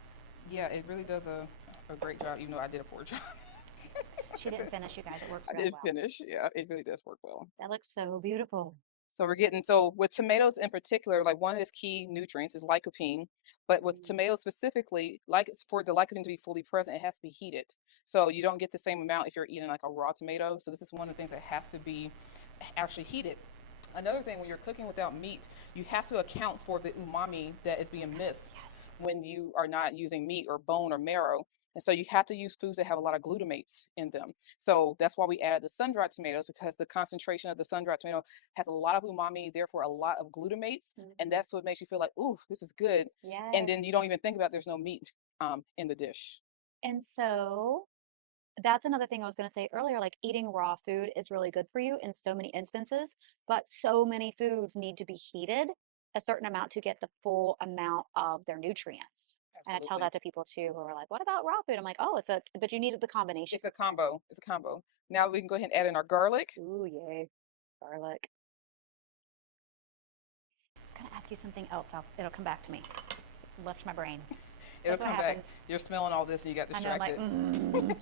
Yeah, it really does a great job, even though I did a poor job. She didn't finish, you guys. It works I real did well. finish. Yeah, it really does work well. That looks so beautiful. So we're getting, so with tomatoes in particular, like one of its key nutrients is lycopene, but with Mm, tomatoes specifically, like it's for the lycopene to be fully present, it has to be heated. So you don't get the same amount if you're eating like a raw tomato. So this is one of the things that has to be actually heated. Another thing, when you're cooking without meat, you have to account for the umami that is being missed yes. when you are not using meat or bone or marrow. And so you have to use foods that have a lot of glutamates in them. So that's why we added the sun-dried tomatoes, because the concentration of the sun-dried tomato has a lot of umami, therefore a lot of glutamates, and Mhm. that's what makes you feel like, ooh, this is good. And Yes. then you don't even think about there's no meat in the dish. And so that's another thing I was going to say earlier. Like eating raw food is really good for you in so many instances, but so many foods need to be heated a certain amount to get the full amount of their nutrients. And I tell Absolutely. that to people too who are like, what about raw food? I'm like, oh, but you needed the combination. It's a combo. It's a combo. Now we can go ahead and add in our garlic. Ooh, yay. Garlic. I was going to ask you something else. It'll come back to me. Left my brain. It'll That's what come back. happens. You're smelling all this and you got I know, I'm like, distracted.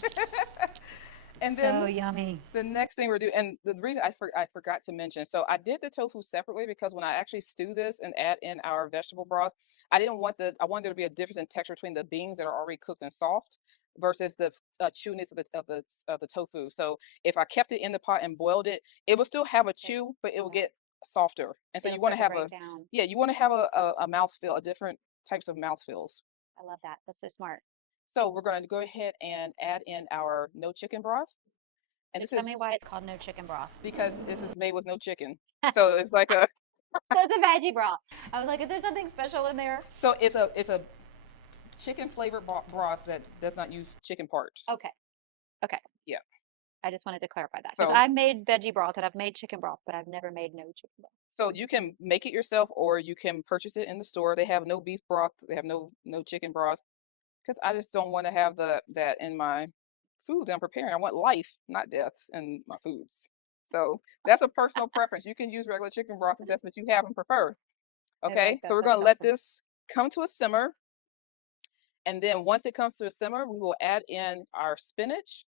And so then yummy. the next thing we're doing, and the reason I forgot to mention, so I did the tofu separately because when I actually stew this and add in our vegetable broth, I wanted there to be a difference in texture between the beans that are already cooked and soft versus the chewiness of the tofu. So if I kept it in the pot and boiled it, it will still have a It, chew, but it will yeah, get softer. And so it'll you want start to to have break down. a mouthfeel, a different types of mouthfeels. I love that. That's so smart. So we're going to go ahead and add in our no chicken broth. And So this tell me is why it's called no chicken broth. because this is made with no chicken. So it's like a So it's a veggie broth. I was like, is there something special in there? so it's a chicken flavored broth that does not use chicken parts. Okay. Okay. Yeah. I just wanted to clarify that because So I made veggie broth and I've made chicken broth, but I've never made no chicken broth. so you can make it yourself or you can purchase it in the store. They have no beef broth. They have no chicken broth because I just don't want to have that in my food that I'm preparing. I want life, not death, in my foods. So that's a personal preference. You can use regular chicken broth if that's what you have and prefer. I like Okay, so that. we're That's gonna let awesome. this come to a simmer. And then once it comes to a simmer, we will add in our spinach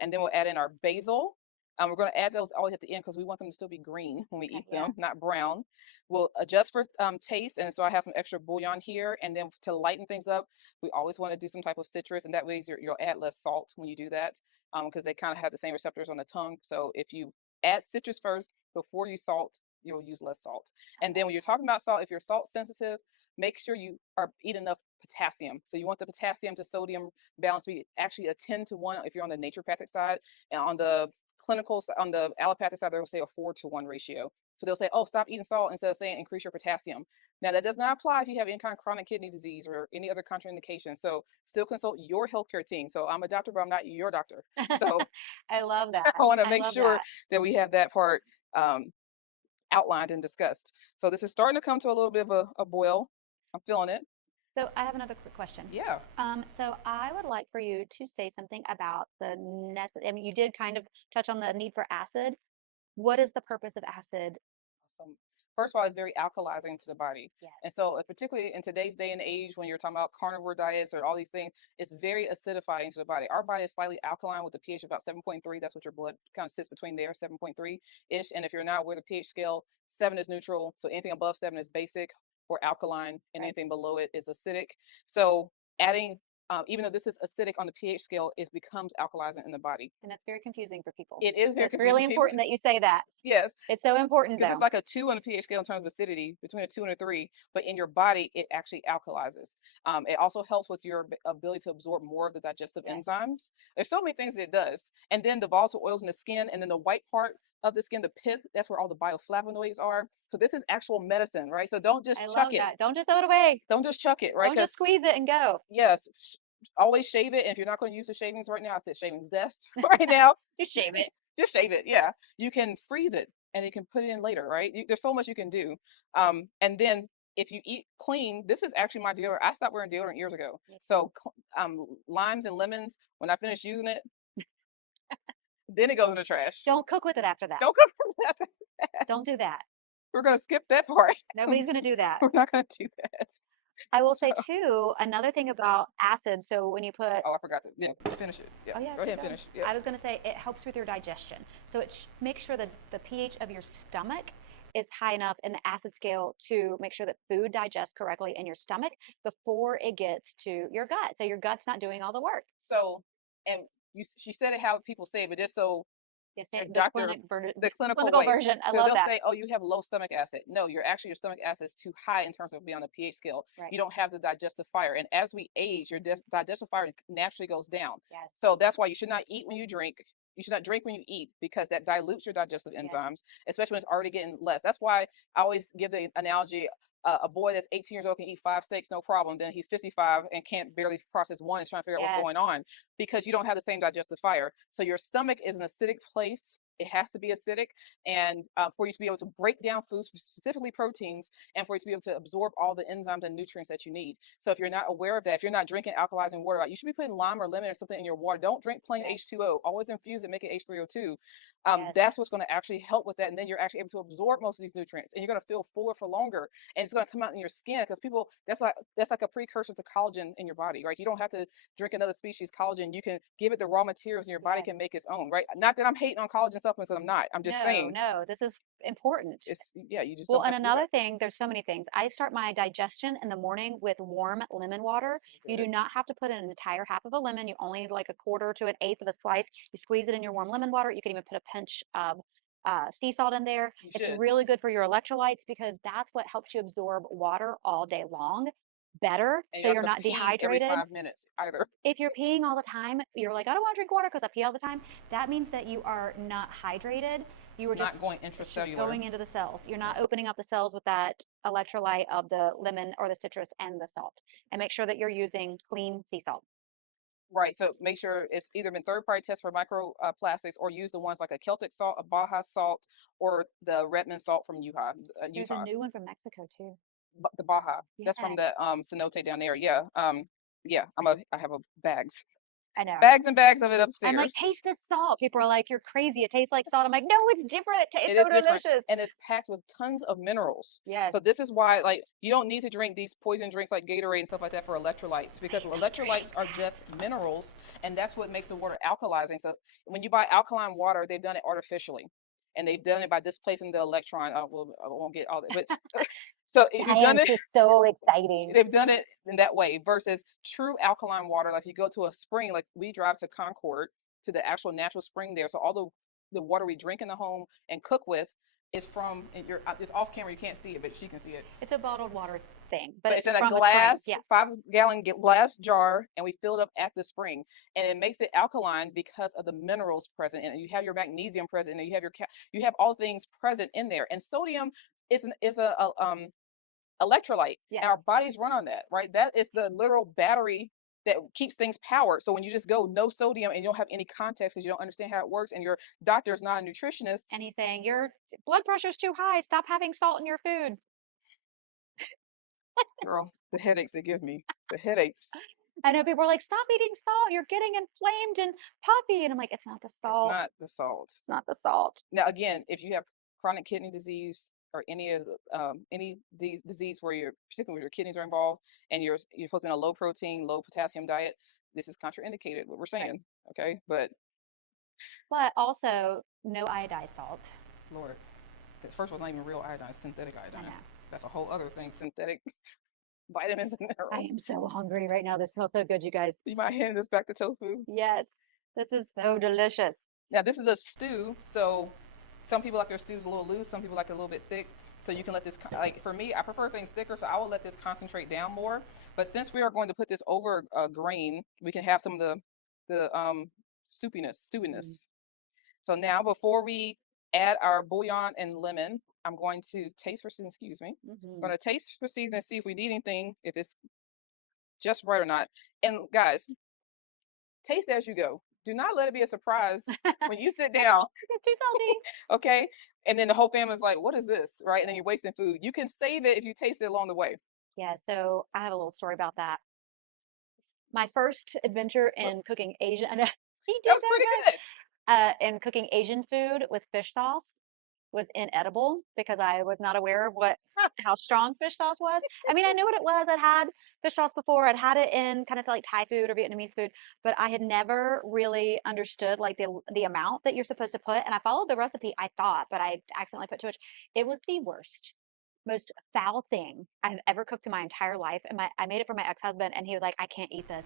and then we'll add in our basil. We're going to add those always at the end because we want them to still be green when we Okay. eat Yeah. them, not brown. We'll adjust for taste. And so I have some extra bouillon here. And then to lighten things up, we always want to do some type of citrus. And that way you'll add less salt when you do that because they kind of have the same receptors on the tongue. So if you add citrus first before you salt, you'll use less salt. And then when you're talking about salt, if you're salt sensitive, make sure you are eat enough potassium. So you want the potassium to sodium balance to be actually a 10 to 1 if you're on the naturopathic side. And on the on the allopathic side, they'll say a 4-to-1 ratio. So they'll say, oh, stop eating salt instead of saying increase your potassium. Now, that does not apply if you have any kind of chronic kidney disease or any other contraindication. So still consult your healthcare team. So I'm a doctor, but I'm not your doctor. So I love that. I want to I make love sure that. that we have that part outlined and discussed. So this is starting to come to a little bit of a boil. I'm feeling it. So I have another quick question. Yeah. So I would like for you to say something about I mean, you did kind of touch on the need for acid. What is the purpose of acid? Awesome. first of all, it's very alkalizing to the body. Yes. And so, particularly in today's day and age, when you're talking about carnivore diets or all these things, it's very acidifying to the body. Our body is slightly alkaline with a pH of about 7.3. That's what your blood kind of sits between there, 7.3 ish. And if you're not with a pH scale, 7 is neutral. So anything above 7 is basic or alkaline, and Right. anything below it is acidic. So adding even though this is acidic on the pH scale, it becomes alkalizing in the body. And that's very confusing for people. It is So very it's really confusing to people. important that you say that. Yes, It's so important because it's though. like a 2 on the pH scale in terms of acidity, between a 2 and a 3, but in your body, it actually alkalizes. It also helps with your ability to absorb more of the digestive Yes. enzymes. There's so many things it does. And then the volatile oils in the skin, and then the white part of the skin, the pith, that's where all the bioflavonoids are. So this is actual medicine, right? So don't just I chuck love it. that. Don't just throw it away. Don't just chuck it, right? Don't just Because squeeze it and go. yes, always shave it. And if you're not going to use the shavings right now, I said shaving zest right now. Just shave it. Just shave it. Yeah, you can freeze it and you can put it in later, right? There's so much you can do. And then if you eat clean, this is actually my deodorant. I stopped wearing deodorant years ago. So limes and lemons, when I finish using it, then it goes in the trash. Don't cook with it after that. Don't cook for that. Don't do that. We're gonna skip that part. Nobody's going to do that. We're not gonna do that. I will So, say too, another thing about acid. So when you put, oh, I forgot to finish it. Yeah, oh yeah, go ahead and keep going. finish. Yeah. I was going to say it helps with your digestion. So it makes sure that the pH of your stomach is high enough in the acid scale to make sure that food digests correctly in your stomach before it gets to your gut. So your gut's not doing all the work. So, and she said it how people say it, but just so Yes, your the doctor, the clinical clinical way, version. I they'll love that. say, "Oh, you have low stomach acid." No, your stomach acid is too high in terms of being on the pH scale. Right. You don't have the digestive fire, and as we age, your digestive fire naturally goes down. Yes. So that's why you should not eat when you drink. You should not drink when you eat, because that dilutes your digestive enzymes, especially when it's already getting less. That's why I always give the analogy: a boy that's 18 years old can eat 5 steaks, no problem. Then he's 55 and can't barely process one and trying to figure out what's going on, because you don't have the same digestive fire. So your stomach is an acidic place. It has to be acidic, and for you to be able to break down foods, specifically proteins, and for you to be able to absorb all the enzymes and nutrients that you need. So if you're not aware of that, if you're not drinking alkalizing water, you should be putting lime or lemon or something in your water. Don't drink plain H2O. Always infuse it, make it H3O2. That's what's going to actually help with that, and then you're actually able to absorb most of these nutrients, and you're going to feel fuller for longer, and it's going to come out in your skin, because people, that's like a precursor to collagen in your body, right? You don't have to drink another species collagen. You can give it the raw materials, and your body can make its own, right? Not that I'm hating on collagen supplements, and I'm not. I'm just saying, No, this is important. it's, yeah, you just Well, don't and have to do another that. thing, there's so many things. I start my digestion in the morning with warm lemon water. So You do good. not have to put in an entire half of a lemon. You only need like a quarter to an eighth of a slice. You squeeze it in your warm lemon water. You can even put a pinch of sea salt in there. You It's should. really good for your electrolytes, because that's what helps you absorb water all day long better, And so you're you're not going not to pee every dehydrated. 5 minutes either. If you're peeing all the time, you're like, I don't want to drink water because I pee all the time. That means that you are not hydrated. You It's are not going it's just intracellular. going into the cells. You're not opening up the cells with that electrolyte of the lemon or the citrus and the salt. And make sure that you're using clean sea salt. Right. So make sure it's either been third-party tested for microplastics, or use the ones like a Celtic salt, a Baja salt, or the Redmond salt from Utah. There's a Utah. new one from Mexico too. The Baja. That's from Yes, the cenote down there. Yeah. Yeah. I have a bags. I know. Bags and bags of it I'm like, upstairs. taste this salt. People are like, you're crazy. It tastes like salt. I'm like, no, it's different. It tastes It so is different, delicious. and it's packed with tons of minerals. Yes. So this is why, like, you don't need to drink these poison drinks like Gatorade and stuff like that for electrolytes, because electrolytes are just minerals, and that's what makes the water alkalizing. So when you buy alkaline water, they've done it artificially, and they've done it by displacing the electron. Well, I won't get all that, but so you've done Science it. is so exciting. They've done it in that way, versus true alkaline water. Like, if you go to a spring, like we drive to Concord, to the actual natural spring there. So all the water we drink in the home and cook with is from, it's off camera, you can't see it, but she can see it. It's a bottled water thing, But but it's in a from glass, spring. 5-gallon glass jar, and we fill it up at the spring, and it makes it alkaline because of the minerals present in it. You have your magnesium present, and you have all things present in there, and sodium is a electrolyte, and our bodies run on that, right? That is the literal battery that keeps things powered. So when you just go no sodium and you don't have any context because you don't understand how it works, and your doctor is not a nutritionist, And he's saying, your blood pressure's too high. Stop having salt in your food. girl, the headaches they give me, the headaches. I know people are like, stop eating salt. You're getting inflamed and puffy. And I'm like, it's not the It's salt. not the salt. It's not the salt. Now, again, if you have chronic kidney disease, or any disease where you're particularly where your kidneys are involved and you're supposed to be on a low protein, low potassium diet, this is contraindicated. What we're Right. saying, okay? But also no iodized salt. Lord, first of all, it's not even real iodine; it's synthetic I iodine. know. That's a whole other thing. Synthetic vitamins and I minerals. am so hungry right now. This smells so good, you guys. You might hand this back to tofu. Yes, this is so delicious. Now this is a stew, so some people like their stews a little loose, some people like it a little bit thick. So you can let this, like for me, I prefer things thicker, so I will let this concentrate down more. But since we are going to put this over a grain, we can have some of the soupiness, Mm. stewiness. So now before we add our bouillon and lemon, I'm going to taste for seasoning, excuse me. I'm going to taste for seasoning and see if we need anything, if it's just right or not. And guys, taste as you go. Do not let it be a surprise when you sit down. It's too salty. Okay. And then the whole family's like, what is this? Right. And then you're wasting food. You can save it if you taste it along the way. Yeah, so I have a little story about that. My first adventure in cooking Asian, and he That did was that pretty again. good. In cooking Asian food with fish sauce was inedible because I was not aware of how strong fish sauce was. I mean, I knew what it was. I'd had fish sauce before. I'd had it in kind of like Thai food or Vietnamese food, but I had never really understood like the amount that you're supposed to put. And I followed the recipe, I thought, but I accidentally put too much. It was the worst, most foul thing I've ever cooked in my entire life. And I made it for my ex-husband, and he was like, "I can't eat this."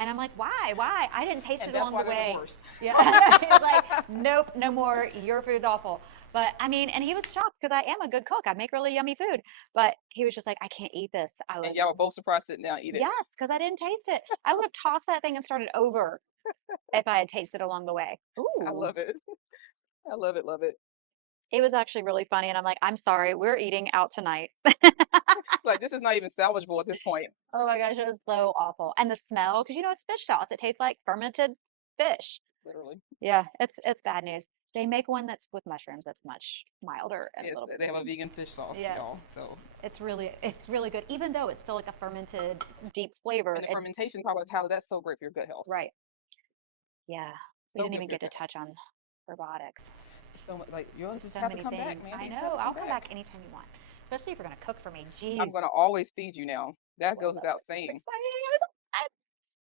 And I'm like, "Why? Why? I didn't taste And it that's along why the they're way." the worst. Yeah. He's like, "Nope, no more. Your food's awful." But I mean, and he was shocked because I am a good cook. I make really yummy food. But he was just like, "I can't eat this." I And was, y'all were both surprised sitting down eat it. yes, because I didn't taste it. I would have tossed that thing and started over if I had tasted along the way. I Ooh. love it. I love it. Love it. It was actually really funny. And I'm like, "I'm sorry, we're eating out tonight." Like this is not even salvageable at this point. Oh my gosh, it was so awful. And the smell, because it's fish sauce. It tastes like fermented fish. Literally. Yeah, it's bad news. They make one that's with mushrooms that's much milder and a Yes, little bit. they have a vegan fish sauce, Yes, y'all. So it's really good, even though it's still like a fermented deep flavor. and the fermentation part of how that's so great for your gut health. Right. Yeah. We So didn't good even for your get to gut health. touch on probiotics. So much like you'll just So have to many come back, things. man. I You just have know. to I'll come come back. back anytime you want, especially if you're gonna cook for me. I'm Jeez. gonna always feed you now. I That love goes that. without I'm so saying. excited.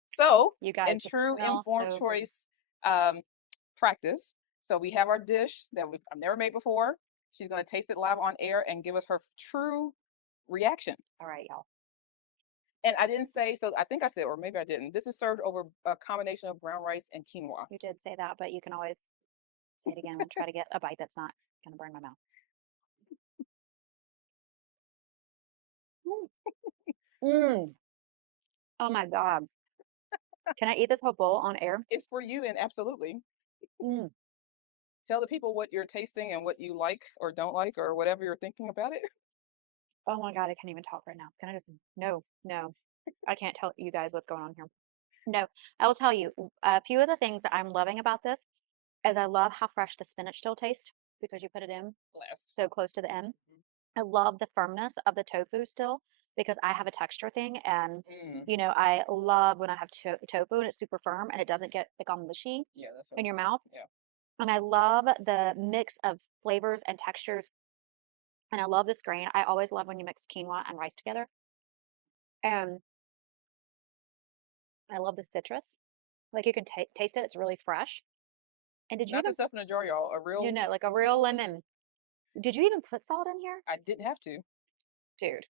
So, You guys, in the true smell informed so good. choice practice, so we have our dish that I've never made before. She's going to taste it live on air and give us her true reaction. All right, y'all. And I didn't say, so I think I said, or maybe I didn't. This is served over a combination of brown rice and quinoa. You did say that, but you can always say it again. We'll try to get a bite that's not gonna burn my mouth. Mm. Oh my God. Can I eat this whole bowl on air? It's for you, and absolutely Mm. tell the people what you're tasting and what you like or don't like or whatever you're thinking about it. Oh my God, I can't even talk right now. Can I just, no, no. I can't tell you guys what's going on here. No, I will tell you a few of the things that I'm loving about this is I love how fresh the spinach still tastes because you put it in Bless. so close to the end. I love the firmness of the tofu still because I have a texture thing, and Mm, I love when I have tofu and it's super firm and it doesn't get like all mushy yeah, that's in your mouth. yeah. And I love the mix of flavors and textures. And I love this grain. I always love when you mix quinoa and rice together. And I love the citrus. Like you can taste it. It's really fresh. And did you Not the even, stuff in a jar, y'all. A real. like a real lemon? Did you even put salt in here? I didn't have to. Dude,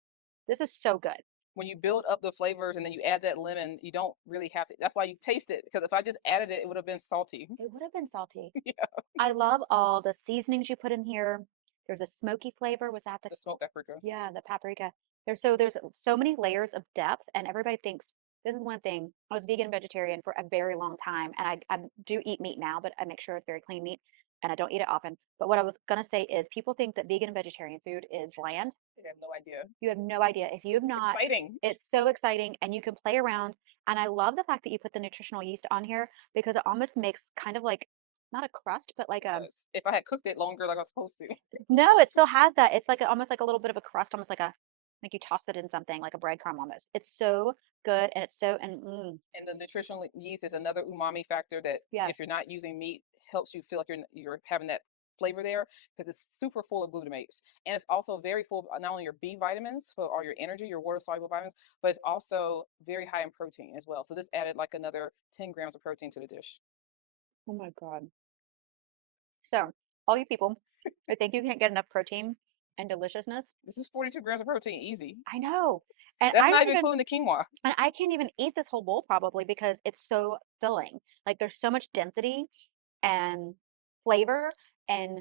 this is so good. When you build up the flavors and then you add that lemon, you don't really have to. That's why you taste it, because if I just added it, it would have been salty. It would have been salty. Yeah, I love all the seasonings you put in here. There's a smoky flavor. Was that the, the smoked paprika. yeah, the paprika. There's so many layers of depth, and everybody thinks this is one thing. I was vegan and vegetarian for a very long time, and I do eat meat now, but I make sure it's very clean meat, and I don't eat it often. But what I was gonna say is people think that vegan and vegetarian food is bland. I have no idea. You have no idea. If you have It's not, exciting. it's so exciting, and you can play around. And I love the fact that you put the nutritional yeast on here because it almost makes kind of like not a crust, but like a, Yes. If I had cooked it longer like I was supposed to. no, it still has that. It's like almost like a little bit of a crust, almost like you toss it in something like a breadcrumb almost. It's so good, and it's so, And the nutritional yeast is another umami factor that yes, if you're not using meat helps you feel like you're having that flavor there because it's super full of glutamates. And it's also very full of not only your B vitamins for all your energy, your water soluble vitamins, but it's also very high in protein as well. So this added like another 10 grams of protein to the dish. Oh my God. So, all you people who think you can't get enough protein and deliciousness, This is 42 grams of protein, easy. I know. And That's I not don't even even, including the quinoa. and I can't even eat this whole bowl probably because it's so filling. Like there's so much density and flavor and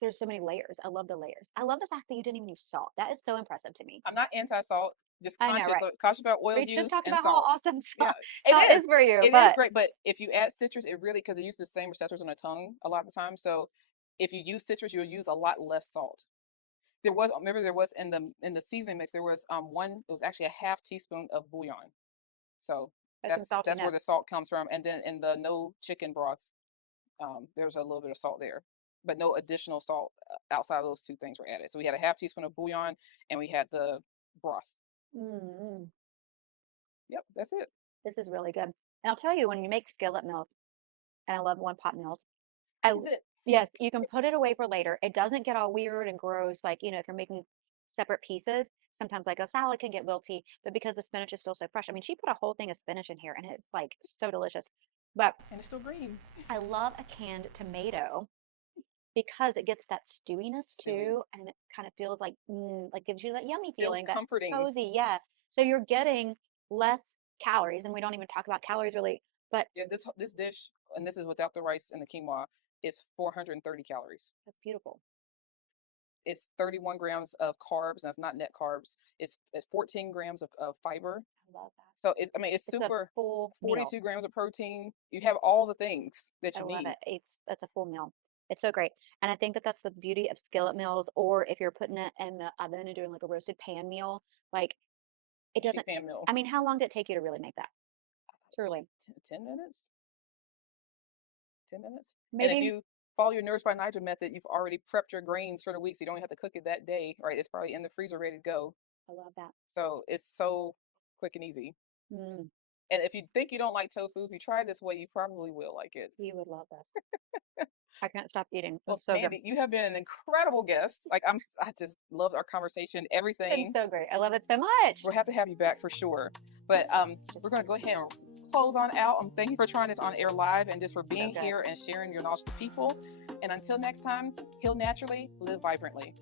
there's so many layers. I love the layers. I love the fact that you didn't even use salt. That is so impressive to me. I'm not anti-salt, just I know, right? conscious about oil We just use talked and about how salt. awesome Yeah, it salt is is. for you, It is but great, but if you add citrus, it really because it uses the same receptors on the tongue a lot of the time. So if you use citrus, you'll use a lot less salt. There was in the seasoning mix there was one, it was actually a half teaspoon of bouillon. So there's some that's where saltiness. the salt comes from. And then in the no chicken broth, there's a little bit of salt there, but no additional salt outside of those two things were added. So we had a half teaspoon of bouillon and we had the broth. Mm, Yep, that's it. this is really good. And I'll tell you, when you make skillet meals, and I love one pot meals, I Is it? yes, you can put it away for later. It doesn't get all weird and gross, like, if you're making separate pieces, sometimes like a salad can get wilty, but because the spinach is still so fresh. I mean, she put a whole thing of spinach in here and it's like so delicious. But And it's still green. I love a canned tomato because it gets that stewiness Stewy. too, and it kind of feels like gives you that yummy Feels feeling, that comforting. cozy, yeah. So you're getting less calories, and we don't even talk about calories really, but Yeah, this dish, and this is without the rice and the quinoa, is 430 calories. that's beautiful. It's 31 grams of carbs. That's not net carbs. It's 14 grams of fiber. I love that. So it's It's a super. full meal. 42 grams of protein. You have all the things that I you love need. it. That's a full meal. It's so great. And I think that that's the beauty of skillet meals, or if you're putting it in the oven and doing like a roasted pan meal, like it Sheet doesn't, pan meal. I mean, how long did it take you to really make that? Truly. 10 minutes. 10 minutes. And if Maybe you follow your Nourish by Naija method, you've already prepped your grains for the week, so you don't have to cook it that day. Right? It's probably in the freezer ready to go. I love that. So it's so quick and easy. Mm, And if you think you don't like tofu, if you try this way, you probably will like it. you would love this. I can't stop eating. Well, It's so good. Mandi, you have been an incredible guest. Like I just loved our conversation, It's been everything. so great. I love it so much. We'll have to have you back for sure. But we're going to go ahead and close on out. Thank you for trying this on air live and just for being good. here and sharing your knowledge to people. And until next time, heal naturally, live vibrantly.